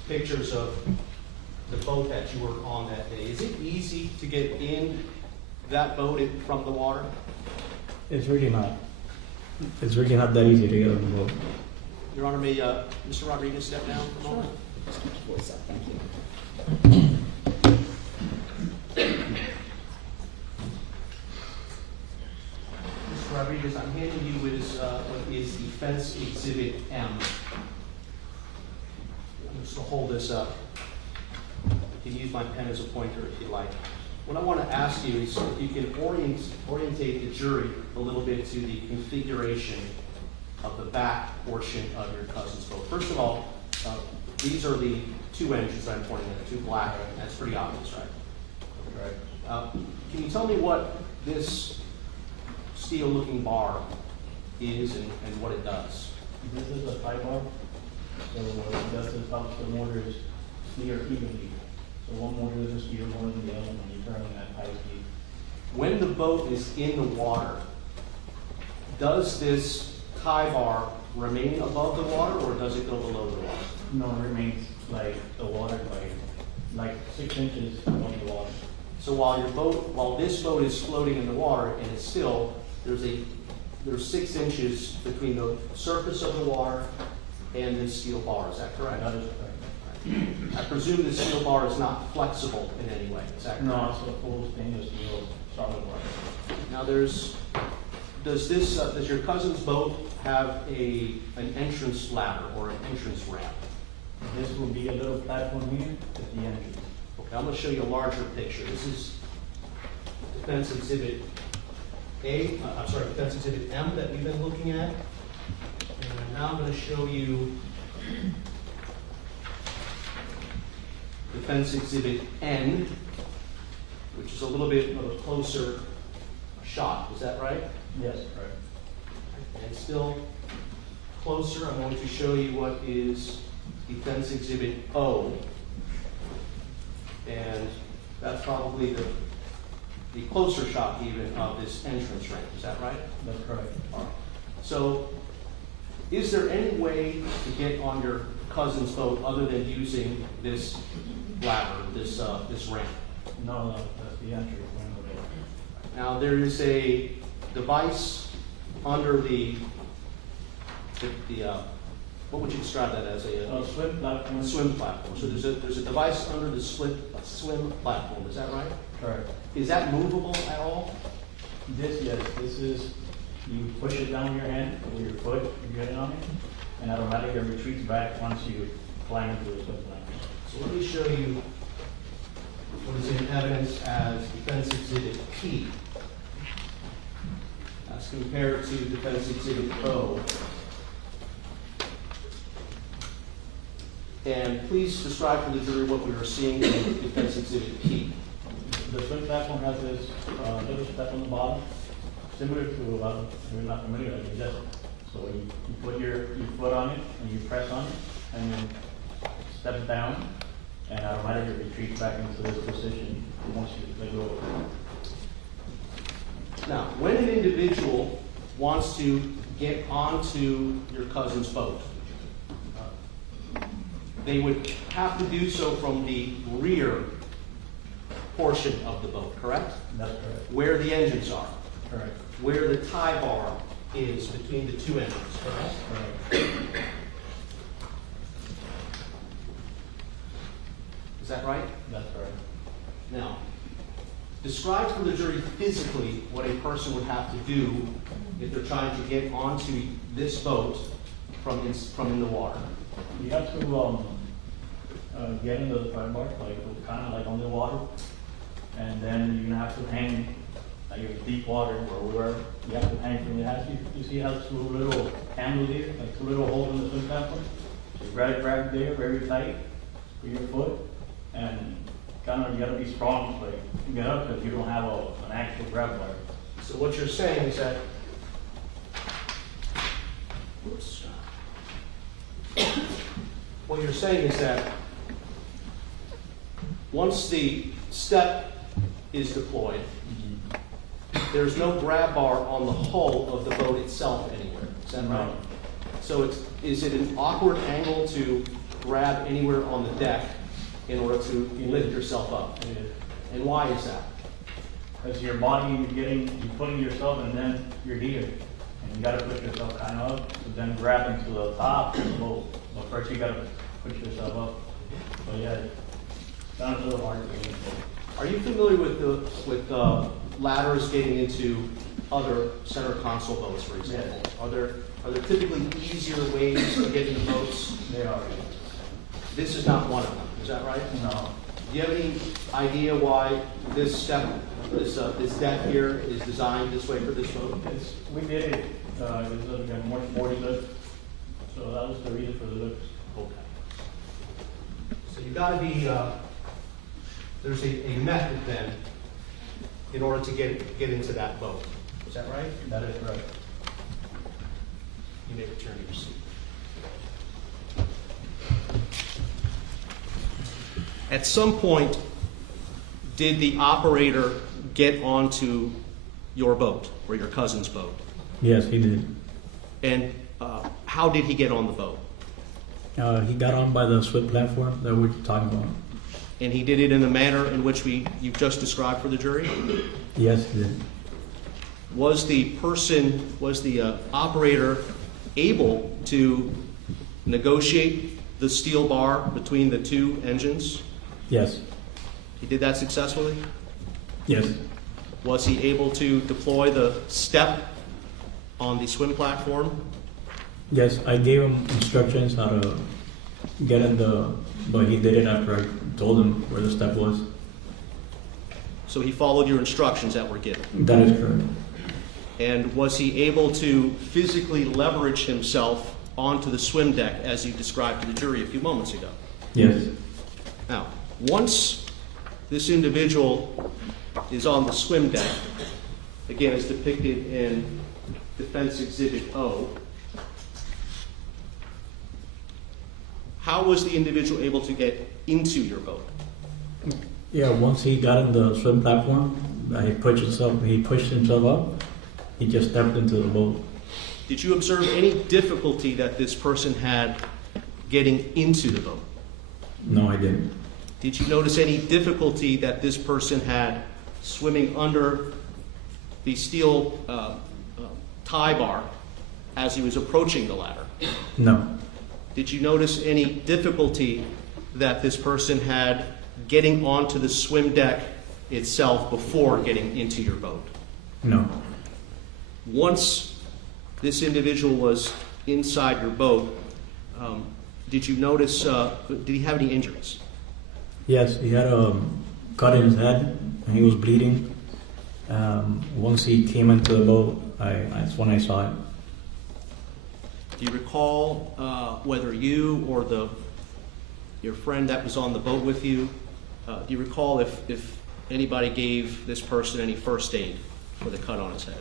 pictures of the boat that you were on that day. Is it easy to get in that boat from the water? It's really not. It's really not that easy to get on the boat. Your Honor, may Mr. Rodriguez step down for a moment? Just keep your voice up, thank you. Mr. Rodriguez, I'm handing you what is Defense Exhibit M. I'm just going to hold this up. You can use my pen as a pointer if you like. What I want to ask you is if you can orientate the jury a little bit to the configuration of the back portion of your cousin's boat. First of all, these are the two engines I'm pointing at, the two black. That's pretty obvious, right? Right. Can you tell me what this steel-looking bar is and what it does? This is a tie bar. So what it does is helps the motors steer evenly. So one motor doesn't steer more than the other when you turn at high speed. When the boat is in the water, does this tie bar remain above the water or does it go below the water? No, it remains like the water, like 6 inches above the water. So while this boat is floating in the water and it's still, there's 6 inches between the surface of the water and this steel bar. Is that correct? That is correct. I presume the steel bar is not flexible in any way. Is that correct? No, it's a full stainless steel solid wire. Now does your cousin's boat have an entrance ladder or an entrance ramp? This will be a little platform here at the entrance. Okay, I'm going to show you a larger picture. This is Defense Exhibit Defense Exhibit M that we've been looking at. And now I'm going to show you Defense Exhibit N, which is a little bit of a closer shot. Is that right? Yes, correct. And still closer, I'm going to show you what is Defense Exhibit O. And that's probably the closer shot even of this entrance ramp. Is that right? That's correct. All right. So is there any way to get on your cousin's boat other than using this ladder, this ramp? No, that's the entry. Now there is a device under the what would you describe that as? A swim platform. Swim platform. So there's a device under the swim platform. Is that right? Correct. Is that movable at all? Yes. This is, you push it down with your hand with your foot, you get it on it, and automatically it retreats back once you climb into the swim platform. So let me show you what is in evidence as Defense Exhibit P. As compared to Defense Exhibit O. And please describe for the jury what we are seeing in Defense Exhibit P. The swim platform has this little step on the bottom, similar to, if you're not familiar with it, so you put your foot on it, and you press on it, and then step down, and automatically retreats back into this position once you let go of it. Now, when an individual wants to get onto your cousin's boat, they would have to do so from the rear portion of the boat, correct? That's correct. Where the engines are. Correct. Where the tie bar is between the two engines, correct? Correct. Is that right? That's correct. Now, describe for the jury physically what a person would have to do if they're trying to get onto this boat from in the water. You have to get into the tie bar, like kind of like on the water, and then you're gonna have to hang, like if it's deep water or wherever, you have to hang from the hatch. You see how it's 2 little handles here, like 2 little holes in the swim platform? So you grab it there very tight with your foot, and kind of you gotta be strong, like you get up because you don't have an actual grab bar. So what you're saying is that, what you're saying is that once the step is deployed, there's no grab bar on the hull of the boat itself anywhere. Is that right? So is it an awkward angle to grab anywhere on the deck in order to lift yourself up? It is. And why is that? Because your body, you're putting yourself, and then you're here. And you gotta push yourself kind of up, to then grab into the top of the boat. But first you gotta push yourself up. But yeah, it's not a little hard to get into. Are you familiar with ladders getting into other center console boats, for example? Yes. Are there typically easier ways to get into boats? They are. This is not one of them. Is that right? No. Do you have any idea why this step, this deck here, is designed this way for this boat? We did it. It was like a more sporty look, so that was the reason for the looks. Okay. So you've got to be. There's a method then, in order to get into that boat. Is that right? That is correct. You may return to your seat. At some point, did the operator get onto your boat or your cousin's boat? Yes, he did. And how did he get on the boat? He got on by the swim platform that we're talking about. And he did it in the manner in which you've just described for the jury? Yes, he did. Was the operator able to negotiate the steel bar between the two engines? Yes. He did that successfully? Yes. Was he able to deploy the step on the swim platform? Yes, I gave him instructions how to get in but he did it after I told him where the step was. So he followed your instructions that were given? That is correct. And was he able to physically leverage himself onto the swim deck as you described to the jury a few moments ago? Yes. Now, once this individual is on the swim deck, again, as depicted in Defense Exhibit O, how was the individual able to get into your boat? Yeah, once he got in the swim platform, he pushed himself up. He just stepped into the boat. Did you observe any difficulty that this person had getting into the boat? No, I didn't. Did you notice any difficulty that this person had swimming under the steel tie bar as he was approaching the ladder? No. Did you notice any difficulty that this person had getting onto the swim deck itself before getting into your boat? No. Once this individual was inside your boat, did you notice, did he have any injuries? Yes, he had a cut in his head and he was bleeding. Once he came into the boat, that's when I saw it. Do you recall whether you or your friend that was on the boat with you, do you recall if anybody gave this person any first aid for the cut on his head?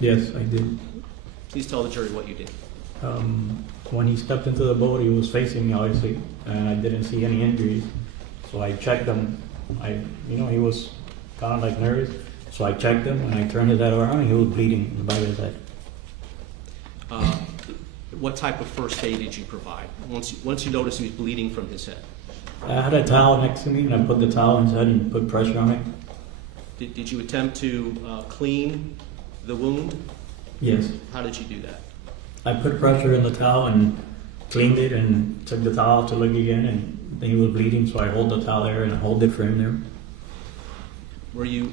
Yes, I did. Please tell the jury what you did. When he stepped into the boat, he was facing me, obviously, and I didn't see any injuries. So I checked him. He was kind of like nervous. So I checked him, and I turned his head around, and he was bleeding in the back of his head. What type of first aid did you provide once you noticed he was bleeding from his head? I had a towel next to me, and I put the towel on his head and put pressure on it. Did you attempt to clean the wound? Yes. How did you do that? I put pressure in the towel and cleaned it and took the towel to look again, and then he was bleeding, so I hold the towel there and I hold it for him there. Were you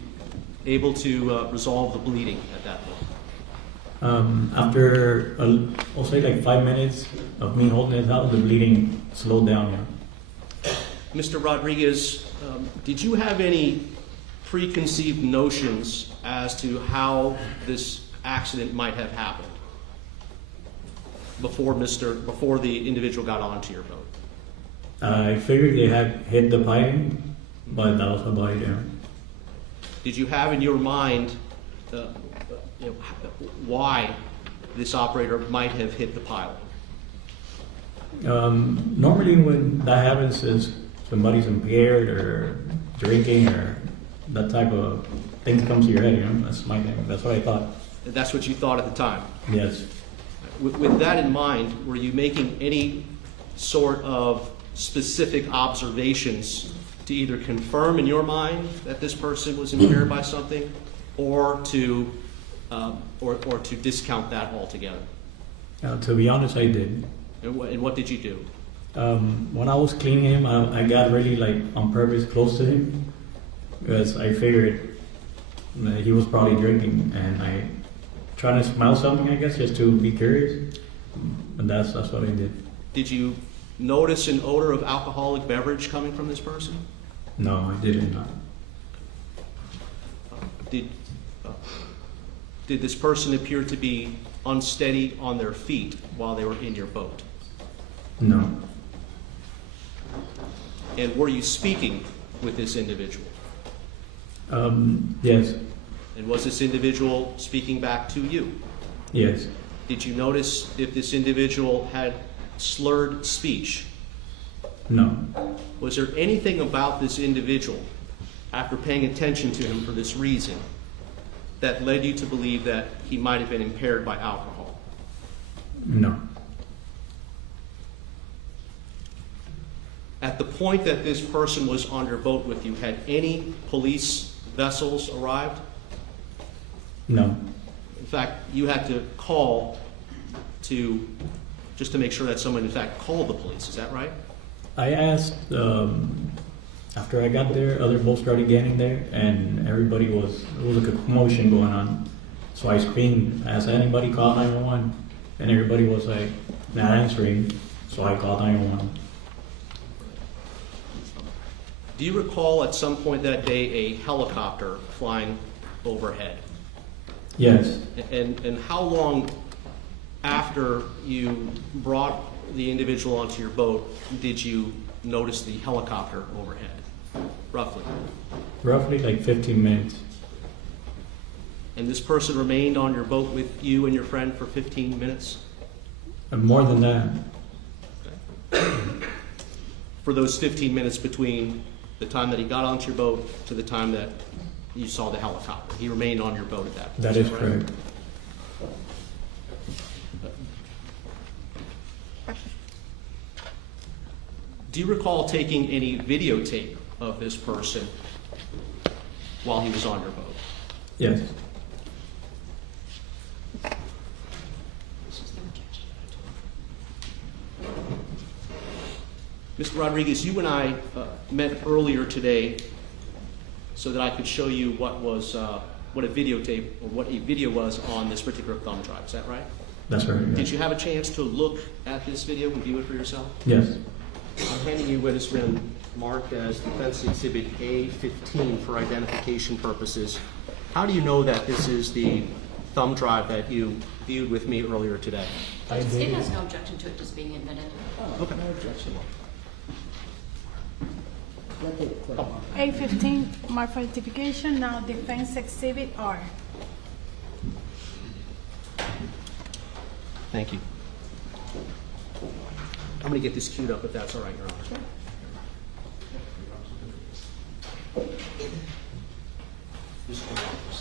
able to resolve the bleeding at that point? After, I'll say like 5 minutes of me holding it out, the bleeding slowed down. Yeah. Mr. Rodriguez, did you have any preconceived notions as to how this accident might have happened before the individual got onto your boat? I figured they had hit the piping, but that was about it. Yeah. Did you have in your mind why this operator might have hit the piling? Normally when that happens is somebody's impaired or drinking or that type of thing comes to your head, That's my thing. That's what I thought. That's what you thought at the time? Yes. With that in mind, were you making any sort of specific observations to either confirm in your mind that this person was impaired by something or to discount that altogether? To be honest, I did. And what did you do? When I was cleaning him, I got really on purpose close to him because I figured that he was probably drinking, and I tried to smell something, I guess, just to be curious. And that's what I did. Did you notice an odor of alcoholic beverage coming from this person? No, I didn't. Did this person appear to be unsteady on their feet while they were in your boat? No. And were you speaking with this individual? Yes. And was this individual speaking back to you? Yes. Did you notice if this individual had slurred speech? No. Was there anything about this individual, after paying attention to him for this reason, that led you to believe that he might have been impaired by alcohol? No. At the point that this person was on your boat with you, had any police vessels arrived? No. In fact, you had to call just to make sure that someone in fact called the police, is that right? I asked, after I got there, other boats started getting there, and it was like a commotion going on. So I screamed, asked anybody call 911, and everybody was like, not answering, so I called 911. Do you recall at some point that day a helicopter flying overhead? Yes. And how long after you brought the individual onto your boat did you notice the helicopter overhead, roughly? Roughly like 15 minutes. And this person remained on your boat with you and your friend for 15 minutes? And more than that. For those 15 minutes between the time that he got onto your boat to the time that you saw the helicopter. He remained on your boat at that point. That is correct. Do you recall taking any videotape of this person while he was on your boat? Yes. Mr. Rodriguez, you and I met earlier today so that I could show you what a videotape or what a video was on this particular thumb drive. Is that right? That's right. Yes. Did you have a chance to look at this video and view it for yourself? Yes. I'm handing you what has been marked as Defense Exhibit A15 for identification purposes. How do you know that this is the thumb drive that you viewed with me earlier today? I It did. has no objection to it just being admitted. Okay. No objection. Let the clerk. A15, mark for identification, now Defense Exhibit R. Thank you. I'm going to get this queued up if that's all right, Your Honor. Just hold on for a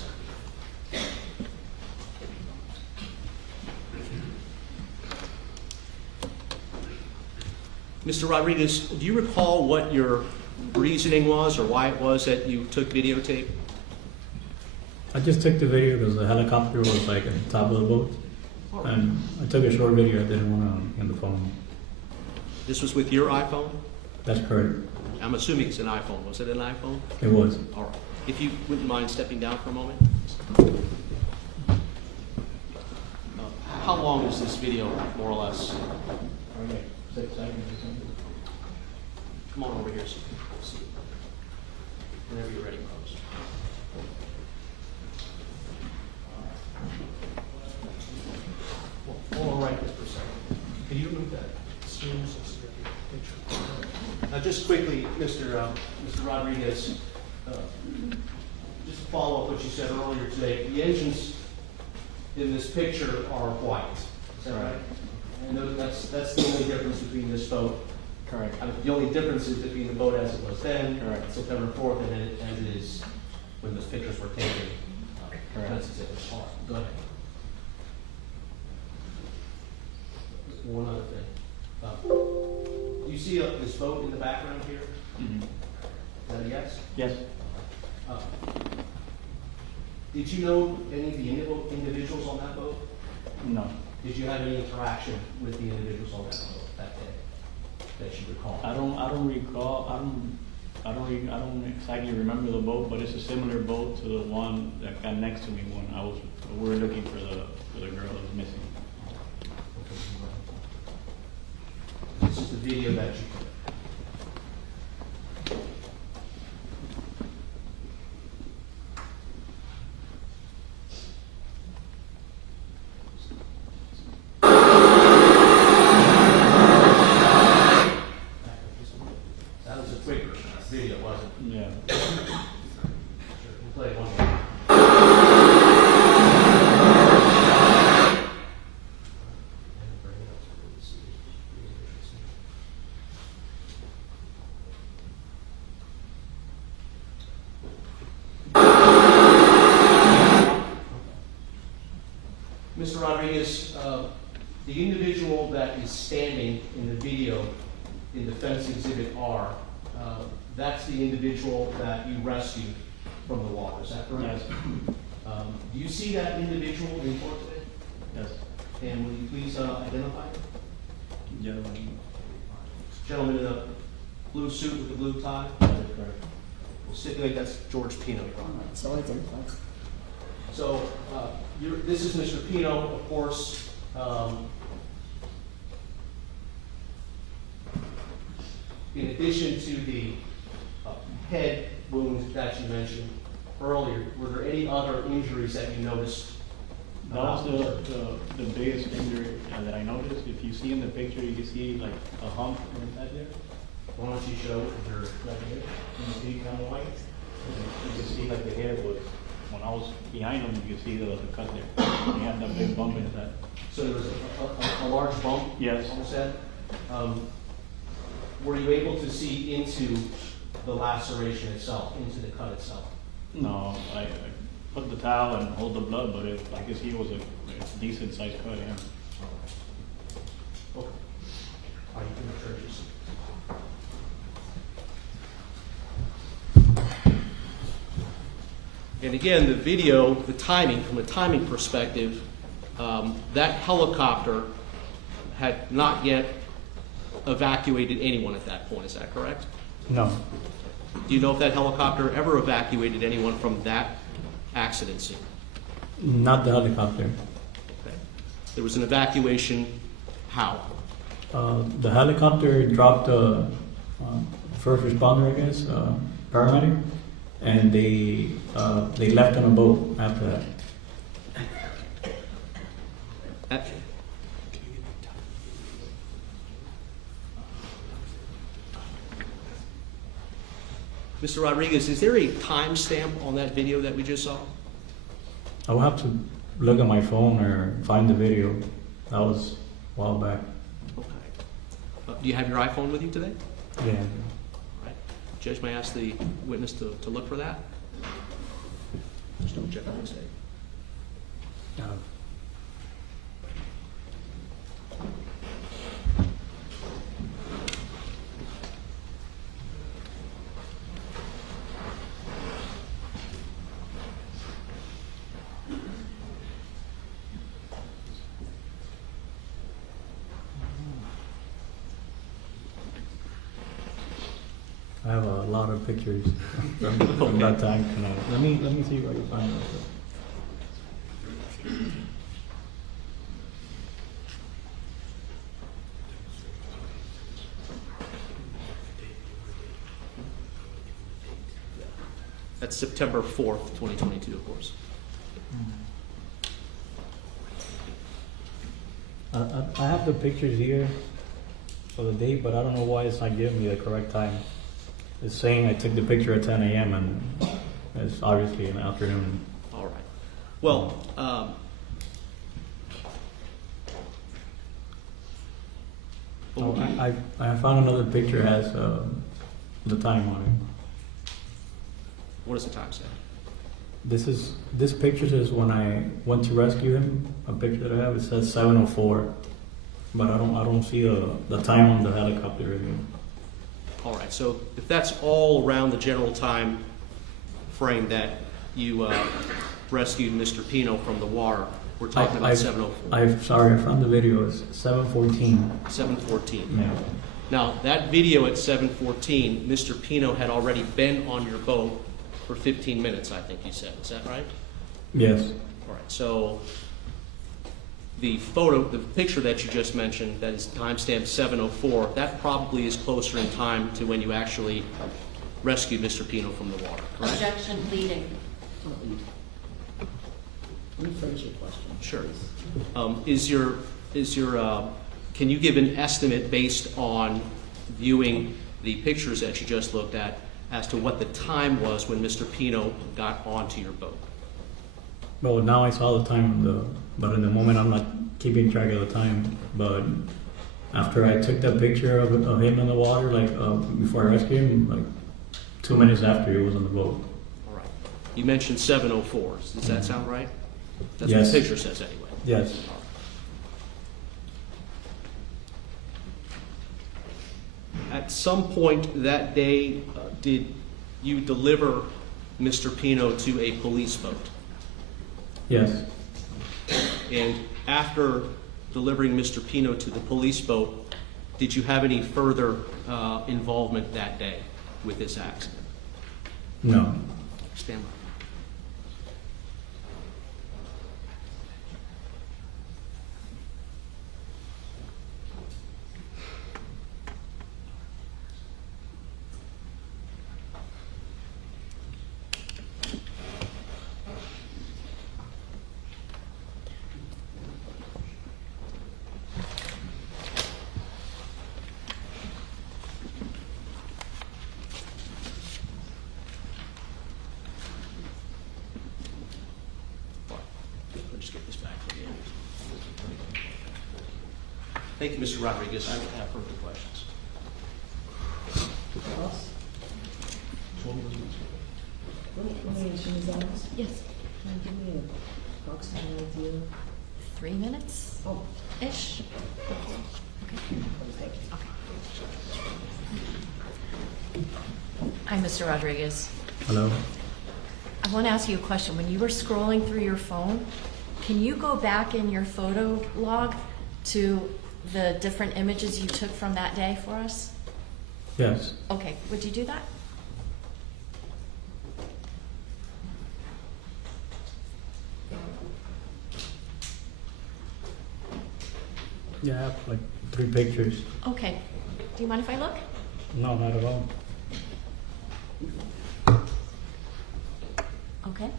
second. Mr. Rodriguez, do you recall what your reasoning was or why it was that you took videotape? I just took the video because the helicopter was like at the top of the boat. And I took a short video. I didn't want to on the phone. This was with your iPhone? That's correct. I'm assuming it's an iPhone. Was it an iPhone? It was. All right. If you wouldn't mind stepping down for a moment. How long is this video, more or less? 6 seconds or something. Come on over here so you can see. Whenever you're ready, Rose. Hold on right just for a second. Can you move that? Now, just quickly, Mr. Rodriguez, just to follow up what you said earlier today, the engines in this picture are white. Is that right? And that's the only difference between this boat. Correct. The only difference is between the boat as it was then, September 4th, and as it is when those pictures were taken. Correct. That's it. Go ahead. One other thing. You see this boat in the background here? Mm-hmm. Is that a yes? Yes. Did you know any of the individuals on that boat? No. Did you have any interaction with the individuals on that boat that day that you recall? I don't recall. I don't exactly remember the boat, but it's a similar boat to the one that got next to me when we were looking for the girl that was missing. This is the video that you took. That was a quick video, wasn't it? Yeah. We'll play it one more. Mr. Rodriguez, the individual that is standing in the video in Defense Exhibit R that's the individual that you rescued from the water, is that correct? Yes. Do you see that individual in court today? Yes. And will you please identify him? Gentlemen. Gentleman in a blue suit with a blue tie? That is correct. We'll stipulate that's George Pino, Your Honor. So identified. So, this is Mr. Pino, of course. In addition to the head wound that you mentioned earlier, were there any other injuries that you noticed? That was the biggest injury that I noticed. If you see in the picture, you can see like a hump inside there. Why don't you show your Right here. You can see kind of white. You can see like the hair was, when I was behind him, you can see the cut there. He had that big bump inside. So there was a large bump? Yes. On his head? Were you able to see into the laceration itself, into the cut itself? No, I put the towel and hold the blood, but I could see it was a decent sized cut, yeah. Okay. Are you in the churches? And again, the video, the timing, from a timing perspective, that helicopter had not yet evacuated anyone at that point, is that correct? No. Do you know if that helicopter ever evacuated anyone from that accident scene? Not the helicopter. Okay. There was an evacuation, how? The helicopter dropped a first responder, I guess, paramedic, and they left on a boat after that. Mr. Rodriguez, is there a timestamp on that video that we just saw? I will have to look at my phone or find the video. That was a while back. Okay. Do you have your iPhone with you today? Yeah. All right. Judge, may I ask the witness to look for that? Just double check on this day. I have a lot of pictures from that time. Let me see if I can find it. That's September 4th, 2022, of course. I have the pictures here for the date, but I don't know why it's not giving me the correct time. It's saying I took the picture at 10 a.m. and it's obviously in the afternoon. All right. Well, I found another picture that has the time on it. what does the time say? This picture says when I went to rescue him. A picture that I have, it says 7:04, but I don't see the time on the helicopter again. All right. So if that's all around the general time frame that you rescued Mr. Pino from the water, we're talking about 7:04. I'm sorry, I found the video. It's 7:14. 7:14. Yeah. Now, that video at 7:14, Mr. Pino had already been on your boat for 15 minutes, I think you said. Is that right? Yes. All right. So the photo, the picture that you just mentioned, that is timestamped 7:04, that probably is closer in time to when you actually rescued Mr. Pino from the water, correct? Objection pleading. Rephrase your question. Sure. please. Can you give an estimate based on viewing the pictures that you just looked at as to what the time was when Mr. Pino got onto your boat? Well, now I saw the time, but in the moment I'm not keeping track of the time. But after I took that picture of him in the water, before I rescued him, 2 minutes after he was on the boat. All right. You mentioned 7:04. Does that sound right? That's Yes. what the picture says anyway. Yes. At some point that day, did you deliver Mr. Pino to a police boat? Yes. And after delivering Mr. Pino to the police boat, did you have any further involvement that day with this accident? No. Stand by. I'll just get this back from you. Thank you, Mr. Rodriguez. I don't have further questions. Let me ask you, Ms. Adams, Yes, can you give me a approximate idea? 3 minutes Oh, ish. thank you. Hi, Mr. Rodriguez. Hello. I want to ask you a question. When you were scrolling through your phone, can you go back in your photo log to the different images you took from that day for us? Yes. Okay, would you do that? Yeah, I have like 3 pictures. Okay. Do you mind if I look? No, not at all. Okay.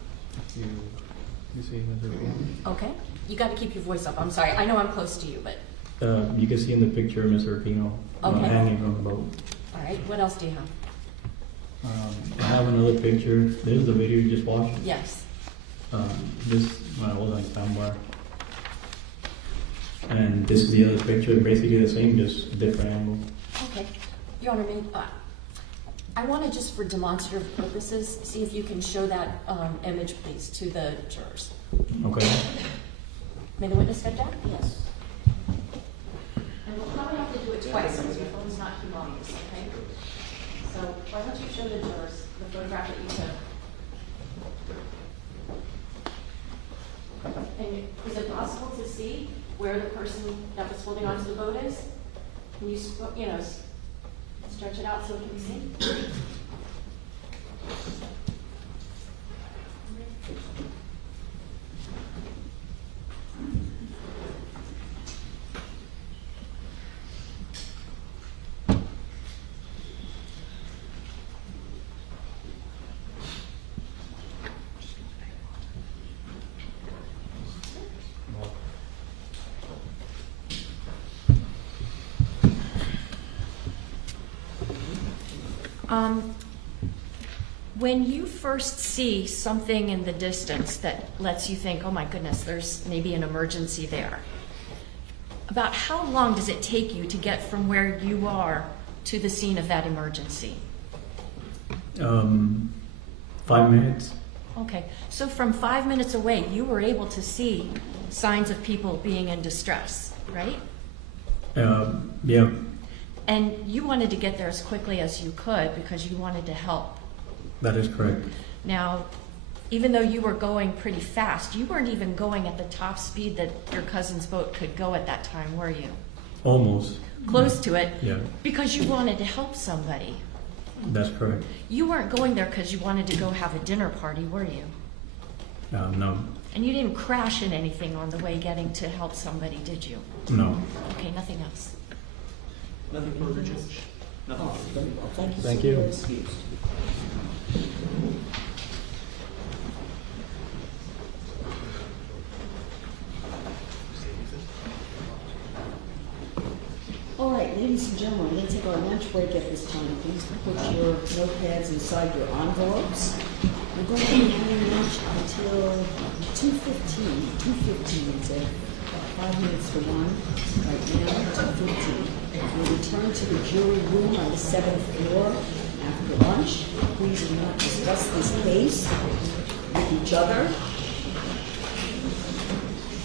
You see Mr. Pino? Okay. You got to keep your voice up. I'm sorry. I know I'm close to you, but You can see in the picture Mr. Pino Okay. hanging from the boat. all right. What else do you have? I have another picture. This is the video you just watched. Yes. This when I was on standby. And this is the other picture, basically the same, just different angle. Okay. Your Honor, I want to just for demonstrative purposes, see if you can show that image, please, to the jurors. Okay. May the witness step down? Yes. And we'll probably have to do it twice since your phone's not humongous, okay? So why don't you show the jurors the photograph that you took? And is it possible to see where the person that was holding onto the boat is? Can you, stretch it out so it can be seen? When you first see something in the distance that lets you think, oh my goodness, there's maybe an emergency there, about how long does it take you to get from where you are to the scene of that emergency? 5 minutes. Okay, so from 5 minutes away, you were able to see signs of people being in distress, right? Yeah. And you wanted to get there as quickly as you could because you wanted to help. That is correct. Now, even though you were going pretty fast, you weren't even going at the top speed that your cousin's boat could go at that time, were you? Almost. Close to it. Yeah. Because you wanted to help somebody. That's correct. You weren't going there because you wanted to go have a dinner party, were you? No. And you didn't crash in anything on the way getting to help somebody, did you? No. Okay, nothing else. Nothing further, Judge? Nothing. Oh, very well. Thank you. Thank sir. you. You're excused. All right, ladies and gentlemen, we're going to take our lunch break at this time. Please put your notepads inside your envelopes. We're going to be having lunch until 2:15. 2:15, it's about 5 minutes to 1. Right now, 2:15. We'll return to the jury room on the 7th floor after lunch. Please do not discuss this case with each other.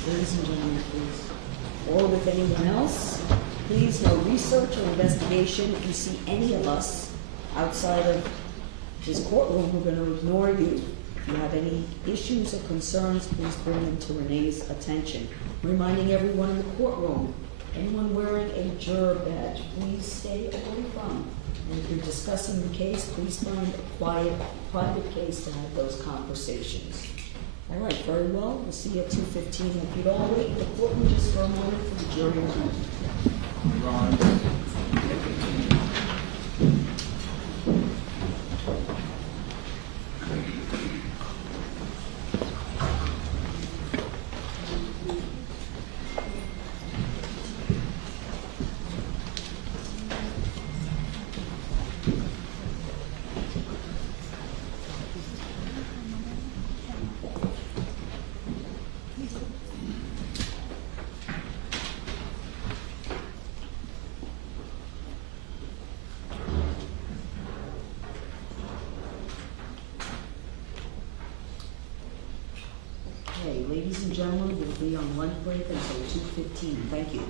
Ladies and gentlemen, please. Or with anyone else. Please, no research or investigation. If you see any of us outside of this courtroom, we're going to ignore you. If you have any issues or concerns, please bring them to Renee's attention. Reminding everyone in the courtroom, anyone wearing a juror badge, please stay away from. And if you're discussing the case, please find a quiet, private case to have those conversations. All right, very well. We'll see you at 2:15. If you'd all wait in the courtroom just for a moment for the jury review. Okay, ladies and gentlemen, we'll be on lunch break until 2:15. Thank you.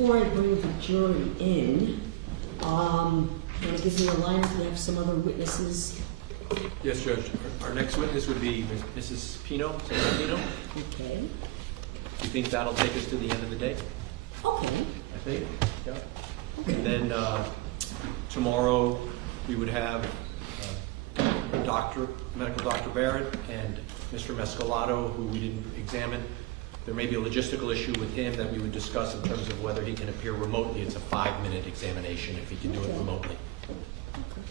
before I bring the jury in, want to give me a lineup? We have some other witnesses. Yes, Judge. Our next witness would be Mrs. Pino, Sarah Pino. Okay. You think that'll take us to the end of the day? Okay. I think, yeah. And then tomorrow we would have medical doctor Barrett and Mr. Mescalato, who we didn't examine. There may be a logistical issue with him that we would discuss in terms of whether he can appear remotely. It's a 5-minute examination if he can do it remotely.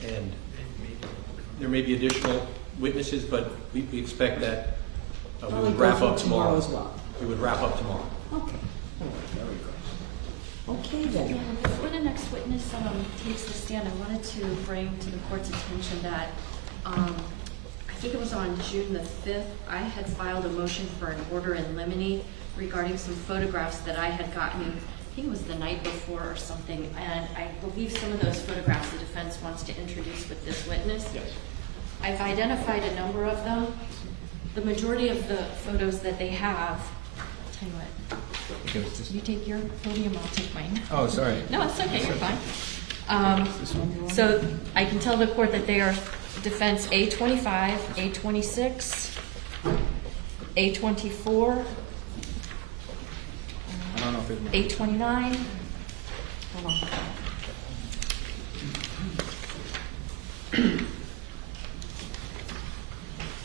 And there may be additional witnesses, but we expect that we Probably would wrap go up for tomorrow. as well. We would wrap up tomorrow. Okay. Very good. Okay then. Yeah, before the next witness takes the stand, I wanted to bring to the court's attention that I think it was on June the 5th, I had filed a motion for an order in limine regarding some photographs that I had gotten, I think it was the night before or something, and I believe some of those photographs the defense wants to introduce with this witness. Yes. I've identified a number of them. The majority of the photos that they have, tell you what, you take your podium, I'll take mine. Oh, sorry. No, it's okay, you're fine. So I can tell the court that they are defense A25, A26, A24, I don't know if it A29. Hold on.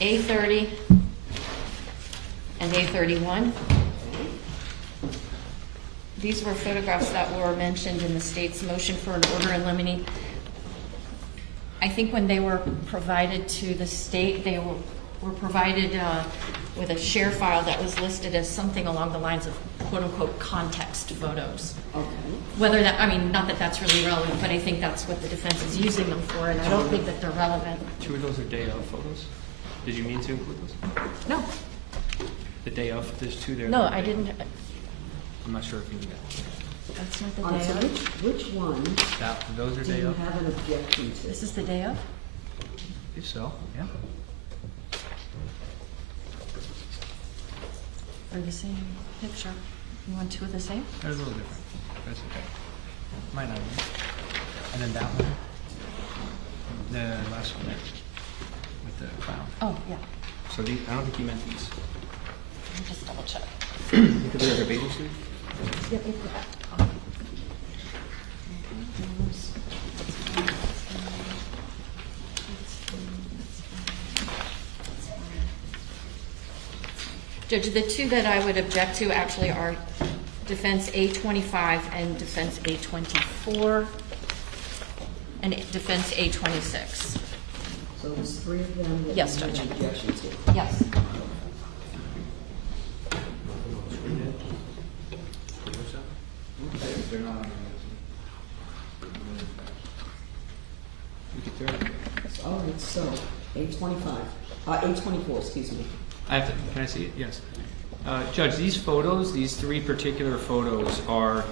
A30 and A31. These were photographs that were mentioned in the state's motion for an order in limine. I think when they were provided to the state, they were provided with a share file that was listed as something along the lines of quote-unquote context photos. Okay. Whether that, I mean, not that that's really relevant, but I think that's what the defense is using them for, and I don't think that they're relevant. 2 of those are day of photos? Did you mean to include those? No, The day of, there's 2 there. no, that are I day didn't. of. I'm not sure if you knew that. That's not the On day to of. which one Those are do day you of? have an objection to? This is the day of? If so, yeah. Or the same picture? You want 2 of the same? They're a little different. That's okay. Might not be. And then that one. The last one there. With the crown. Oh, yeah. So these, I don't think you meant these. Let me just double check. You could look at bathing suit? Yep, yep, yep. Judge, the 2 that I would object to actually are defense A25 and defense A24 and defense A26. So there's 3 of them that Yes, you have Judge. an objection to. Yes. They're not on We could throw it. All right, so A25, A24, excuse me. I have to, can I see it? Yes. Judge, these photos, these 3 particular photos are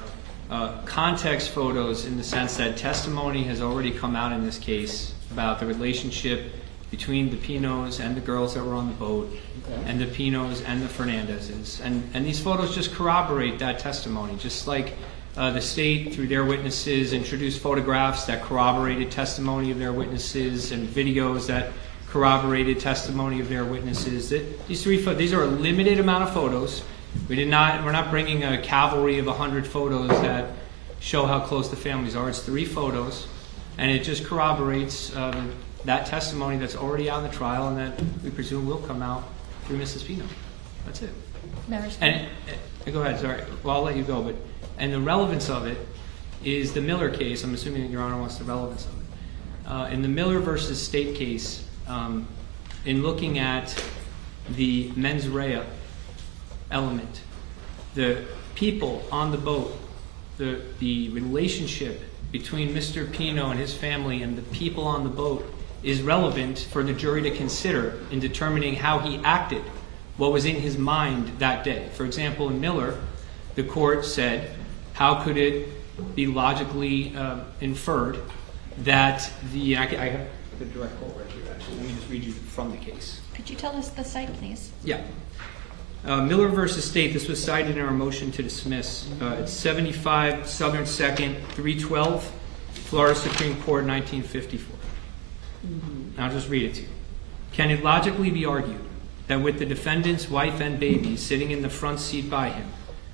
context photos in the sense that testimony has already come out in this case about the relationship between the Pinos and the girls that were on the boat, and the Pinos and the Fernandezes. And these photos just corroborate that testimony, just like the state, through their witnesses, introduced photographs that corroborated testimony of their witnesses and videos that corroborated testimony of their witnesses. These are a limited amount of photos. We're not bringing a cavalry of 100 photos that show how close the families are. It's 3 photos, and it just corroborates that testimony that's already on the trial and that we presume will come out through Mrs. Pino. That's it. And go ahead, sorry. Well, I'll let you go, and the relevance of it is the Miller case. I'm assuming that Your Honor wants the relevance of it. In the Miller versus State case, in looking at the mens rea element, the people on the boat, the relationship between Mr. Pino and his family and the people on the boat is relevant for the jury to consider in determining how he acted, what was in his mind that day. For example, in Miller, the court said, how could it be logically inferred that I have the direct quote right here, actually. Let me just read you from the case. Could you tell us the site, please? Yeah. Miller versus State, this was cited in our motion to dismiss. It's 75 Southern 2nd, 312, Florida Supreme Court, 1954. I'll just read it to you. Can it logically be argued that with the defendant's wife and baby sitting in the front seat by him,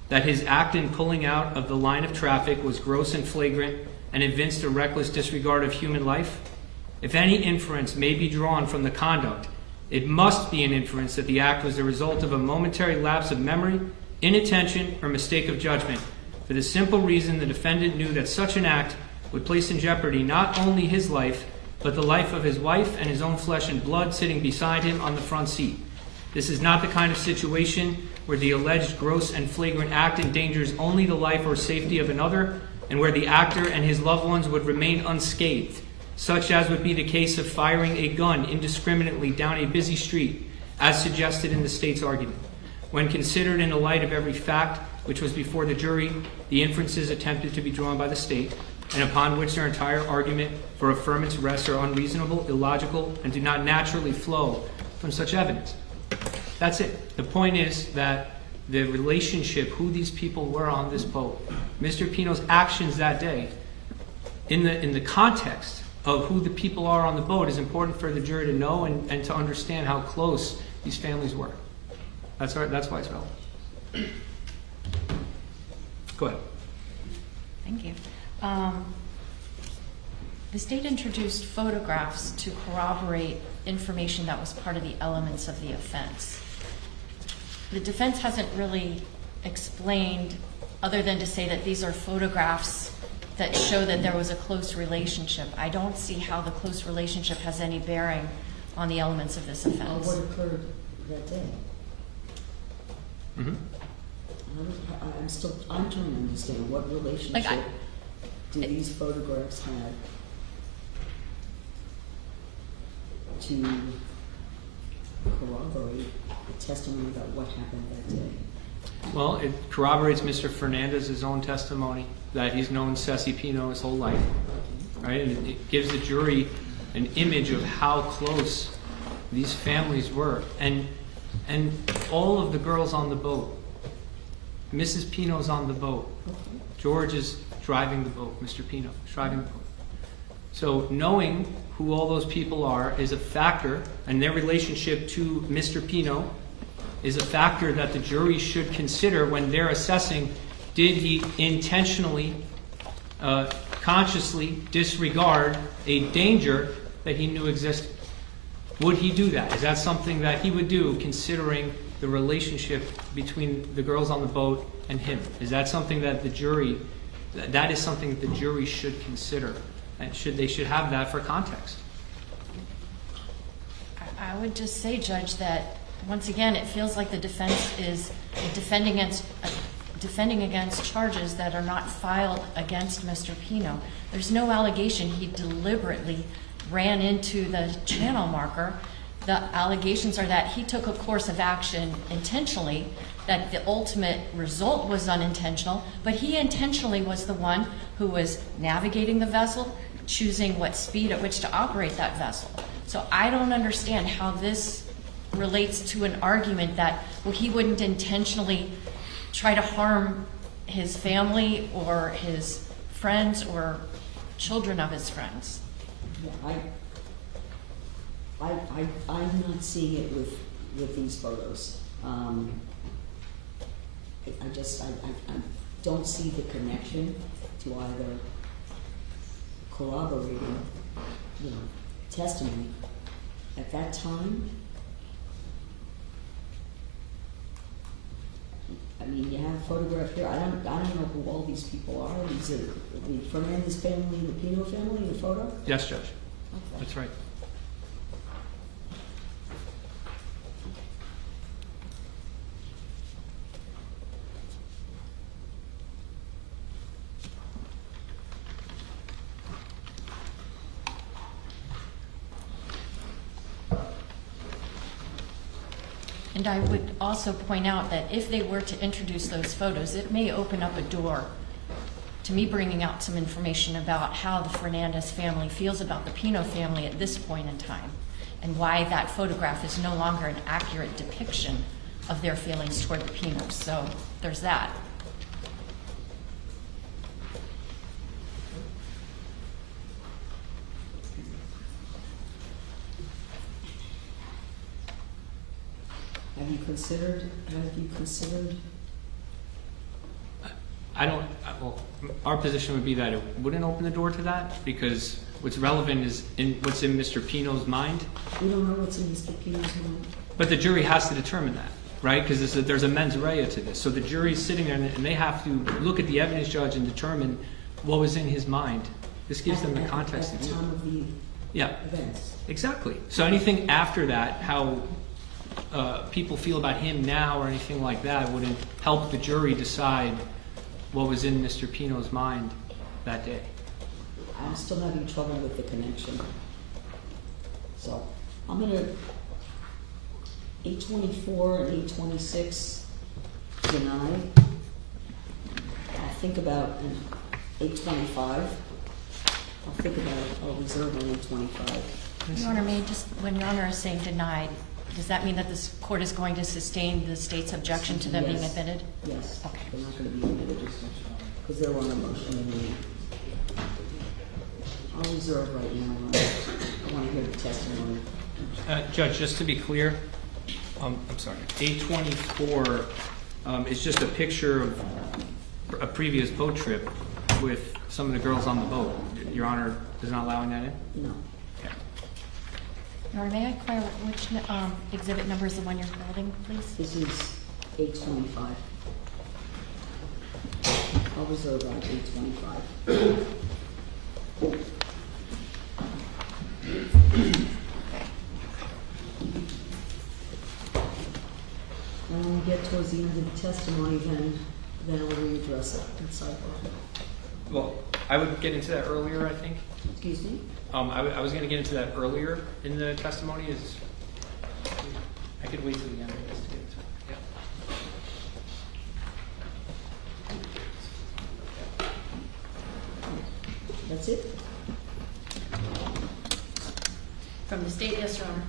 that his act in pulling out of the line of traffic was gross and flagrant and evinced a reckless disregard of human life? If any inference may be drawn from the conduct, it must be an inference that the act was the result of a momentary lapse of memory, inattention, or mistake of judgment, for the simple reason the defendant knew that such an act would place in jeopardy not only his life, but the life of his wife and his own flesh and blood sitting beside him on the front seat. This is not the kind of situation where the alleged gross and flagrant act endangers only the life or safety of another, and where the actor and his loved ones would remain unscathed, such as would be the case of firing a gun indiscriminately down a busy street, as suggested in the state's argument. When considered in the light of every fact which was before the jury, the inferences attempted to be drawn by the state, and upon which their entire argument for affirmance rests, are unreasonable, illogical, and do not naturally flow from such evidence. That's it. The point is that the relationship, who these people were on this boat, Mr. Pino's actions that day, in the context of who the people are on the boat, is important for the jury to know and to understand how close these families were. That's why it's relevant. Go ahead. Thank you. The state introduced photographs to corroborate information that was part of the elements of the offense. The defense hasn't really explained, other than to say that these are photographs that show that there was a close relationship. I don't see how the close relationship has any bearing on the elements of this offense. What occurred that day? Mm-hmm. I'm trying to understand what relationship do these photographs have to corroborate the testimony about what happened that day? Well, it corroborates Mr. Fernandez's own testimony that he's known Ceci Pino his whole life, right? And it gives the jury an image of how close these families were. And all of the girls on the boat, Mrs. Pino's on the boat, George is driving the boat, Mr. Pino is driving the boat. So knowing who all those people are is a factor, and their relationship to Mr. Pino is a factor that the jury should consider when they're assessing, did he intentionally, consciously disregard a danger that he knew existed? Would he do that? Is that something that he would do, considering the relationship between the girls on the boat and him? Is that something that the jury, that is something that the jury should consider, and they should have that for context? I would just say, Judge, that once again, it feels like the defense is defending against charges that are not filed against Mr. Pino. There's no allegation he deliberately ran into the channel marker. The allegations are that he took a course of action intentionally, that the ultimate result was unintentional, but he intentionally was the one who was navigating the vessel, choosing what speed at which to operate that vessel. So I don't understand how this relates to an argument that, well, he wouldn't intentionally try to harm his family or his friends or children of his friends. Yeah, I'm not seeing it with these photos. I don't see the connection to either corroborating, testimony at that time. I mean, you have a photograph here. I don't know who all these people are. Is it the Fernandez family, the Pino family in the photo? Yes, Judge. Okay. That's right. And I would also point out that if they were to introduce those photos, it may open up a door to me bringing out some information about how the Fernandez family feels about the Pino family at this point in time, and why that photograph is no longer an accurate depiction of their feelings toward the Pinos. So there's that. Have you considered, Well, our position would be that it wouldn't open the door to that, because what's relevant is what's in Mr. Pino's mind. we don't know what's in Mr. Pino's mind? But the jury has to determine that, right? Because there's a mens rea to this. So the jury's sitting there and they have to look at the evidence, judge, and determine what was in his mind. This gives them the context At to the do time of the Yeah, events. exactly. So anything after that, how people feel about him now or anything like that wouldn't help the jury decide what was in Mr. Pino's mind that day. I'm still having trouble with the connection. So I'm gonna 824 and 826 deny. I'll think about an 825. I'll think about it. I'll reserve an 825. Your Honor, when Your Honor is saying denied, does that mean that this court is going to sustain the state's objection to them being Yes. admitted? Yes. Okay. They're not gonna be admitted because they're on a motion and I'll reserve right now. I wanna hear the testimony. Judge, just to be clear, I'm sorry, 824 is just a picture of a previous boat trip with some of the girls on the boat. Your Honor is not allowing that in? No. Okay. Your Honor, may I inquire which exhibit number is the one you're holding, please? This is 825. I'll reserve on 825. And when we get towards the end of the testimony, then I'll readdress it in sidebar. Well, I would get into that earlier, I think. Excuse me? I was going to get into that earlier in the testimony. I could wait till the end of this to get into it. Yeah. That's it? From the state, yes, Your Honor.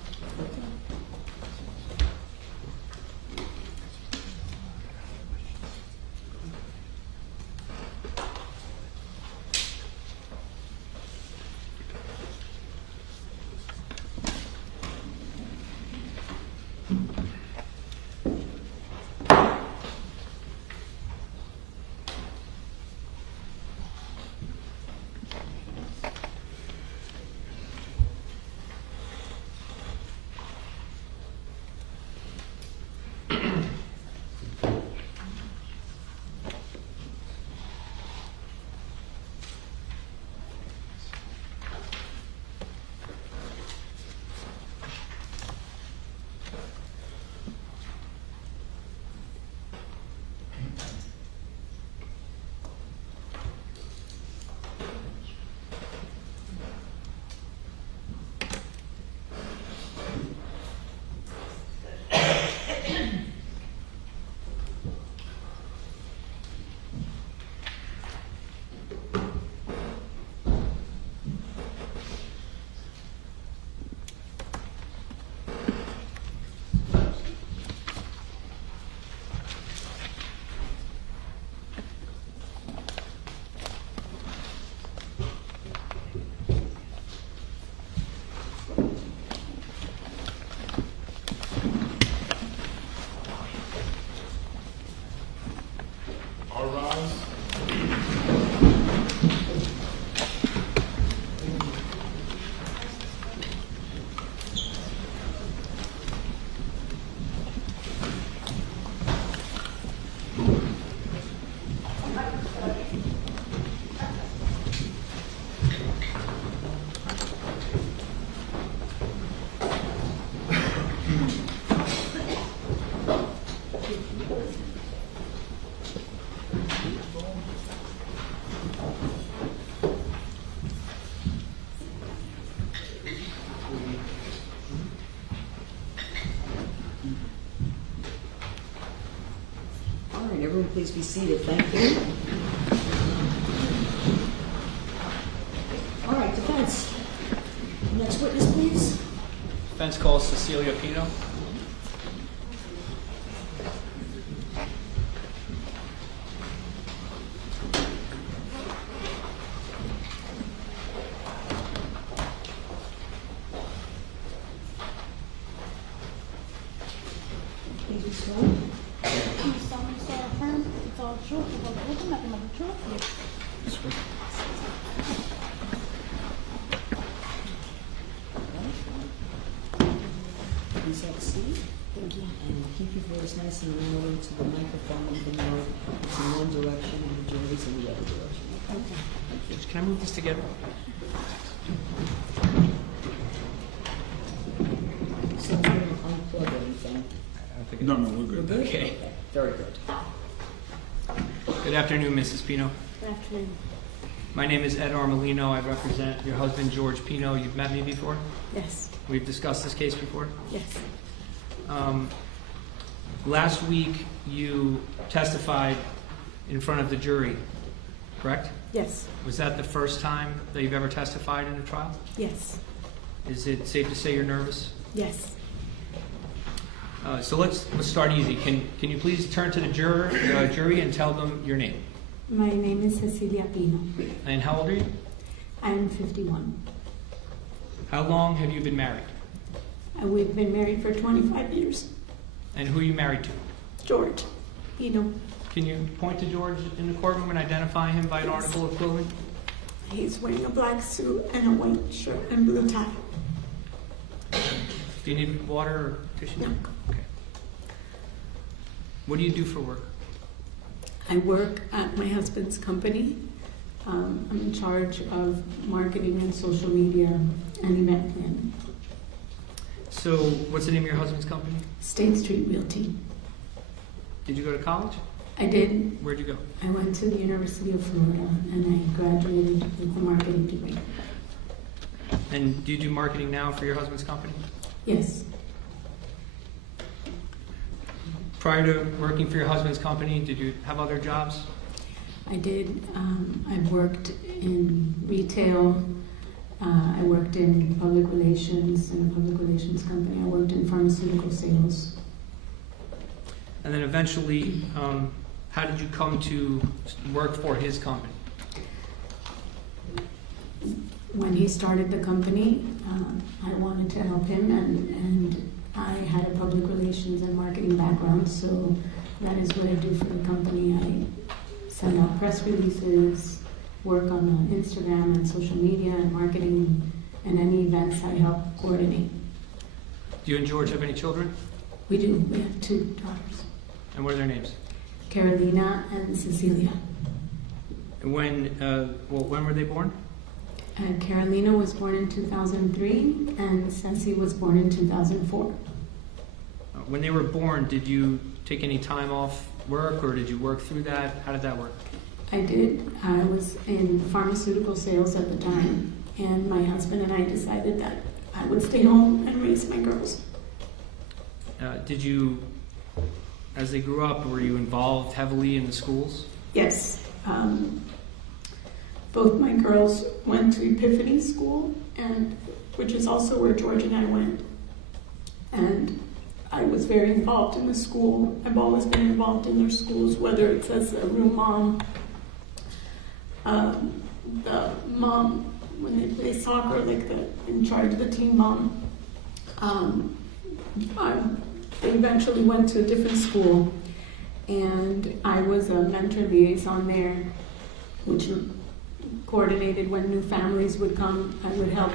Everyone please be seated. Thank you. All right, defense. Next witness, please. Defense calls Cecilia Pino. You solemnly swear or affirm to tell the truth, the whole truth, and nothing but the truth? Yes. Please have a seat. Thank you. And keep your voice nice and low into the microphone, even though it's in one direction and the jury's in the other direction. Okay. Can I move this together? So I'm going to unplug anything. No, we're good. We're good? Okay. Very good. Good afternoon, Mrs. Pino. Good afternoon. My name is Ed Armelino. I represent your husband, George Pino. You've met me before? Yes. We've discussed this case before? Yes. Last week, you testified in front of the jury, correct? Yes. Was that the first time that you've ever testified in a trial? Yes. Is it safe to say you're nervous? Yes. So let's start easy. Can you please turn to the jury and tell them your name? My name is Cecilia Pino. And how old are you? I am 51. How long have you been married? We've been married for 25 years. And who are you married to? George Pino. Can you point to George in the courtroom and identify him by an article of clothing? He's wearing a black suit and a white shirt and blue tie. Do you need water or tissue? No. Okay. What do you do for work? I work at my husband's company. I'm in charge of marketing and social media and event planning. So, what's the name of your husband's company? State Street Realty. Did you go to college? I did. Where'd you go? I went to the University of Florida and I graduated with a marketing degree. And do you do marketing now for your husband's company? Yes. Prior to working for your husband's company, did you have other jobs? I did. I've worked in retail. I worked in public relations in a public relations company. I worked in pharmaceutical sales. And then eventually, how did you come to work for his company? When he started the company, I wanted to help him, and I had a public relations and marketing background, so that is what I do for the company. I send out press releases, work on Instagram and social media and marketing, and any events I help coordinate. Do you and George have any children? We do. We have 2 daughters, And what are their names? Carolina and Cecilia. And when were they born? Carolina was born in 2003, and Ceci was born in 2004. When they were born, did you take any time off work, or did you work through that? How did that work? I did. I was in pharmaceutical sales at the time, and my husband and I decided that I would stay home and raise my girls. Did you, as they grew up, were you involved heavily in the schools? Yes. Both my girls went to Epiphany School, and which is also where George and I went. And I was very involved in the school. I've always been involved in their schools, whether it's as a room mom, the mom when they play soccer, like in charge of the team mom. They eventually went to a different school, and I was a mentor liaison there, which coordinated when new families would come. I would help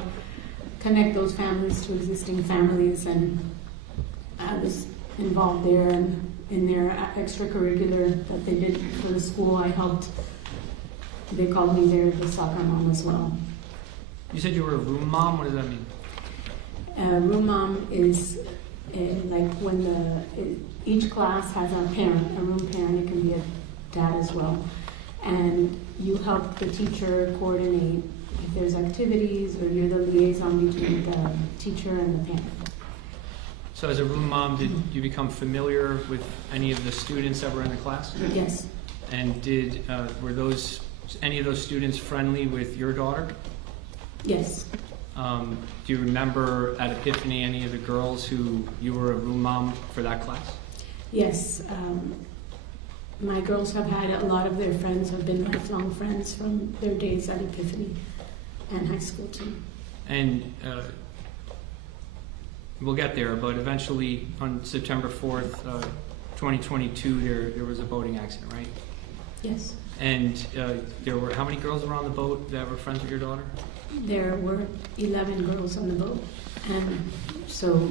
connect those families to existing families, and I was involved there and in their extracurricular that they did for the school. I helped. They called me there the soccer mom as well. You said you were a room mom. What does that mean? Room mom is like when each class has a parent, a room parent. It can be a dad as well, and you help the teacher coordinate if there's activities, or you're the liaison between the teacher and the parent. So as a room mom, did you become familiar with any of the students that were in the class? Yes. And were any of those students friendly with your daughter? Yes. Do you remember at Epiphany any of the girls who you were a room mom for that class? Yes. My girls have had a lot of their friends have been lifelong friends from their days at Epiphany and high school too. And we'll get there, but eventually on September 4th, 2022, there was a boating accident, right? Yes. And there were, how many girls were on the boat that were friends with your daughter? There were 11 girls on the boat. And so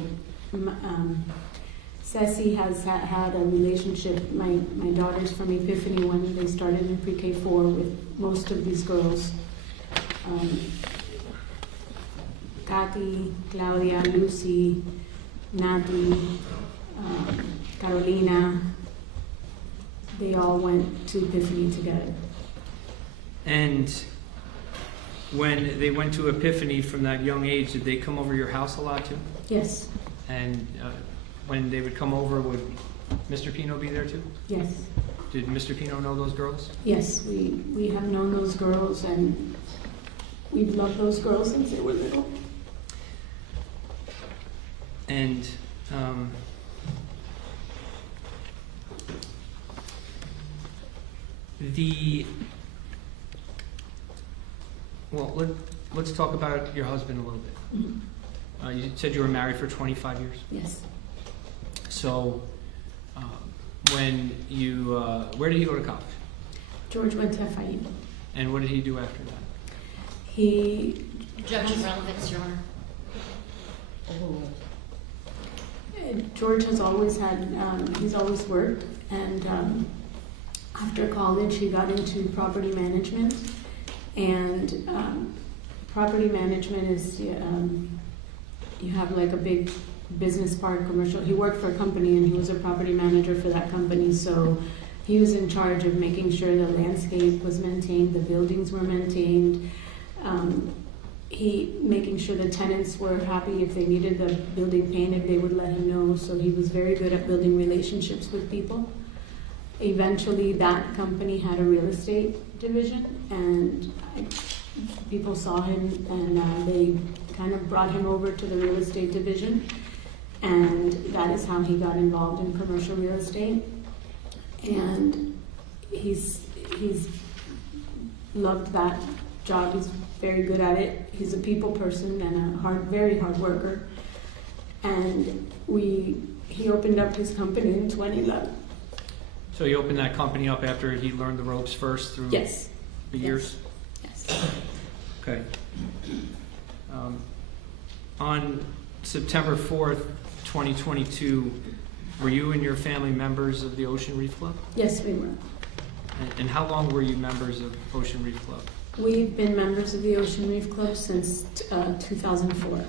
Ceci has had a relationship, my daughters from Epiphany, when they started in pre-K4 with most of these girls. Kathy, Claudia, Lucy, Natalie, Carolina, they all went to Epiphany together. And when they went to Epiphany from that young age, did they come over your house a lot too? Yes. And when they would come over, would Mr. Pino be there too? Yes. Did Mr. Pino know those girls? Yes, we have known those girls, and we've loved those girls since they were little. And let's talk about your husband a little bit. Mm-hmm. You said you were married for 25 years. Yes. So when you, where did he go to college? George went to FIU. And what did he do after that? He... Judge of relevance, Your Honor. George has always had, he's always worked, and after college he got into property management, and property management is, you have like a big business park, commercial. He worked for a company and he was a property manager for that company, so he was in charge of making sure the landscape was maintained, the buildings were maintained, making sure the tenants were happy. If they needed the building painted, they would let him know. So he was very good at building relationships with people. Eventually, that company had a real estate division, and people saw him, and they kind of brought him over to the real estate division, and that is how he got involved in commercial real estate. And he's loved that job. He's very good at it. He's a people person and a very hard worker. And he opened up his company in 2011. So he opened that company up after he learned the ropes first through Yes. the years? Yes. Okay. On September 4th, 2022, were you and your family members of the Ocean Reef Club? Yes, we were. And how long were you members of Ocean Reef Club? We've been members of the Ocean Reef Club since 2004.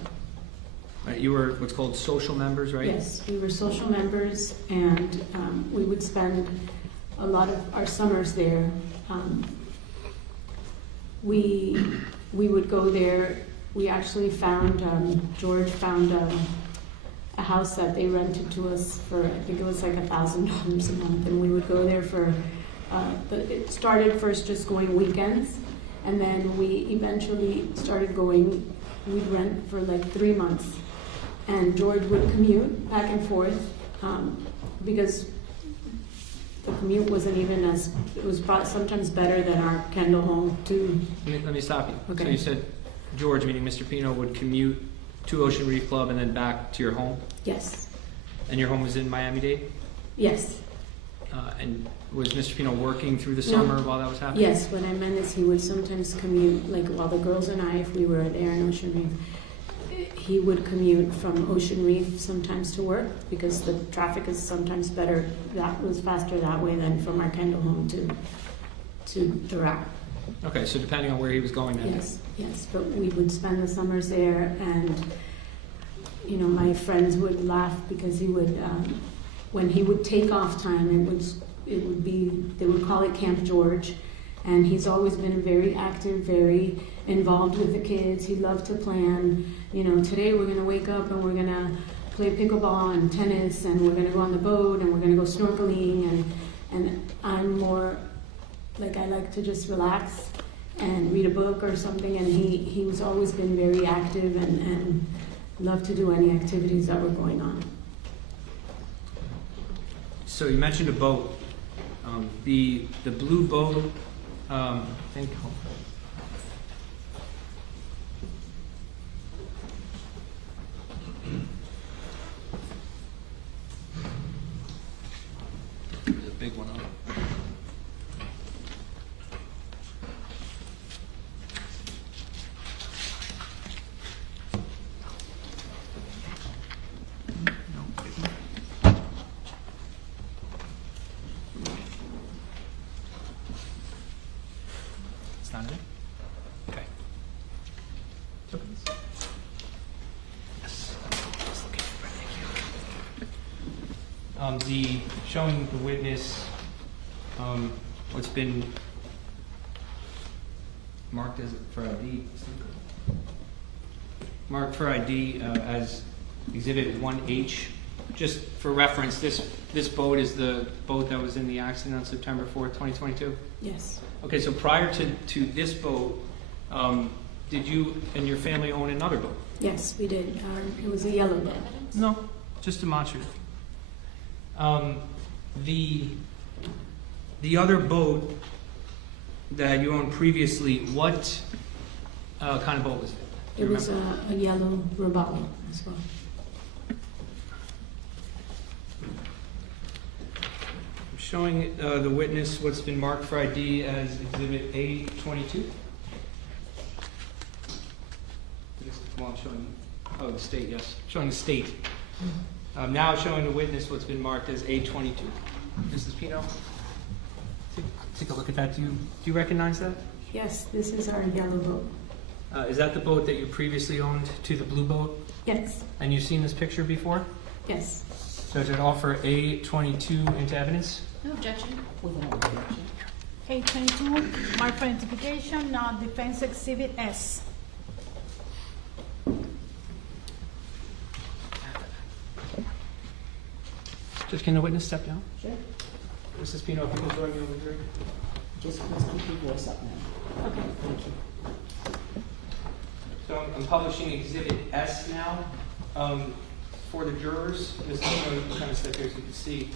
Right, you were what's called social members, right? Yes, we were social members, and we would spend a lot of our summers there. We would go there. We actually found, George found a house that they rented to us for, I think it was like $1,000 a month, and we would go there for, but it started first just going weekends, and then we eventually started going, we'd rent for like 3 months. And George would commute back and forth because the commute wasn't even as, it was sometimes better than our Kendall home too. Let me stop you. Okay. So you said George, meaning Mr. Pino, would commute to Ocean Reef Club and then back to your home? Yes. And your home was in Miami-Dade? Yes. And was Mr. Pino working through the summer while that was happening? Yes, what I meant is he would sometimes commute, like while the girls and I, if we were there in Ocean Reef, he would commute from Ocean Reef sometimes to work because the traffic is sometimes better, that was faster that way than from our Kendall home to the route. Okay, so depending on where he was going that Yes, yes, but we would spend the summers there, and you know, my friends would laugh because he would, when he would take off time, it would be, they would call it Camp George, and he's always been very active, very involved with the kids. He loved to plan, you know, today we're going to wake up and we're going to play pickleball and tennis, and we're going to go on the boat, and we're going to go snorkeling, and I'm more like, I like to just relax and read a book or something, and he was always been very active and loved to do any activities that were going on. So you mentioned a boat. The blue boat, I think. Showing the witness what's been marked as for ID. Marked for ID as Exhibit 1H. Just for reference, this boat is the boat that was in the accident on September 4th, 2022? Yes. Okay, so prior to this boat, did you and your family own another boat? Yes, we did. It was a yellow boat. No, just demonstrative. The other boat that you owned previously, what kind of boat was it? Do It you was remember? a yellow robalo as well. I'm showing the witness what's been marked for ID as Exhibit A22. Well, I'm showing, oh, the state, yes. Showing the state. Now showing the witness what's been marked as A22. Mrs. Pino, take a look at that. Do you recognize that? Yes, this is our yellow boat. Is that the boat that you previously owned to the blue boat? Yes. And you've seen this picture before? Yes. So to offer A22 into evidence? No objection. Without objection. A22, marked for identification, defense exhibit S. Just can the witness step down? Sure. Mrs. Pino, if you can join me over here. Just please keep your voice up now. Okay. Thank you. So I'm publishing Exhibit S now. For the jurors, Ms. Pino, you kind of step here so you can see.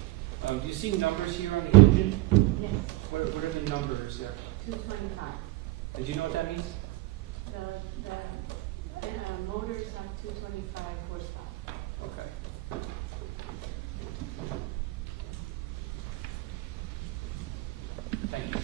Do you see numbers here on the engine? Yes, What are the numbers there? 225. And do you know what that means? The motors have 225 horsepower. Okay. Thank you.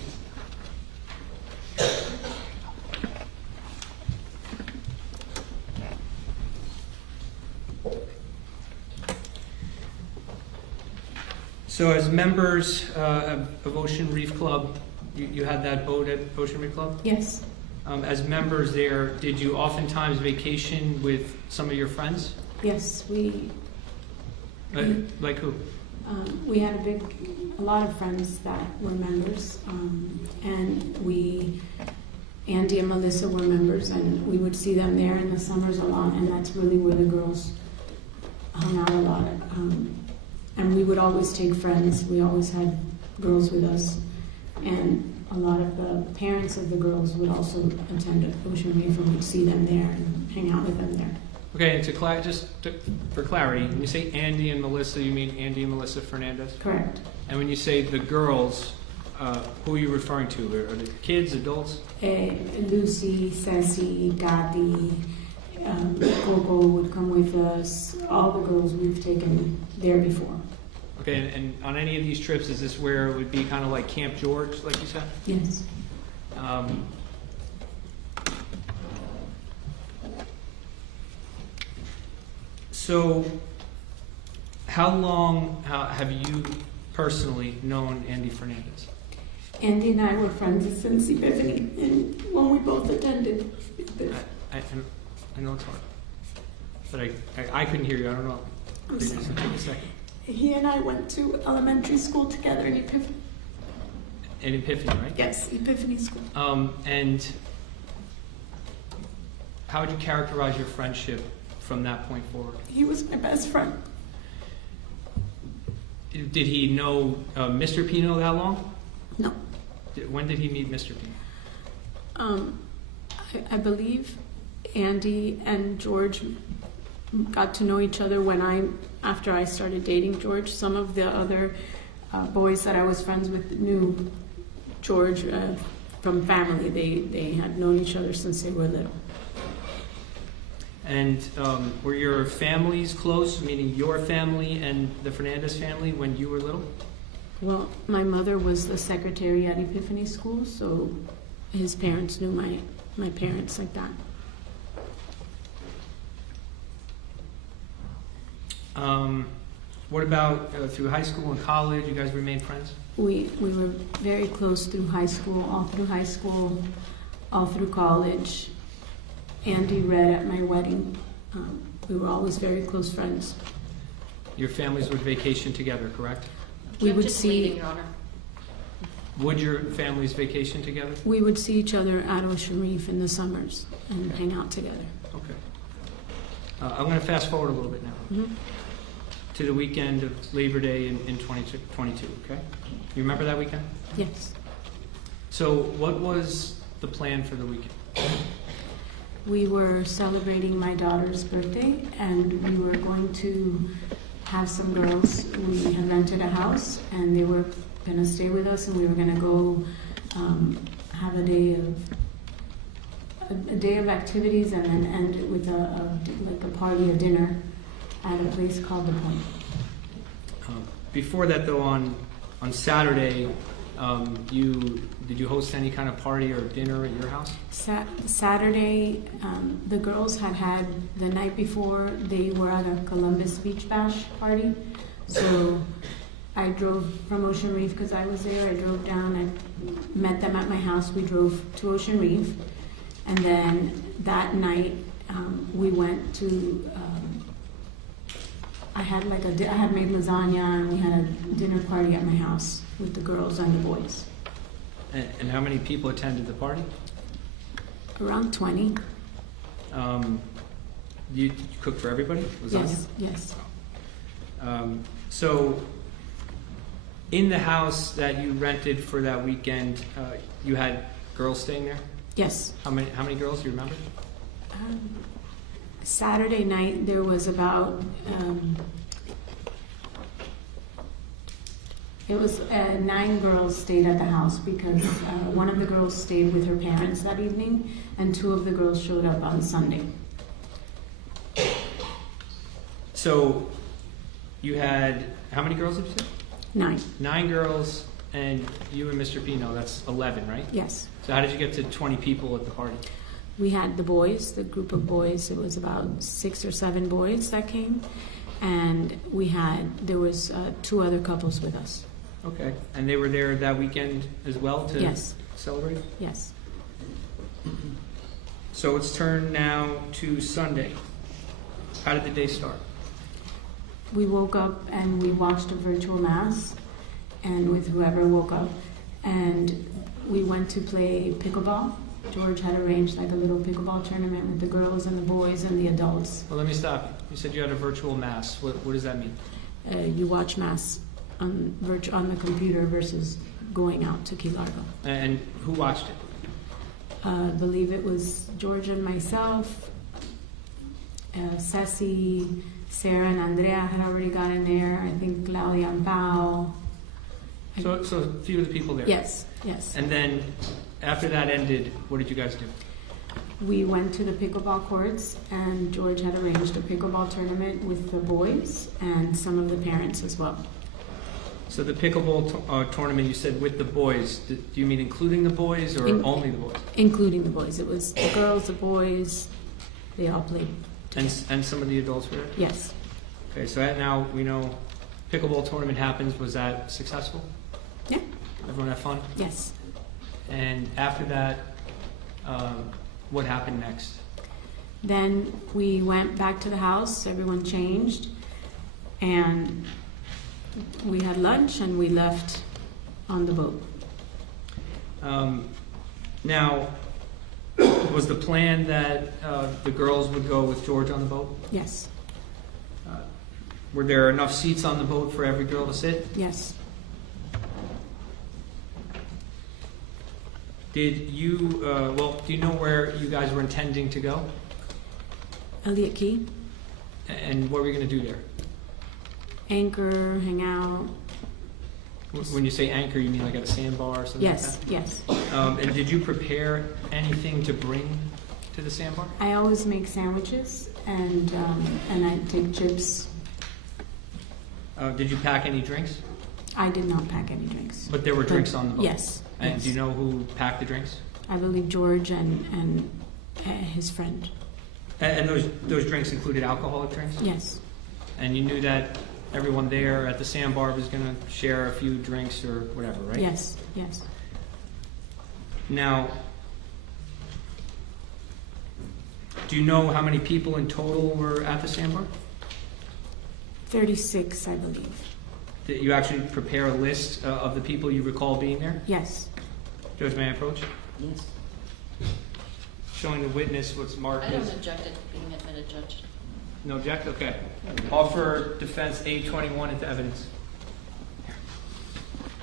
So as members of Ocean Reef Club, you had that boat at Ocean Reef Club? Yes. As members there, did you oftentimes vacation with some of your friends? Yes, we Like who? we had a lot of friends that were members, and Andy and Melissa were members, and we would see them there in the summers a lot, and that's really where the girls hung out a lot. And we would always take friends. We always had girls with us, and a lot of the parents of the girls would also attend Ocean Reef, and we'd see them there and hang out with them there. Okay, and for clarity, when you say Andy and Melissa, you mean Andy and Melissa Fernandez? Correct. And when you say the girls, who are you referring to? Are they kids, adults? Lucy, Sassy, Gatti, Coco would come with us. All the girls we've taken there before. Okay, and on any of these trips, is this where it would be kind of like Camp George, like you said? Yes. So, how long have you personally known Andy Fernandez? Andy and I were friends since Epiphany, and when we both attended. I know it's hard, but I couldn't hear you. I don't know. I'm Please, sorry. just take a second. He and I went to elementary school together in Epiphany. In Epiphany, right? Yes, Epiphany School. And how would you characterize your friendship from that point forward? He was my best friend. Did he know Mr. Pino that long? No. When did he meet Mr. Pino? I believe Andy and George got to know each other after I started dating George. Some of the other boys that I was friends with knew George from family. They had known each other since they were little. And were your families close, meaning your family and the Fernandez family, when you were little? Well, my mother was the secretary at Epiphany School, so his parents knew my parents like that. What about through high school and college? You guys remained friends? We were very close through high school, all through college. Andy read at my wedding. We were always very close friends. Your families would vacation together, correct? We I'm would just see- waiting, Your Honor. Would your families vacation together? We would see each other at Ocean Reef in the summers and hang out together. Okay. I'm going to fast forward a little bit now Mhm. to the weekend of Labor Day in 2022, okay? You remember that weekend? Yes. So what was the plan for the weekend? We were celebrating my daughter's birthday, and we were going to have some girls. We had rented a house, and they were going to stay with us, and we were going to go have a day of activities, and then end it with a party, a dinner, at a place called The Point. Before that, though, on Saturday, did you host any kind of party or dinner at your house? Saturday, the girls had the night before, they were at a Columbus Beach Bash party. So I drove from Ocean Reef because I was there. I drove down, I met them at my house. We drove to Ocean Reef. And then that night, we went to, I had made lasagna, and we had a dinner party at my house with the girls and the boys. And how many people attended the party? Around 20. You cooked for everybody? Lasagna? Yes. So, in the house that you rented for that weekend, you had girls staying there? Yes. How many girls do you remember? Saturday night, there was about, it was 9 girls stayed at the house because one of the girls stayed with her parents that evening, and 2 of the girls showed up on Sunday. So, you had, how many girls did you say? 9. 9 girls, and you and Mr. Pino, that's 11, right? Yes. So how did you get to 20 people at the party? We had the boys, the group of boys. It was about 6 or 7 boys that came, and there was 2 other couples with us. Okay, and they were there that weekend as well to Yes. celebrate? Yes. So let's turn now to Sunday. How did the day start? We woke up and we watched a virtual mass, and with whoever woke up, and we went to play pickleball. George had arranged like a little pickleball tournament with the girls and the boys and the adults. Well, let me stop you. You said you had a virtual mass. What does that mean? You watch mass on the computer versus going out to Key Largo. And who watched it? I believe it was George and myself. Ceci, Sarah, and Andrea had already gotten there. I think Claudia and Pao. So a few of the people there. Yes. And then after that ended, what did you guys do? We went to the pickleball courts, and George had arranged a pickleball tournament with the boys and some of the parents as well. So the pickleball tournament, you said with the boys. Do you mean including the boys or only the boys? Including the boys. It was the girls, the boys, they all played. And some of the adults were there? Yes. Okay, so now we know pickleball tournament happens. Was that successful? Yeah. Everyone have fun? Yes. And after that, what happened next? Then we went back to the house, everyone changed, and we had lunch and we left on the boat. Now, was the plan that the girls would go with George on the boat? Yes. Were there enough seats on the boat for every girl to sit? Yes. Did you, do you know where you guys were intending to go? Elliott Key. And what were you going to do there? Anchor, hang out. When you say anchor, you mean like at a sandbar or something Yes, like that? yes. And did you prepare anything to bring to the sandbar? I always make sandwiches, and I take chips. Did you pack any drinks? I did not pack any drinks. But there were drinks on the boat? Yes. And yes. do you know who packed the drinks? I believe George and his friend. And those drinks included alcoholic drinks? Yes. And you knew that everyone there at the sandbar was going to share a few drinks or whatever, right? Yes, yes. Now, do you know how many people in total were at the sandbar? 36, I believe. Did you actually prepare a list of the people you recall being there? Yes. Judge, may I approach? Yes. Showing the witness what's marked I don't as... object it being admitted, Judge. No object? Okay. Offer defense A21 into evidence.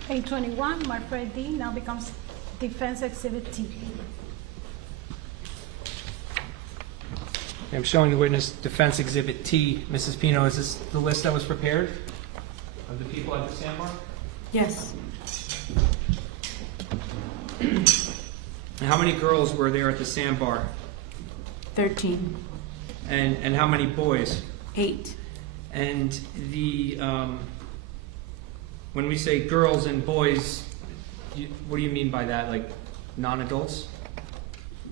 A21, Marfred D. now becomes Defense Exhibit T. I'm showing the witness defense exhibit T. Mrs. Pino, is this the list that was prepared of the people at the sandbar? Yes. And how many girls were there at the sandbar? 13. And how many boys? 8. And the when we say girls and boys, what do you mean by that? Like non-adults?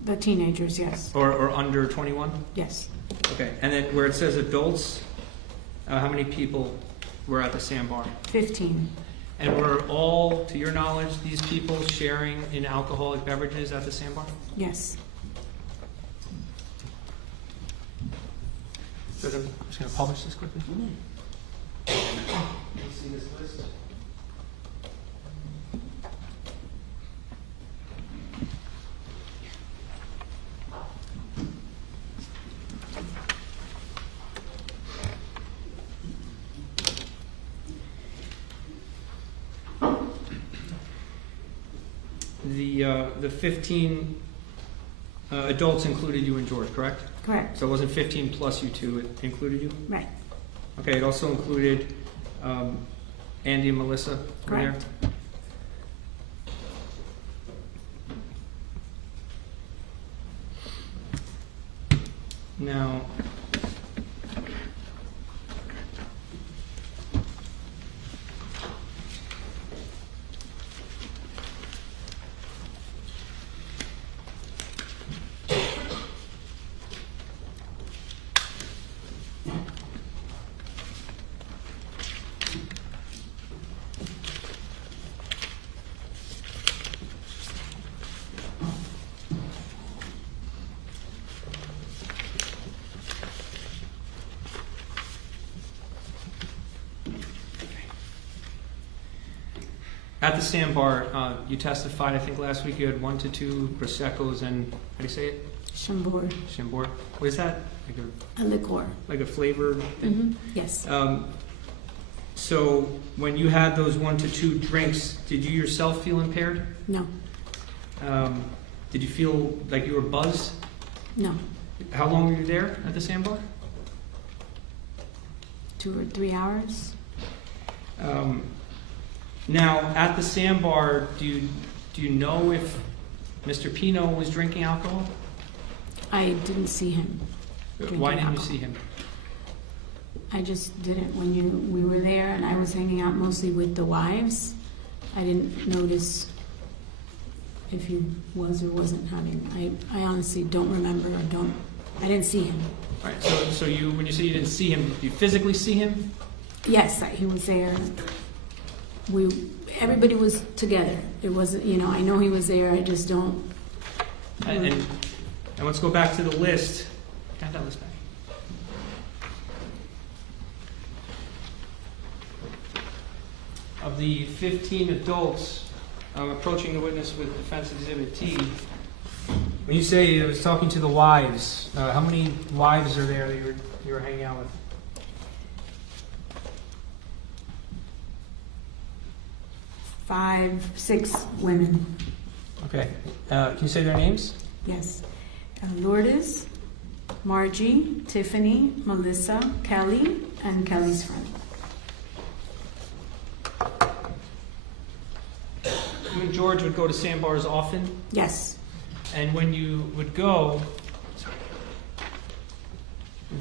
The teenagers, yes. Or under 21? Yes. Okay. And then where it says adults, how many people were at the sandbar? 15. And were all, to your knowledge, these people sharing in alcoholic beverages at the sandbar? Yes. Good. I'm just going to publish this quickly. Can you see this list? The 15 adults included you and George, correct? Correct. So it wasn't 15 plus you two, it included you? Right. Okay, it also included Andy and Melissa were there? Correct. Now, at the sandbar, you testified, I think last week you had 1 to 2 Prosecco's and, how do you say it? Chambord. Chambord. What is that? A liqueur. Like a flavored thing? Yes. So when you had those 1 to 2 drinks, did you yourself feel impaired? No. Did you feel like you were buzzed? No. How long were you there at the sandbar? 2 or 3 hours. Now, at the sandbar, do you know if Mr. Pino was drinking alcohol? I didn't see him. Why didn't you see him? I just didn't. When we were there and I was hanging out mostly with the wives, I didn't notice if he was or wasn't having. I honestly don't remember or I didn't see him. All right, so you, when you say you didn't see him, did you physically see him? Yes, he was there. Everybody was together. It wasn't, I know he was there. I just don't. And let's go back to the list. Can I have that list back? Of the 15 adults approaching the witness with defense exhibit T, when you say it was talking to the wives, how many wives are there that you were hanging out with? 5, 6 women. Okay. Can you say their names? Yes. Lourdes, Margie, Tiffany, Melissa, Kelly, and Kelly's friend. You and George would go to sandbars often? Yes. And when you would go,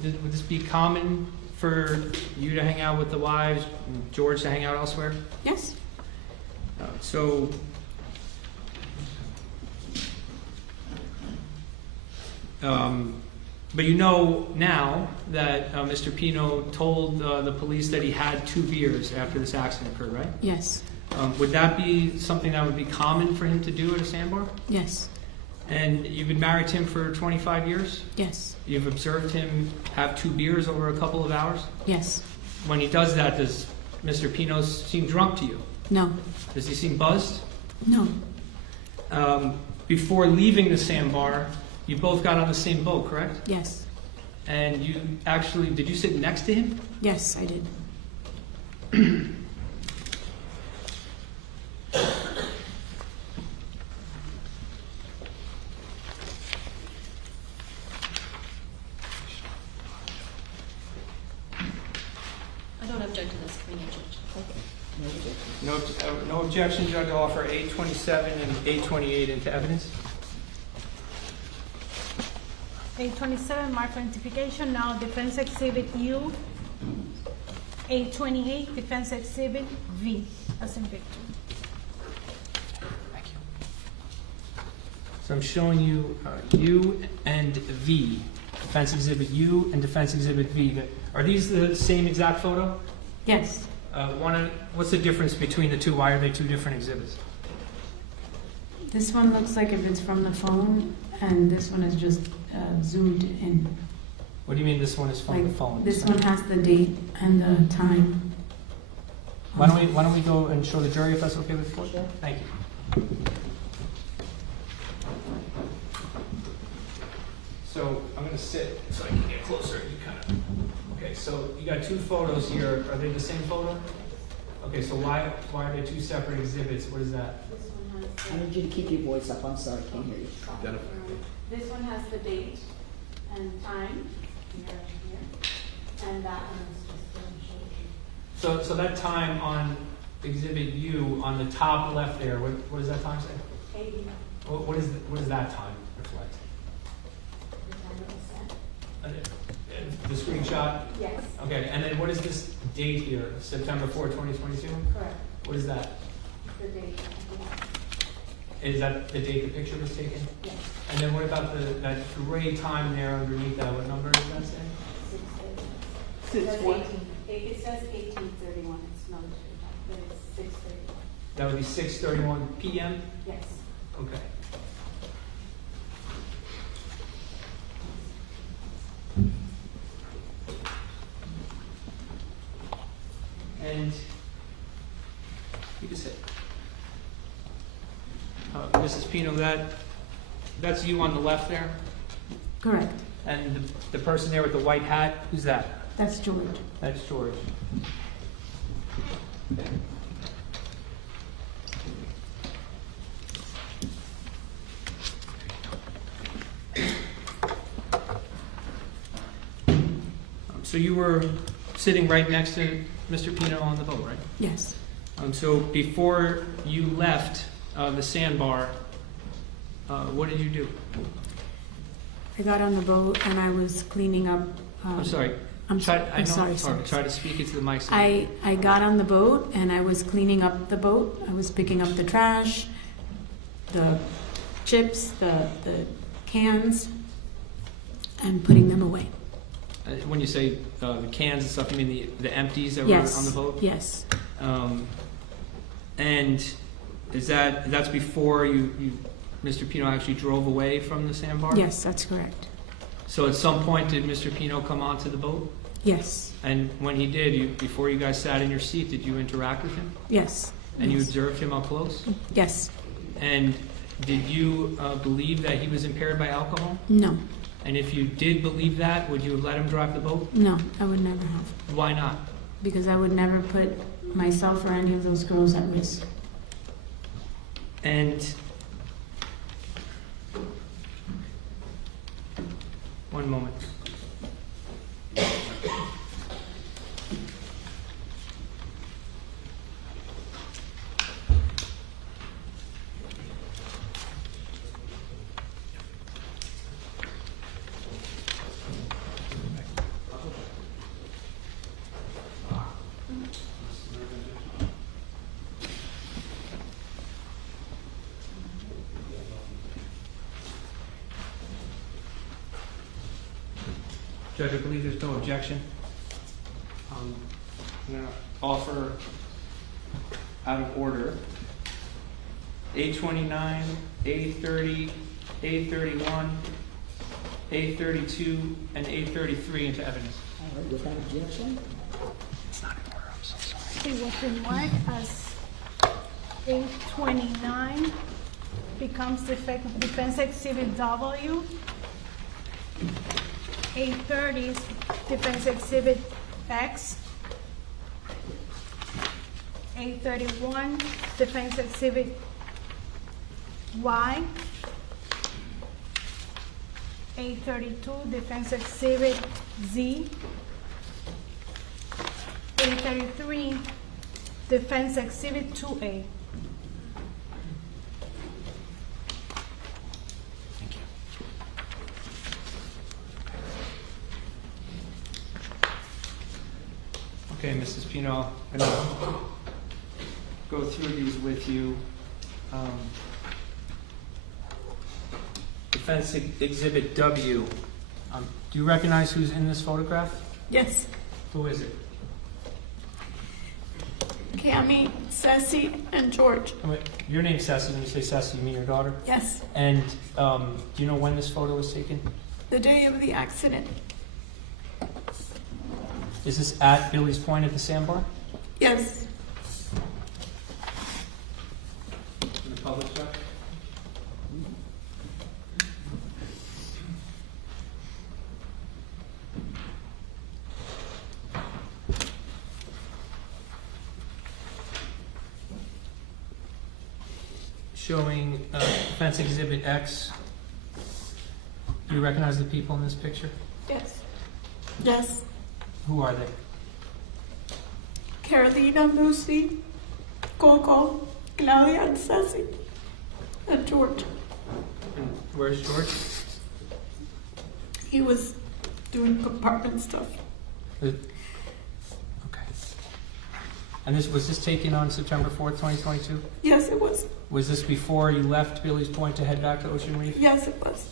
would this be common for you to hang out with the wives and George to hang out elsewhere? Yes. But you know now that Mr. Pino told the police that he had 2 beers after this accident occurred, right? Yes. Would that be something that would be common for him to do at a sandbar? Yes. And you've been married to him for 25 years? Yes. You've observed him have 2 beers over a couple of hours? Yes. when he does that, does Mr. Pino seem drunk to you? No, Does he seem buzzed? no, Before leaving the sandbar, you both got on the same boat, correct? yes, And you actually, did you sit next to him? yes, I did. I don't object to this, Judge. No objection, Judge, to offer 827 and 828 into evidence? 827, mark for identification, now defense exhibit U. 828, defense exhibit V, as in Victor. Thank you. So I'm showing you U and V, defense exhibit U and defense exhibit V. Are these the same exact photo? Yes, What's the difference between the two? Why are they two different exhibits? this one looks like if it's from the phone, and this one is just zoomed in. What do you mean this one is from the Like, phone? this one has the date and the time. Why don't we go and show the jury if that's okay with you? Sure. Thank you. So I'm going to sit so I can get closer. You kind of. Okay, so you got two photos here. Are they the same photo? Okay, so why are they two separate exhibits? What is that? I need you to keep your voice up, I'm sorry, I can't hear you. This one has the date and time, here, and that one is just So that time on exhibit U on the top left there, what does that time say? 80. What does that time reflect? The screenshot? Yes, Okay, and then what is this date here? September 4, 2022? correct, What is that? the date. Is that the date the picture was taken? Yes, And then what about that gray time there underneath that? What number does that say? 6:30. It says 1831, it's not, but it's 6:31. That would be 6:31 p.m.? Yes. Okay. And you can sit. Mrs. Pino, that's you on the left there? Correct, And the person there with the white hat, who's that? that's George. That's George. So you were sitting right next to Mr. Pino on the boat, right? Yes, So before you left the sandbar, what did you do? I got on the boat and I was cleaning up. I'm sorry. I'm sorry. I know, sorry. Try to speak into the mic. I got on the boat and I was cleaning up the boat. I was picking up the trash, the chips, the cans, and putting them away. When you say the cans and stuff, you mean the empties that Yes. were on the boat? Yes. And that's before Mr. Pino actually drove away from the sandbar? Yes, that's correct. So at some point, did Mr. Pino come onto the boat? Yes. And when he did, before you guys sat in your seat, did you interact with him? Yes. And you Yes. observed him up close? Yes. And did you believe that he was impaired by alcohol? No. And if you did believe that, would you have let him drive the boat? No, I would never have. Why not? Because I would never put myself or any of those girls at risk. And one moment. Judge, I believe there's no objection. I'm going to offer out of order 829, 830, 831, 832, and 833 into evidence. All right, without objection. It was remarked as 829 becomes defense exhibit W. 830 is defense exhibit X. 831 defense exhibit Y. 832 defense exhibit Z. 833 defense exhibit 2A. Okay, Mrs. Pino, I'm going to go through these with you. Defense Exhibit W. Do you recognize who's in this photograph? Yes. Who is it? Cami, Ceci, and George. Wait, your name's Ceci. When you say Ceci, you mean your daughter? Yes. And do you know when this photo was taken? The day of the accident. Is this at Billy's Point at the sandbar? Yes. In the public check? Showing Defense Exhibit X. Do you recognize the people in this picture? Yes. Yes. Who are they? Carolina, Lucy, Coco, Claudia, and Ceci, and George. And where's George? He was doing compartment stuff. Okay. And was this taken on September 4th, 2022? Yes, it was. Was this before you left Billy's Point to head back to Ocean Reef? Yes, it was.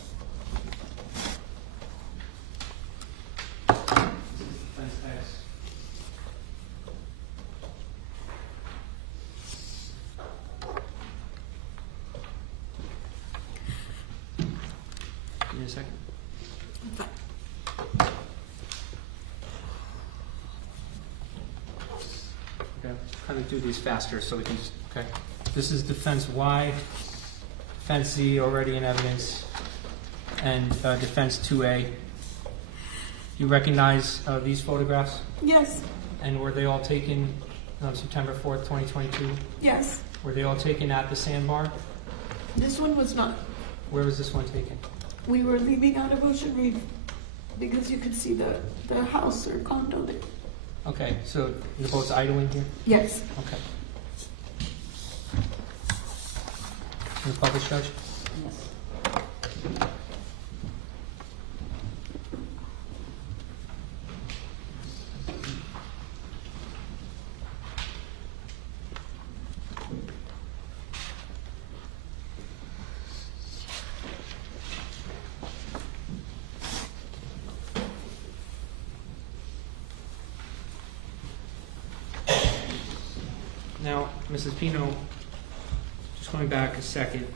Give me a second. Okay, kind of do these faster so we can just, okay. This is defense Y, defense Z already in evidence, and defense 2A. You recognize these photographs? Yes. And were they all taken on September 4th, 2022? Yes. Were they all taken at the sandbar? This one was not. Where was this one taken? We were leaving out of Ocean Reef because you could see the house or condo there. Okay, so the boat's idling here? Yes. Okay. And the public judge? Yes. Now, Mrs. Pino, just going back a second,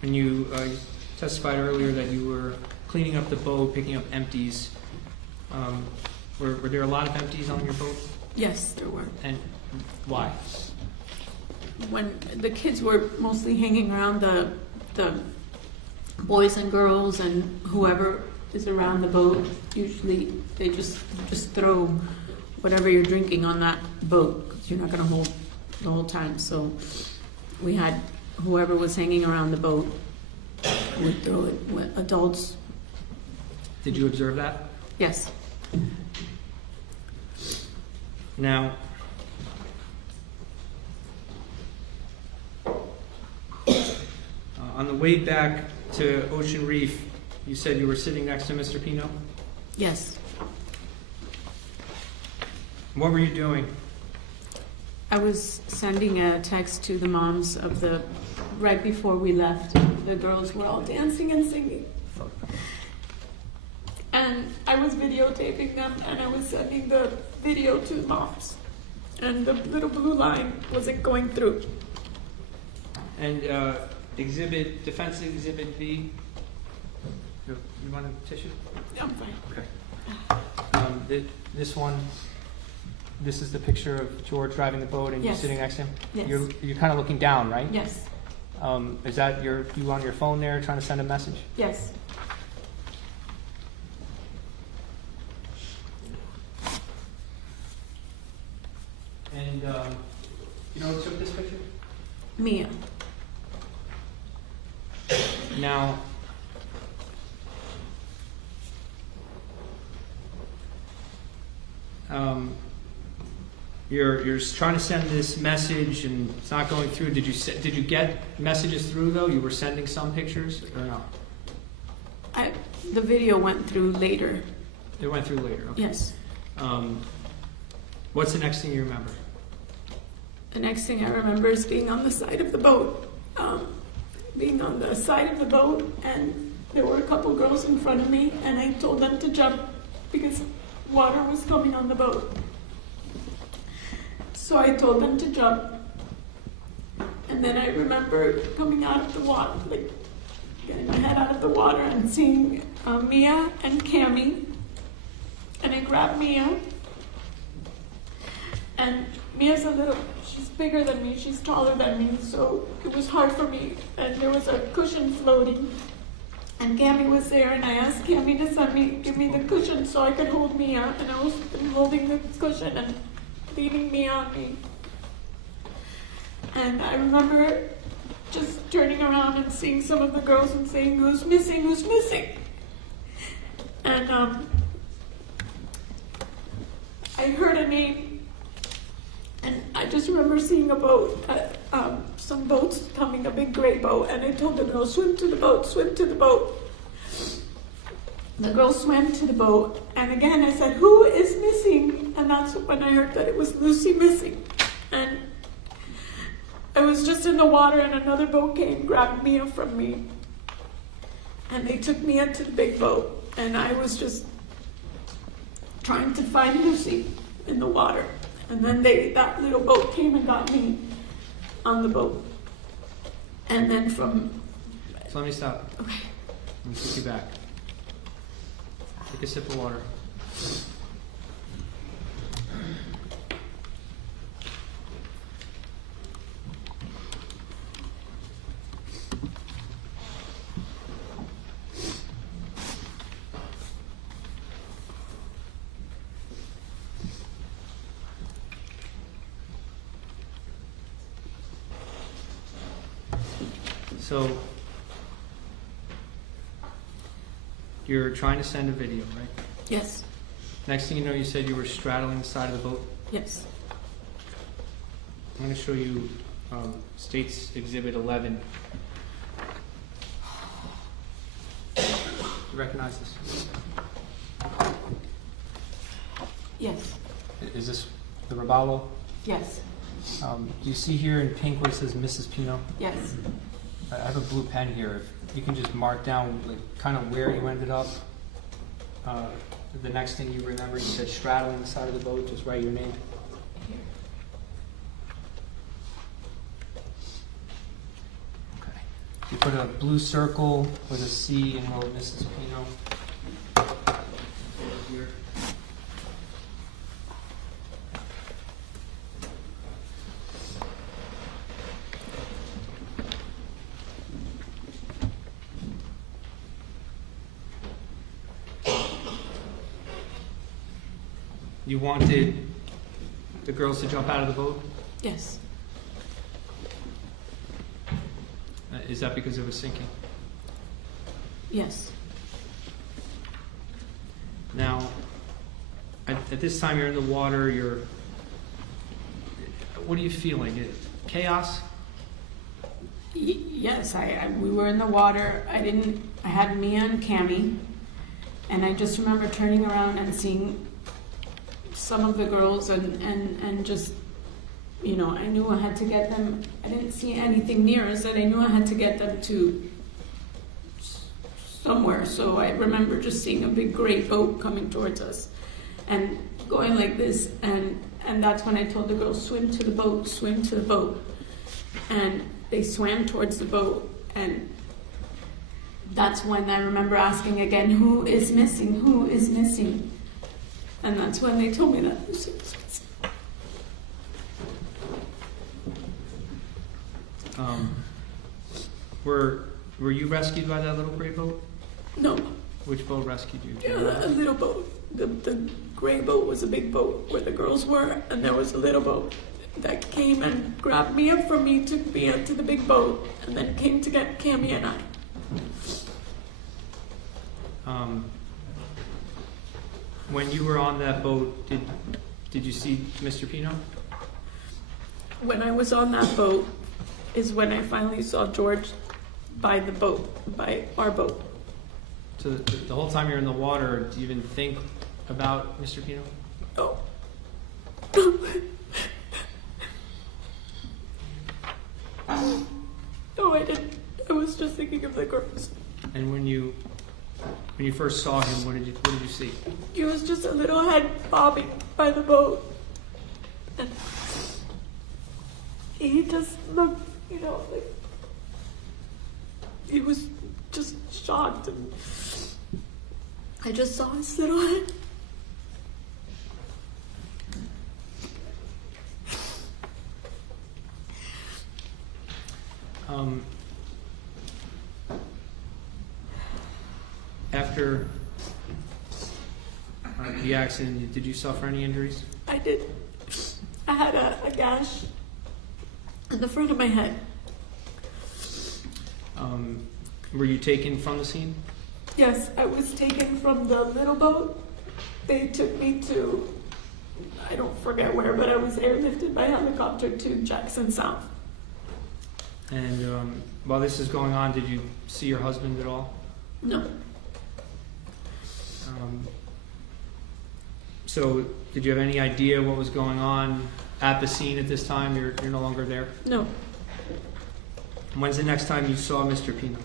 when you testified earlier that you were cleaning up the boat, picking up empties, were there a lot of empties on your boat? Yes, there were. And why? When the kids were mostly hanging around the boys and girls and whoever is around the boat, usually they just throw whatever you're drinking on that boat because you're not going to hold the whole time. So we had whoever was hanging around the boat would throw it with adults. Did you observe that? Yes. Now, on the way back to Ocean Reef, you said you were sitting next to Mr. Pino? Yes. What were you doing? I was sending a text to the moms of the, right before we left, the girls were all dancing and singing. And I was videotaping them and I was sending the video to the moms. And the little blue line wasn't going through. And defense exhibit B, you want a tissue? I'm fine. Okay. This one, this is the picture of George driving the boat and you're Yes. sitting next to him? Yes. You're kind of looking down, right? Yes. Is that you on your phone there trying to send a message? Yes. And you know who took this picture? Mia. Now, you're trying to send this message and it's not going through. Did you get messages through though? You were sending some pictures or no? The video went through later. It went through later. Okay. Yes. What's the next thing you remember? The next thing I remember is being on the side of the boat. Being on the side of the boat, and there were a couple girls in front of me, and I told them to jump because water was coming on the boat. So I told them to jump. And then I remember coming out of the water, like getting my head out of the water and seeing Mia and Cammie. And I grabbed Mia. And Mia's she's bigger than me, she's taller than me, so it was hard for me. And there was a cushion floating. And Cammie was there, and I asked Cammie to give me the cushion so I could hold Mia. And I was holding the cushion and leaving Mia on me. And I remember just turning around and seeing some of the girls and saying, "Who's missing? Who's missing?" And I heard a name. And I just remember seeing a boat, some boats coming, a big gray boat, and I told the girls, "Swim to the boat, swim to the boat." The girls swam to the boat, and again I said, "Who is missing?" And that's when I heard that it was Lucy missing. And I was just in the water, and another boat came, grabbed Mia from me, and they took Mia to the big boat, and I was just trying to find Lucy in the water. And then that little boat came and got me on the boat. And then from... So let me stop. Okay. Let me take you back. Take a sip of water. So, you're trying to send a video, right? Yes. Next thing you know, you said you were straddling the side of the boat? Yes. I'm going to show you State's Exhibit 11. You recognize this? Yes. Is this the Robalo? Yes. You see here in pink where it says Mrs. Pino? Yes. I have a blue pen here. If you can just mark down like kind of where you ended up. The next thing you remember, you said straddling the side of the boat. Just write your name. Okay. You put a blue circle with a C and wrote Mrs. Pino. Here. You wanted the girls to jump out of the boat? Yes. Is that because it was sinking? Yes. Now, at this time you're in the water, what are you feeling? Chaos? Yes, we were in the water. I had Mia and Cammie, and I just remember turning around and seeing some of the girls and just, you know, I knew I had to get them. I didn't see anything near us, and I knew I had to get them to somewhere. So I remember just seeing a big gray boat coming towards us and going like this, and that's when I told the girls, "Swim to the boat, swim to the boat." And they swam towards the boat, and that's when I remember asking again, "Who is missing? Who is missing?" And that's when they told me that Lucy was missing. Were you rescued by that little gray boat? No, Which boat rescued you? a little boat. The gray boat was a big boat where the girls were, and there was a little boat that came and grabbed me up from me, took me up to the big boat, and then came to get Cammy and I. When you were on that boat, did you see Mr. Pino? When I was on that boat is when I finally saw George by the boat, by our boat. So the whole time you're in the water, do you even think about Mr. Pino? No. No, I didn't. I was just thinking of the girls. And when you first saw him, what did you see? He was just a little head bobbing by the boat. And he just looked, like he was just shocked, and I just saw his little head. After the accident, did you suffer any injuries? I did. I had a gash in the front of my head. Were you taken from the scene? Yes, I was taken from the little boat. They took me to, I don't forget where, but I was airlifted by helicopter to Jackson South. And while this is going on, did you see your husband at all? No. So did you have any idea what was going on at the scene at this time? You're no longer there? No. When's the next time you saw Mr. Pino?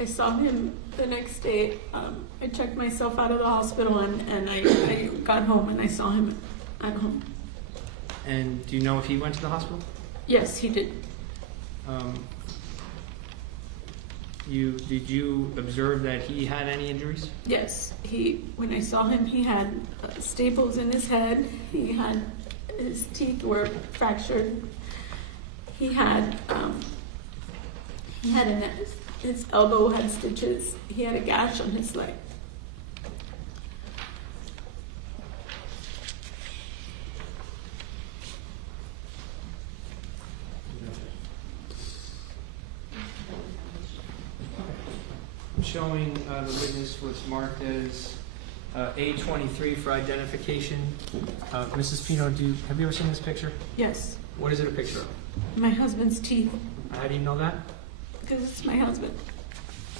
I saw him the next day. I checked myself out of the hospital and I got home and I saw him at home. And do you know if he went to the hospital? Yes, he did. Did you observe that he had any injuries? Yes, when I saw him, he had staples in his head. His teeth were fractured. He had his elbow had stitches. He had a gash on his leg. Showing the witness was marked as A23 for identification. Mrs. Pino, have you ever seen this picture? Yes, What is it a picture of? my husband's teeth, How do you know that? because it's my husband.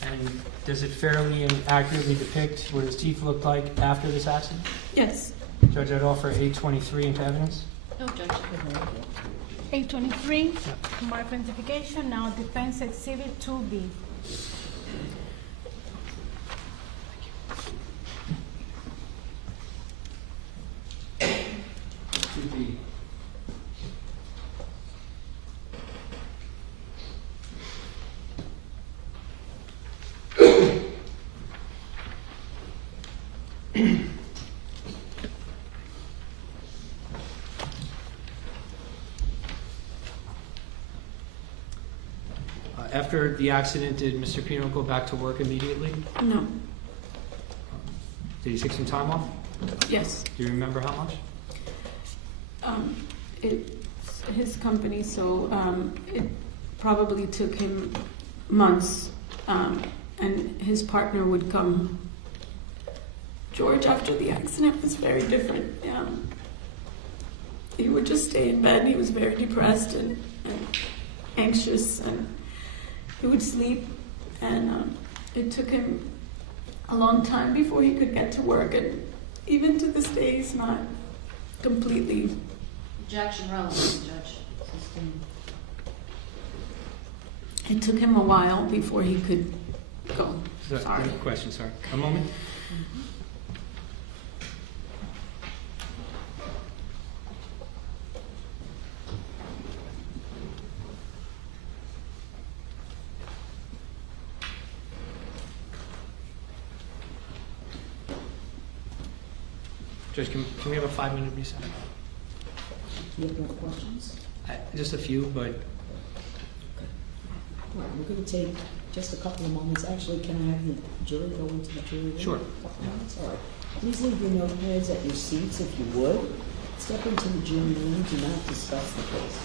And does it fairly and accurately depict what his teeth looked like after this accident? Yes. Judge, I'd offer A23 into evidence. No, Judge. 823, more identification, now defense exhibit 2B. After the accident, did Mr. Pino go back to work immediately? No. Did he take some time off? Yes. Do you remember how much? It's his company, so it probably took him months, and his partner would come. George, after the accident, was very different. He would just stay in bed. He was very depressed and anxious, and he would sleep, and it took him a long time before he could get to work, and even to this day, he's not completely. Objection relevant, Judge. It took him a while before he could go. Sorry. Question, sorry. A moment. Judge, can we have a 5-minute recess? Do you have more questions? Just a few, but All right, we're gonna take just a couple of moments. Actually, can I have the jury go into the jury room? Sure. A couple of minutes, all right. Please leave your notepads at your seats if you would. Step into the jury room, do not discuss the case.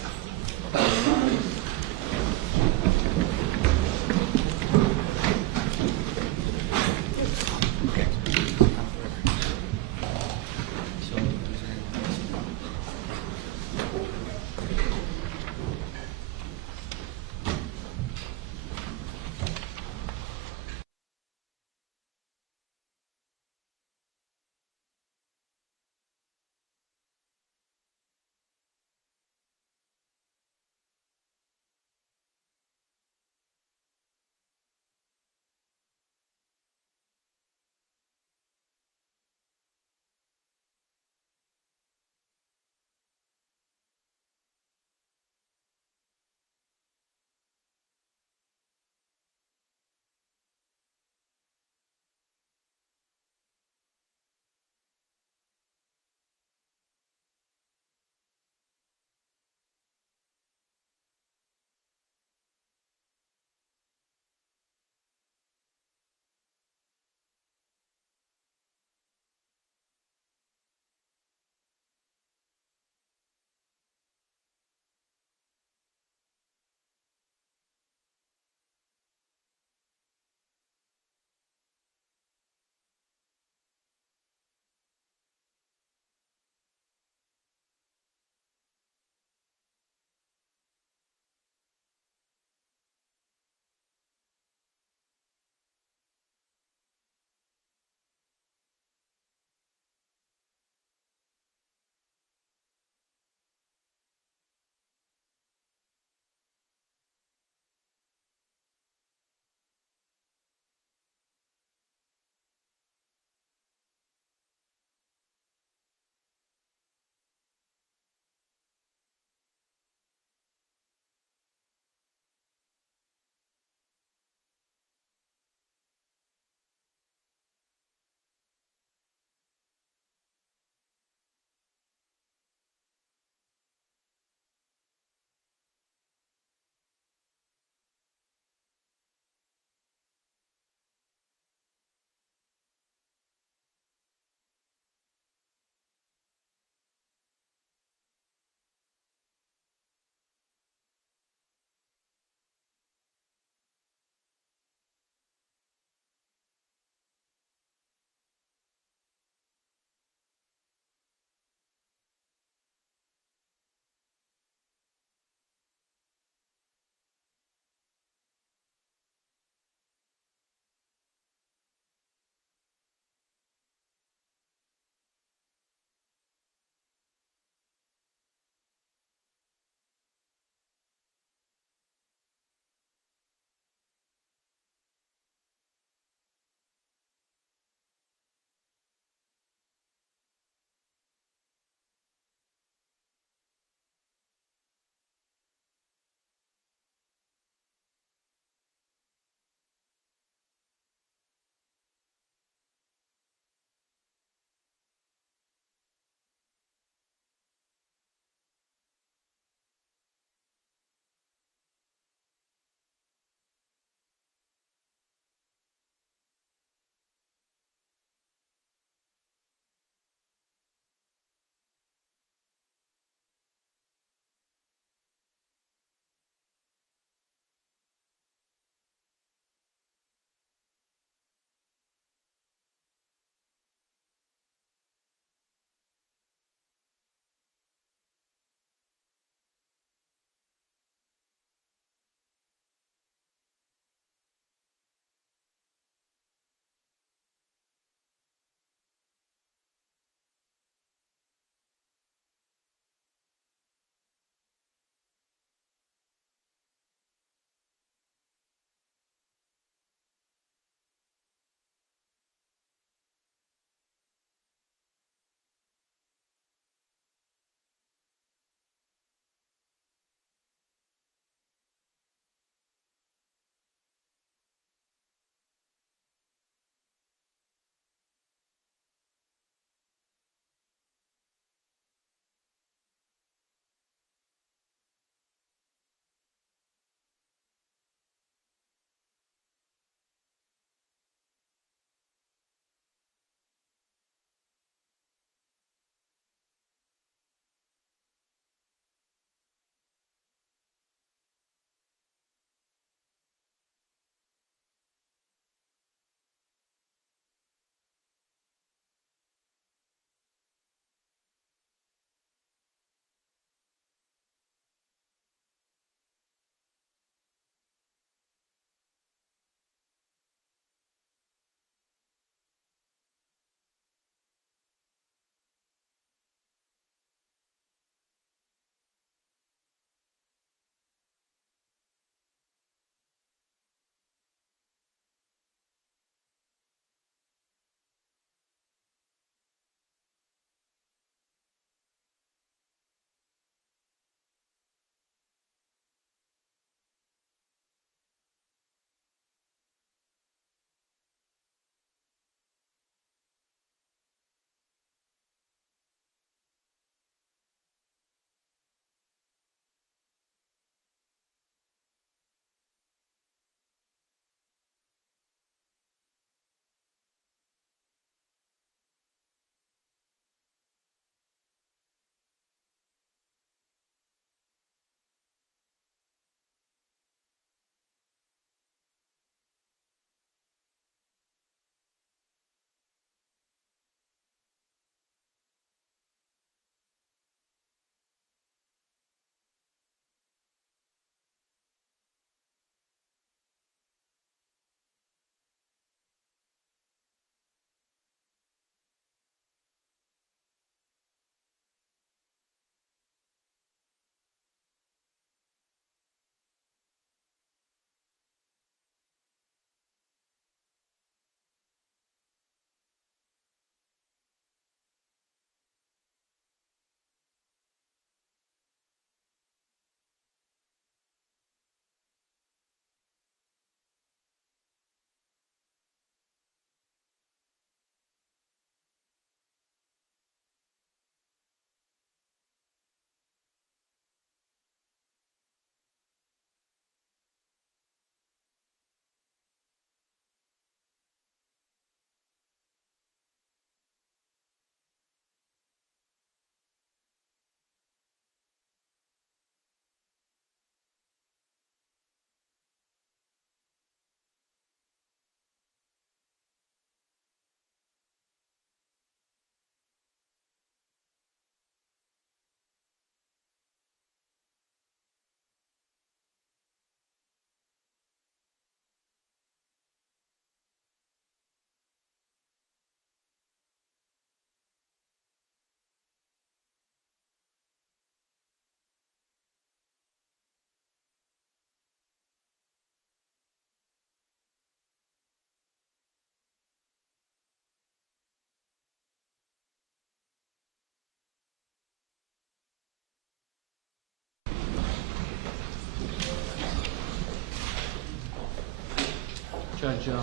Judge, to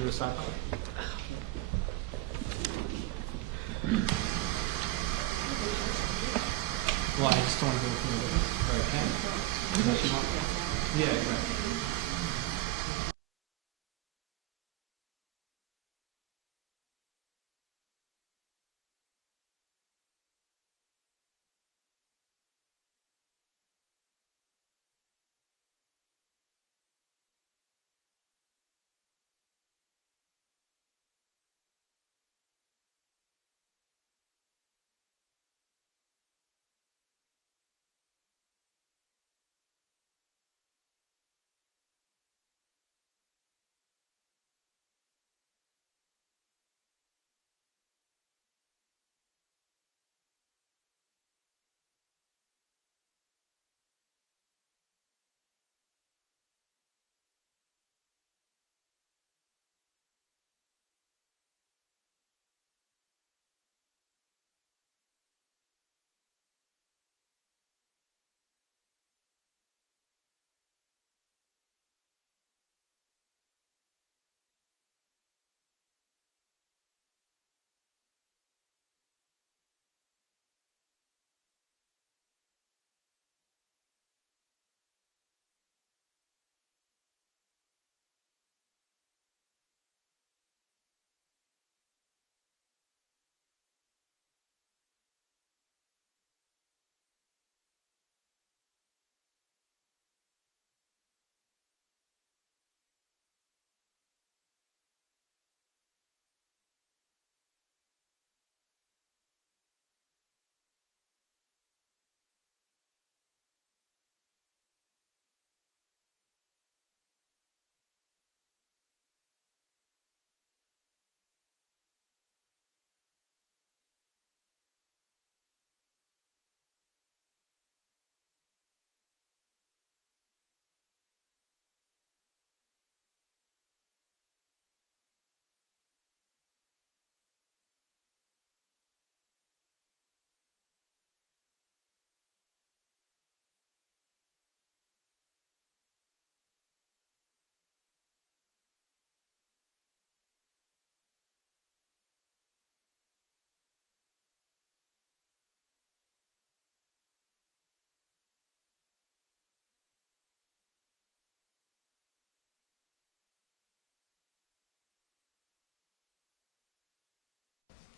the side. Well, I just don't want to go through the camera. Unless you want. Yeah, exactly.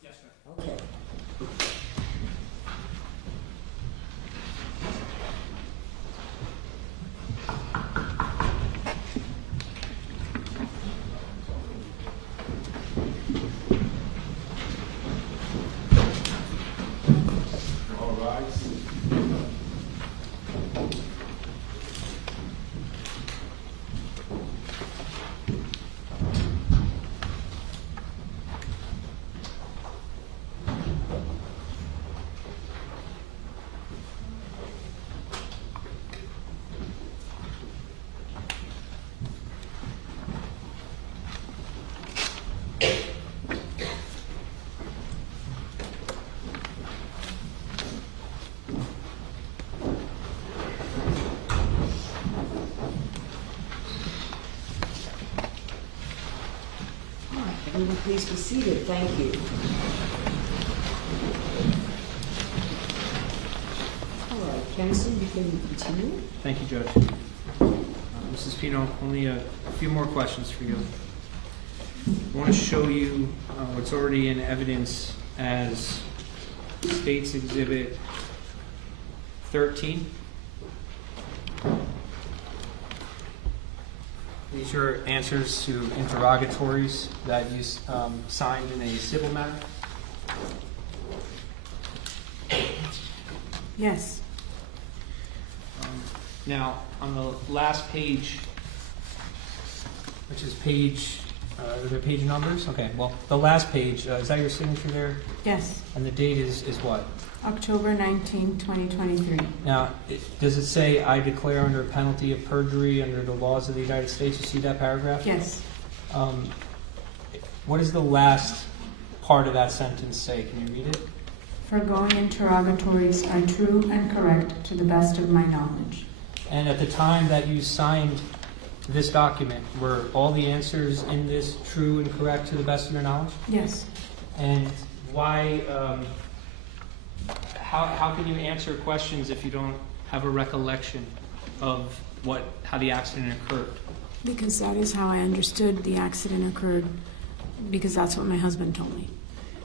Yes, sir. Okay. All rise. Everyone, please be seated. Thank you. All right, counsel, you can continue. Thank you, Judge. Mrs. Pino, only a few more questions for you. I want to show you what's already in evidence as State's Exhibit 13. These are answers to interrogatories that you signed in a civil matter. Yes. Now, on the last page, which is page, are there page numbers? Okay, well, the last page, is that your signature there? Yes. And the date is what? October 19, 2023. Now, does it say, I declare under penalty of perjury under the laws of the United States? You see that paragraph? Yes. What does the last part of that sentence say? Can you read it? Foregoing interrogatories are true and correct to the best of my knowledge. And at the time that you signed this document, were all the answers in this true and correct to the best of your knowledge? Yes. And why, how can you answer questions if you don't have a recollection of how the accident occurred? Because that is how I understood the accident occurred, because that's what my husband told me.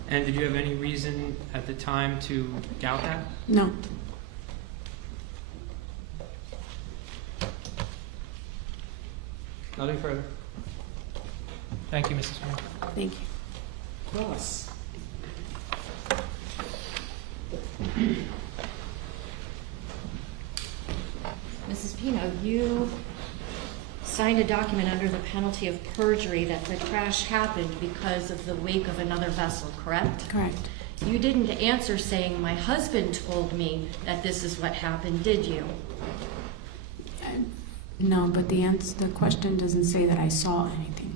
And did you have any reason at the time to doubt that? No. Nothing further. Thank you, Mrs. Mayor. Thank you. Ross. Mrs. Pino, you signed a document under the penalty of perjury that the crash happened because of the wake of another vessel, correct? Correct. You didn't answer saying, my husband told me that this is what happened, did you? No, but the question doesn't say that I saw anything.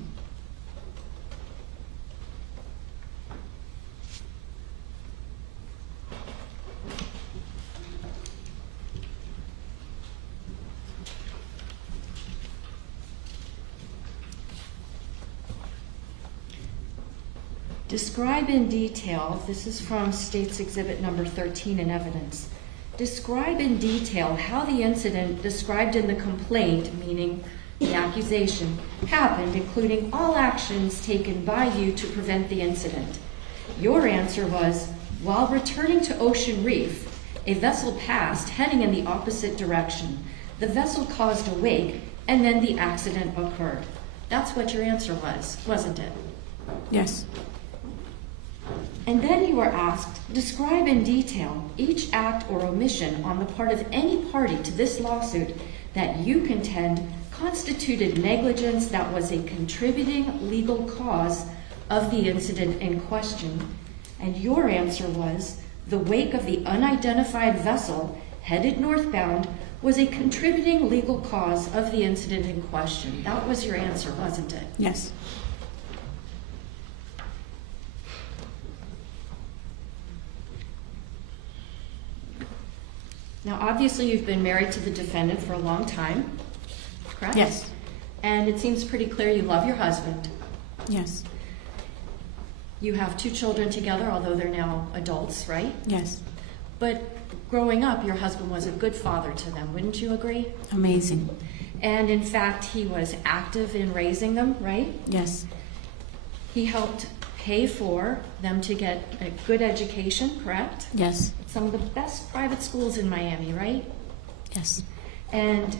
Describe in detail, this is from State's Exhibit number 13 in evidence. Describe in detail how the incident described in the complaint, meaning the accusation, happened, including all actions taken by you to prevent the incident. Your answer was, while returning to Ocean Reef, a vessel passed heading in the opposite direction. The vessel caused a wake, and then the accident occurred. That's what your answer was, wasn't it? Yes. And then you were asked, describe in detail each act or omission on the part of any party to this lawsuit that you contend constituted negligence that was a contributing legal cause of the incident in question. And your answer was, the wake of the unidentified vessel headed northbound was a contributing legal cause of the incident in question. That was your answer, wasn't it? Yes. Now, obviously, you've been married to the defendant for a long time, correct? Yes. And it seems pretty clear you love your husband. Yes. You have 2 children together, although they're now adults, right? Yes. But growing up, your husband was a good father to them, wouldn't you agree? Amazing. And in fact, he was active in raising them, right? Yes. He helped pay for them to get a good education, correct? Yes. Some of the best private schools in Miami, right? Yes. And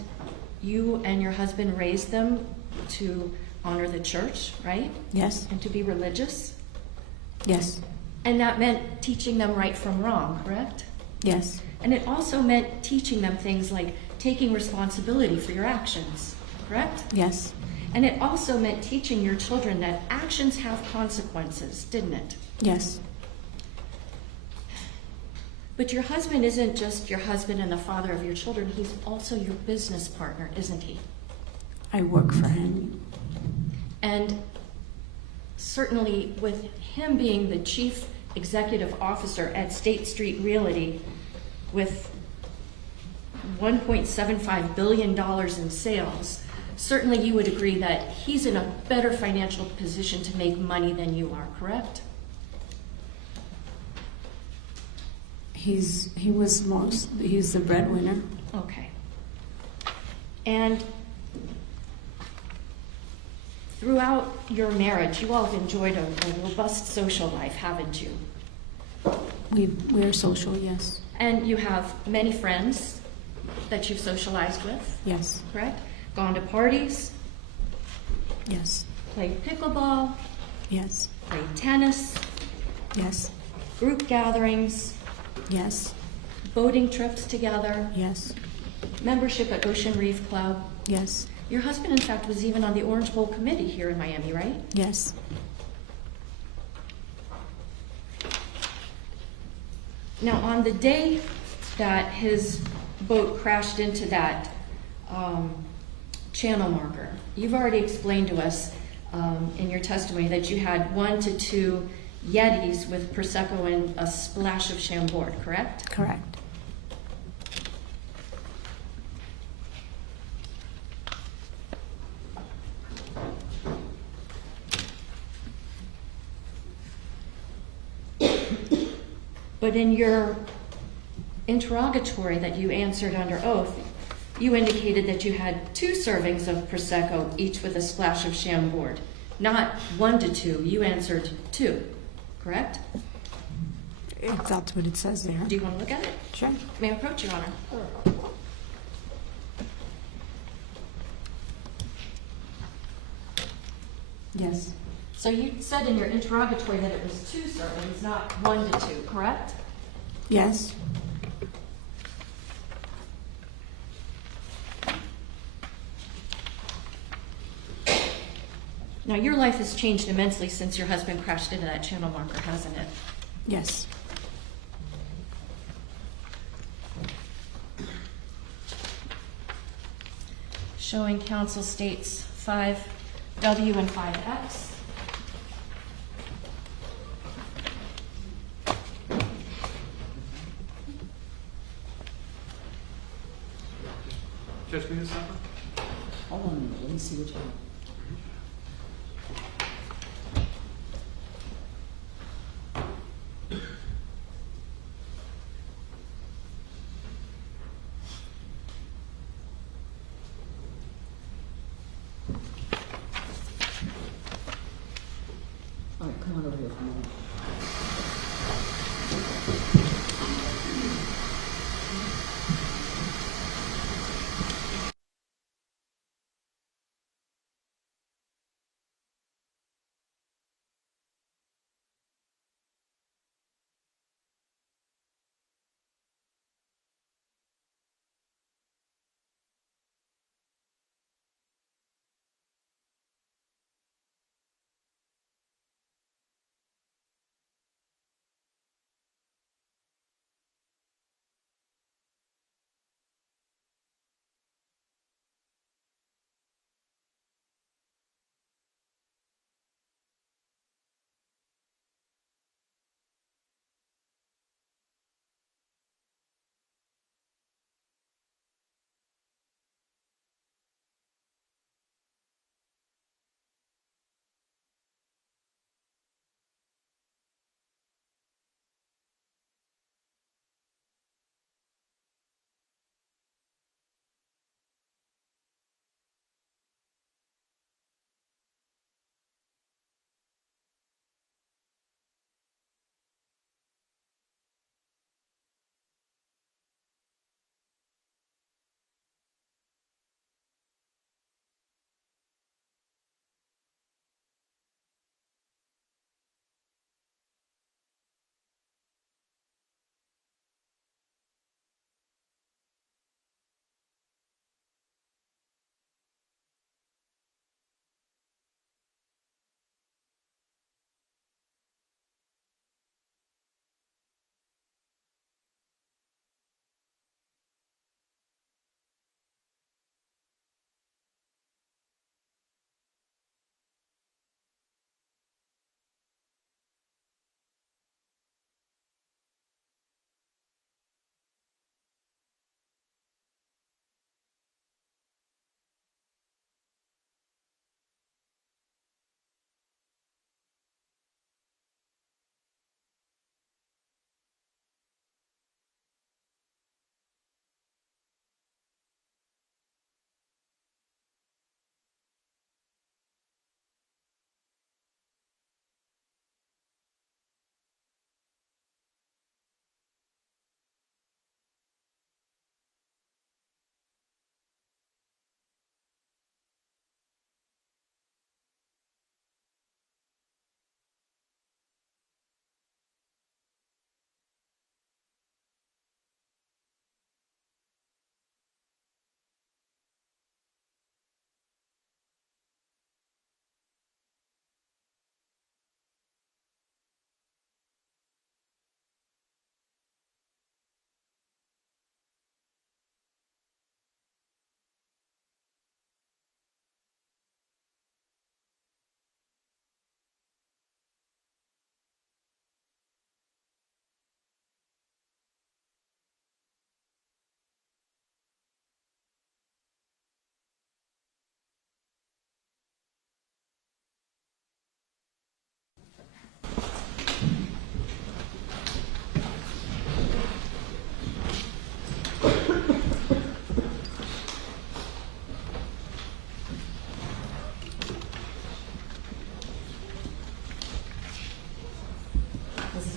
you and your husband raised them to honor the church, right? Yes. And to be religious? Yes. And that meant teaching them right from wrong, correct? Yes. And it also meant teaching them things like taking responsibility for your actions, correct? Yes. And it also meant teaching your children that actions have consequences, didn't it? Yes. But your husband isn't just your husband and the father of your children, he's also your business partner, isn't he? I work for him. And certainly with him being the chief executive officer at State Street Realty with $1.75 billion in sales, certainly you would agree that he's in a better financial position to make money than you are, correct? He's the breadwinner. Okay. And throughout your marriage, you all have enjoyed a robust social life, haven't you? We're social, yes. And you have many friends that you've socialized with? Yes. Correct? Gone to parties? Yes. Played pickleball? Yes. Played tennis? Yes. Group gatherings? Yes. Boating trips together? Yes. Membership at Ocean Reef Club? Yes. Your husband, in fact, was even on the Orange Bowl committee here in Miami, right? Yes. Now, on the day that his boat crashed into that channel marker, you've already explained to us in your testimony that you had 1 to 2 Yetis with Prosecco and a splash of Chambord, correct? Correct. But in your interrogatory that you answered under oath, you indicated that you had 2 servings of Prosecco, each with a splash of Chambord. Not 1 to 2, you answered 2, correct? If that's what it says there. Do you want to look at it? Sure. May I approach, Your Honor? Yes. So you said in your interrogatory that it was 2 servings, not 1 to 2, correct? Yes. Now, your life has changed immensely since your husband crashed into that channel marker, hasn't it? Yes. Showing counsel states 5W and 5X. Judge Minnesota? Hold on a minute, let me see what you have. All right, come on over here for a minute.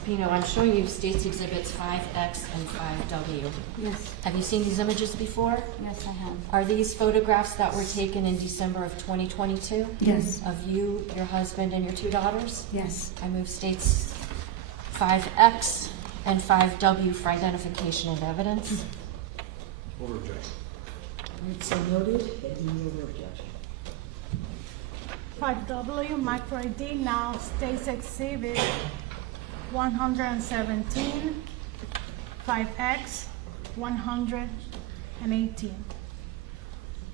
Pino, I'm showing you State's Exhibits 5X and 5W. Yes, Have you seen these images before? yes, I have. Are these photographs that were taken in December of 2022? Yes, Of you, your husband, and your 2 daughters? yes. I move States 5X and 5W for identification and evidence. Over objection. All right, so noted, and over objection. 5W, micro ID, now State's Exhibit 117, 5X, 118.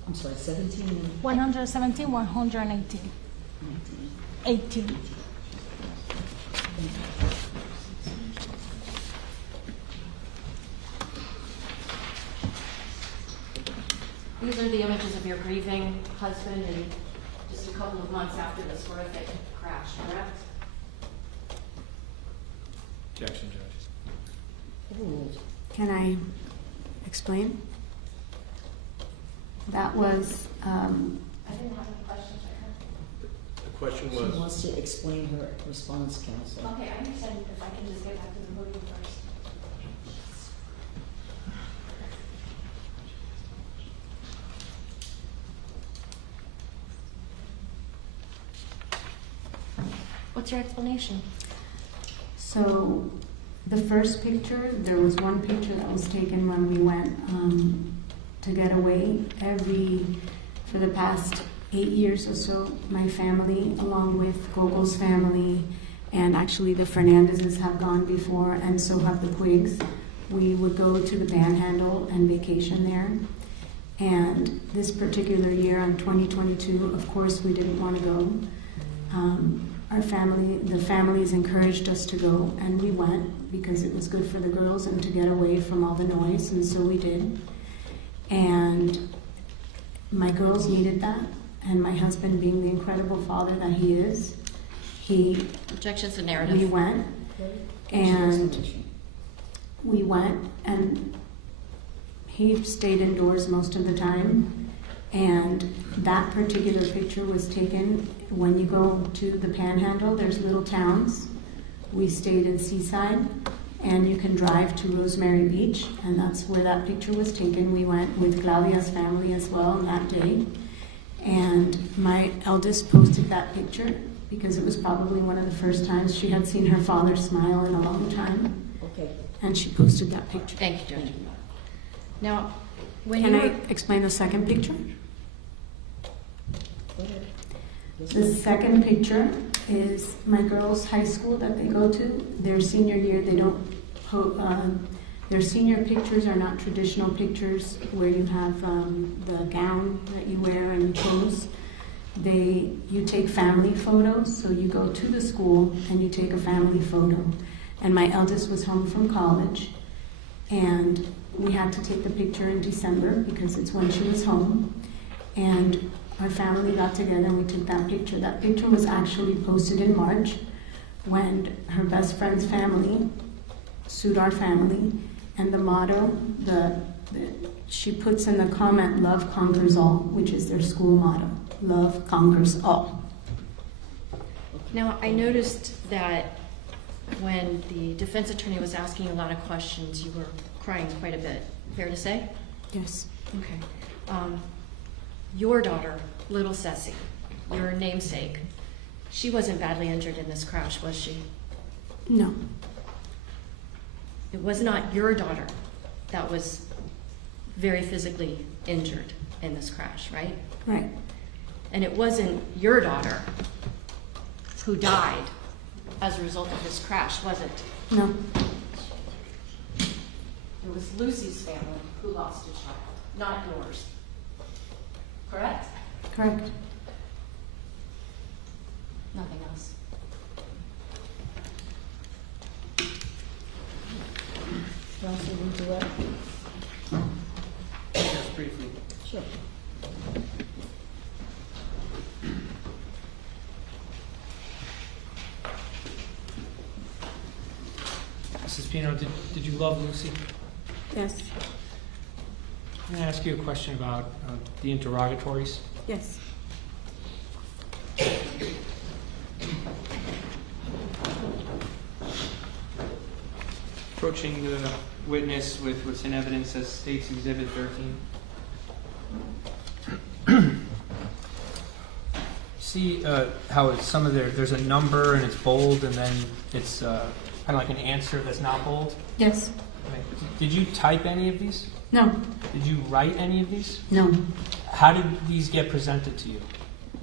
I'm sorry, 17 and 117, 118. 18. These are the images of your grieving husband and just a couple of months after this horrific crash, correct? Objection, Judge. Overruled. Can I explain? That was, I didn't have any questions. The question She was, wants to explain her response, counsel. Okay, I understand if I can just get back to the podium first. What's your explanation? so the first picture, there was one picture that was taken when we went to get away. For the past 8 years or so, my family, along with Gogo's family, and actually the Fernandezes have gone before, and so have the Quigs. We would go to the Panhandle and vacation there. And this particular year, in 2022, of course, we didn't want to go. The families encouraged us to go, and we went because it was good for the girls and to get away from all the noise, and so we did. And my girls needed that, and my husband, being the incredible father that he is, Objections to narrative. we went, and he stayed indoors most of the time. And that particular picture was taken when you go to the Panhandle. There's little towns. We stayed in Seaside, and you can drive to Rosemary Beach, and that's where that picture was taken. We went with Claudia's family as well on that day. And my eldest posted that picture because it was probably one of the first times she had seen her father smile in a long time. Okay. And she posted that picture. Thank you, Judge. Now, when Can you I explain the second picture? Go ahead. The second picture is my girls' high school that they go to. Their senior year, they don't. Their senior pictures are not traditional pictures where you have the gown that you wear and pose. You take family photos, so you go to the school and you take a family photo. And my eldest was home from college, and we had to take the picture in December because it's when she was home. And our family got together and we took that picture. That picture was actually posted in March when her best friend's family sued our family. And the motto, she puts in the comment, "Love conquers all," which is their school motto. Love conquers all. Now, I noticed that when the defense attorney was asking a lot of questions, you were crying quite a bit. Fair to say? Yes. Okay. Your daughter, little Ceci, your namesake, she wasn't badly injured in this crash, was she? No. It was not your daughter that was very physically injured in this crash, right? Right. And it wasn't your daughter who died as a result of this crash, was it? No. It was Lucy's family who lost a child, not yours. Correct? Correct. Nothing else. Counsel, redirect? Just briefly. Sure. Mrs. Pino, did you love Lucy? Yes. I'm going to ask you a question about the interrogatories. Yes. approaching the witness with what's in evidence as State's Exhibit 13. See how it's some of there's a number and it's bold, and then it's kind of like an answer that's not bold? Yes. Okay. Did you type any of these? No. Did you write any of these? No. How did these get presented to you?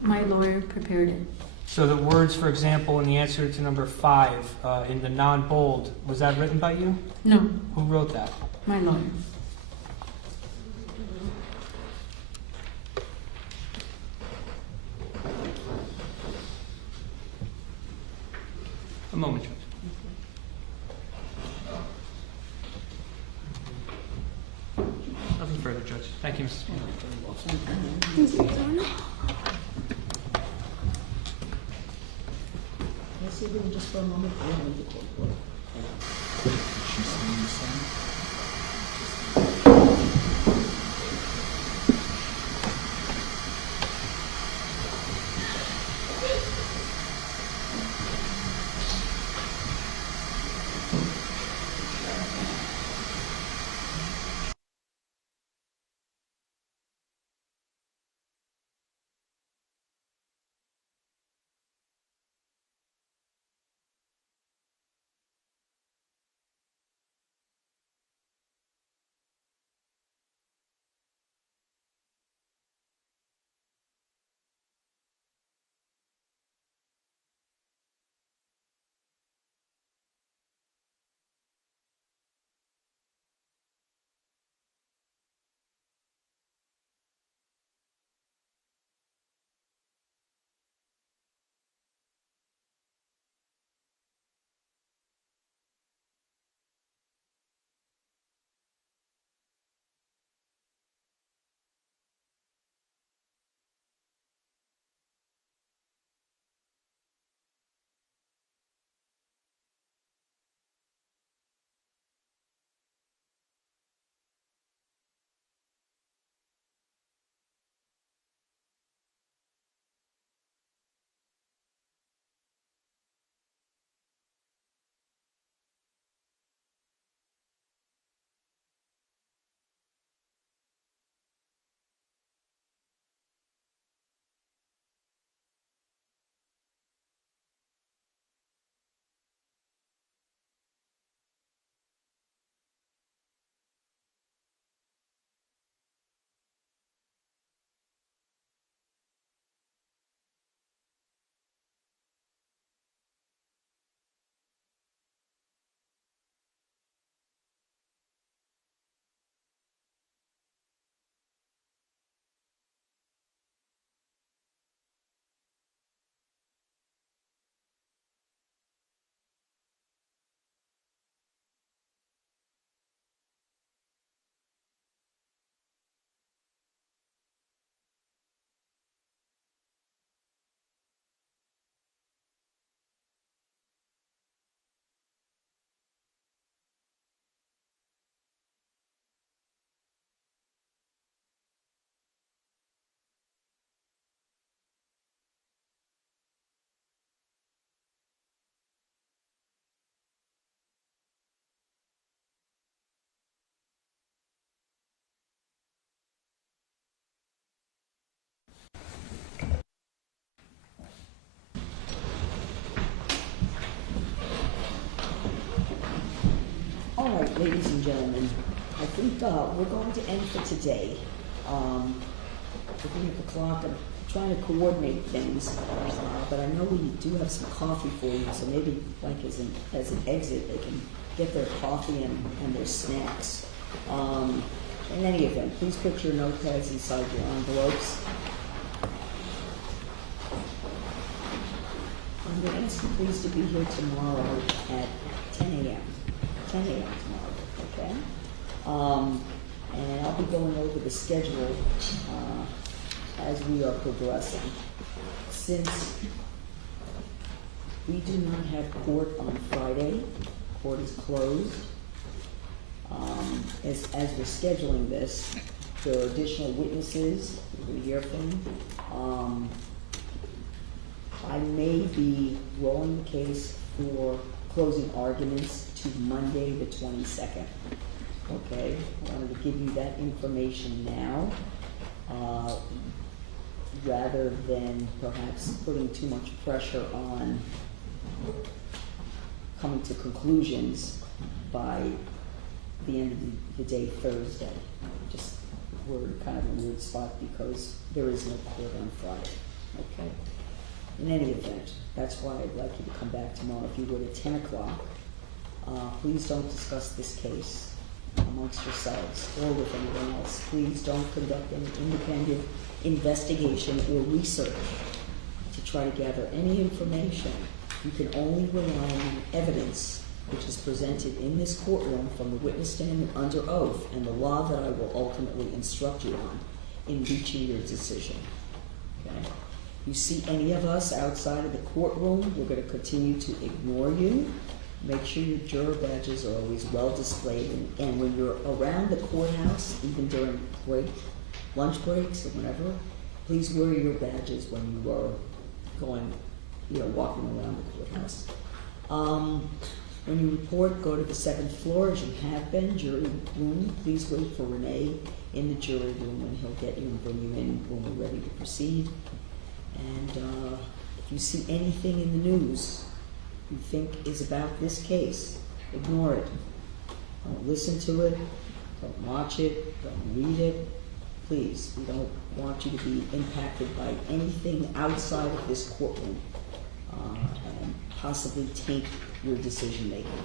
My lawyer prepared it. So the words, for example, in the answer to number 5, in the non-bold, was that written by you? No. Who wrote that? My lawyer. A moment, Judge. Nothing further, Judge. Thank you, Mrs. Pino. Can I see them just for a moment? I don't need to call the court. All right, ladies and gentlemen, I think we're going to end for today. Looking at the clock, I'm trying to coordinate things, but I know we do have some coffee for you, so maybe like as an exit, they can get their coffee and their snacks. In any event, please put your notepads inside your envelopes. I'm going to ask you please to be here tomorrow at 10 a.m. 10 a.m. tomorrow, okay? And I'll be going over the schedule as we are progressing. Since we do not have court on Friday, court is closed. As we're scheduling this, there are additional witnesses we're going to hear from. I may be rolling the case for closing arguments to Monday, the 22nd. Okay, I wanted to give you that information now, rather than perhaps putting too much pressure on coming to conclusions by the end of the day Thursday. Just, we're kind of in a weird spot because there is no court on Friday, okay? In any event, that's why I'd like you to come back tomorrow. If you would at 10 o'clock, please don't discuss this case amongst yourselves or with anyone else. Please don't conduct an independent investigation or research to try to gather any information. You can only rely on evidence which is presented in this courtroom from the witness stand under oath and the law that I will ultimately instruct you on in reaching your decision. Okay? You see any of us outside of the courtroom, we're going to continue to ignore you. Make sure your juror badges are always well displayed, and when you're around the courthouse, even during lunch breaks or whatever, please wear your badges when you are going, walking around the courthouse. When you report, go to the 7th floor as you have been, jury room. Please wait for Renee in the jury room, and he'll get you and bring you in when we're ready to proceed. And if you see anything in the news you think is about this case, ignore it. Don't listen to it. Don't watch it. Don't read it. Please, we don't want you to be impacted by anything outside of this courtroom and possibly taint your decision making.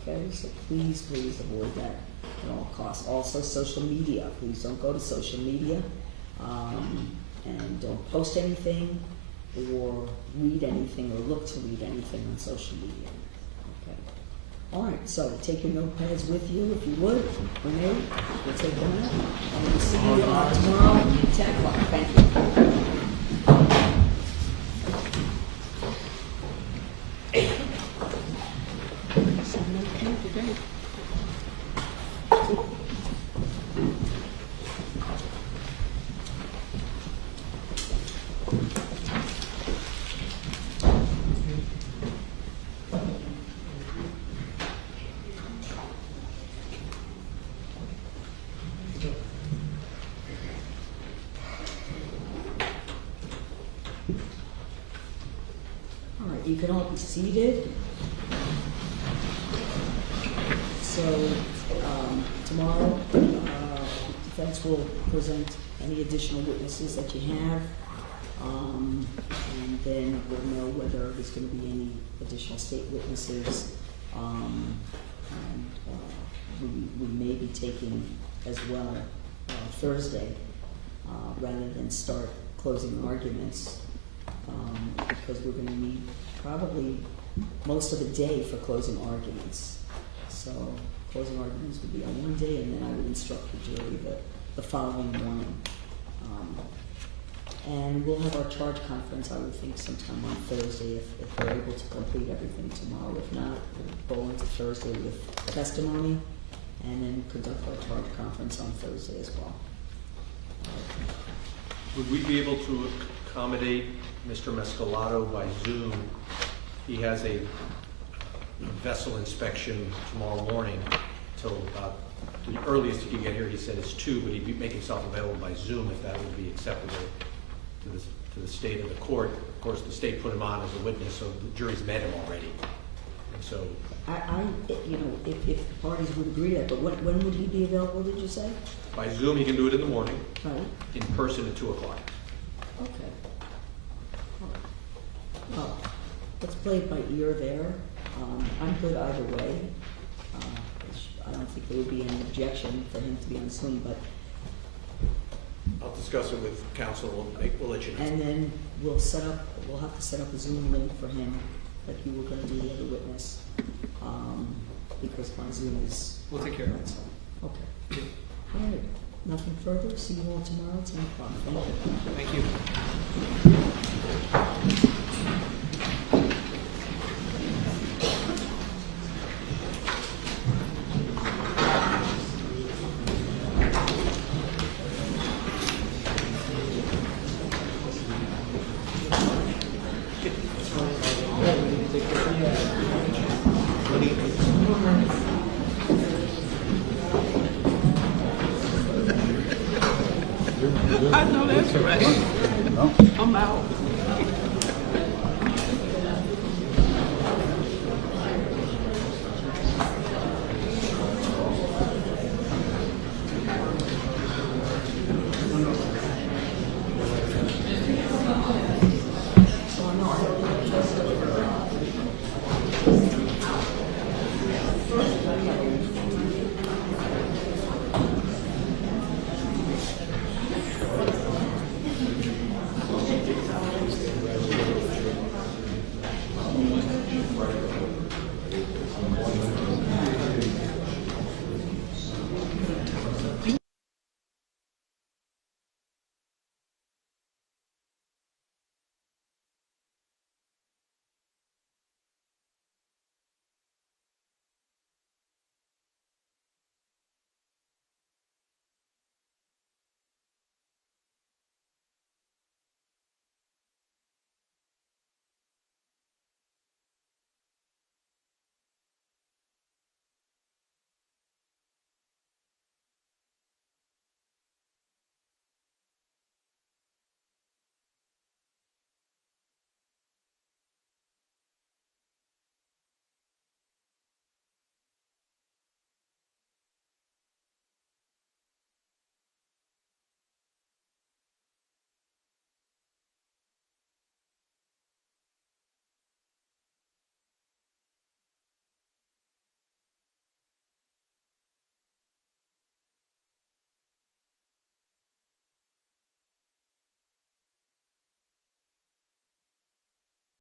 Okay, so please avoid that at all costs. Also, social media. Please don't go to social media and don't post anything or read anything or look to read anything on social media. Okay. All right, so take your notepads with you if you would. Renee, we'll take them out. And we'll see you tomorrow at 10 o'clock. Thank you. You can all be seated. So tomorrow, defense will present any additional witnesses that you have, and then we'll know whether there's going to be any additional state witnesses. We may be taking as well Thursday, rather than start closing arguments, because we're going to need probably most of the day for closing arguments. So closing arguments would be on one day, and then I would instruct the jury the following morning. And we'll have our charge conference, I would think, sometime on Thursday if we're able to complete everything tomorrow. If not, we'll go into Thursday with testimony and then conduct our charge conference on Thursday as well. Would we be able to accommodate Mr. Mescalato by Zoom? He has a vessel inspection tomorrow morning till about the earliest he can get here. He said is 2, but he'd make himself available by Zoom if that would be acceptable to the state of the court. Of course, the state put him on as a witness, so the jury's met him already. And so, if the parties would agree to that, but when would he be available? Did you say? by Zoom, he can do it in the morning. Right. In person at 2 o'clock. Okay. Well, let's play it by ear there. I'm good either way. I don't think there would be any objection for him to be on Zoom, but. I'll discuss it with counsel. We'll let you know. And then we'll have to set up a Zoom link for him that you were going to be the witness, because my Zoom is. We'll take care of it. Okay. All right. Nothing further. See you all tomorrow at 10 o'clock. Thank you. Thank you. Thank you. I know that's right. No. I'm out.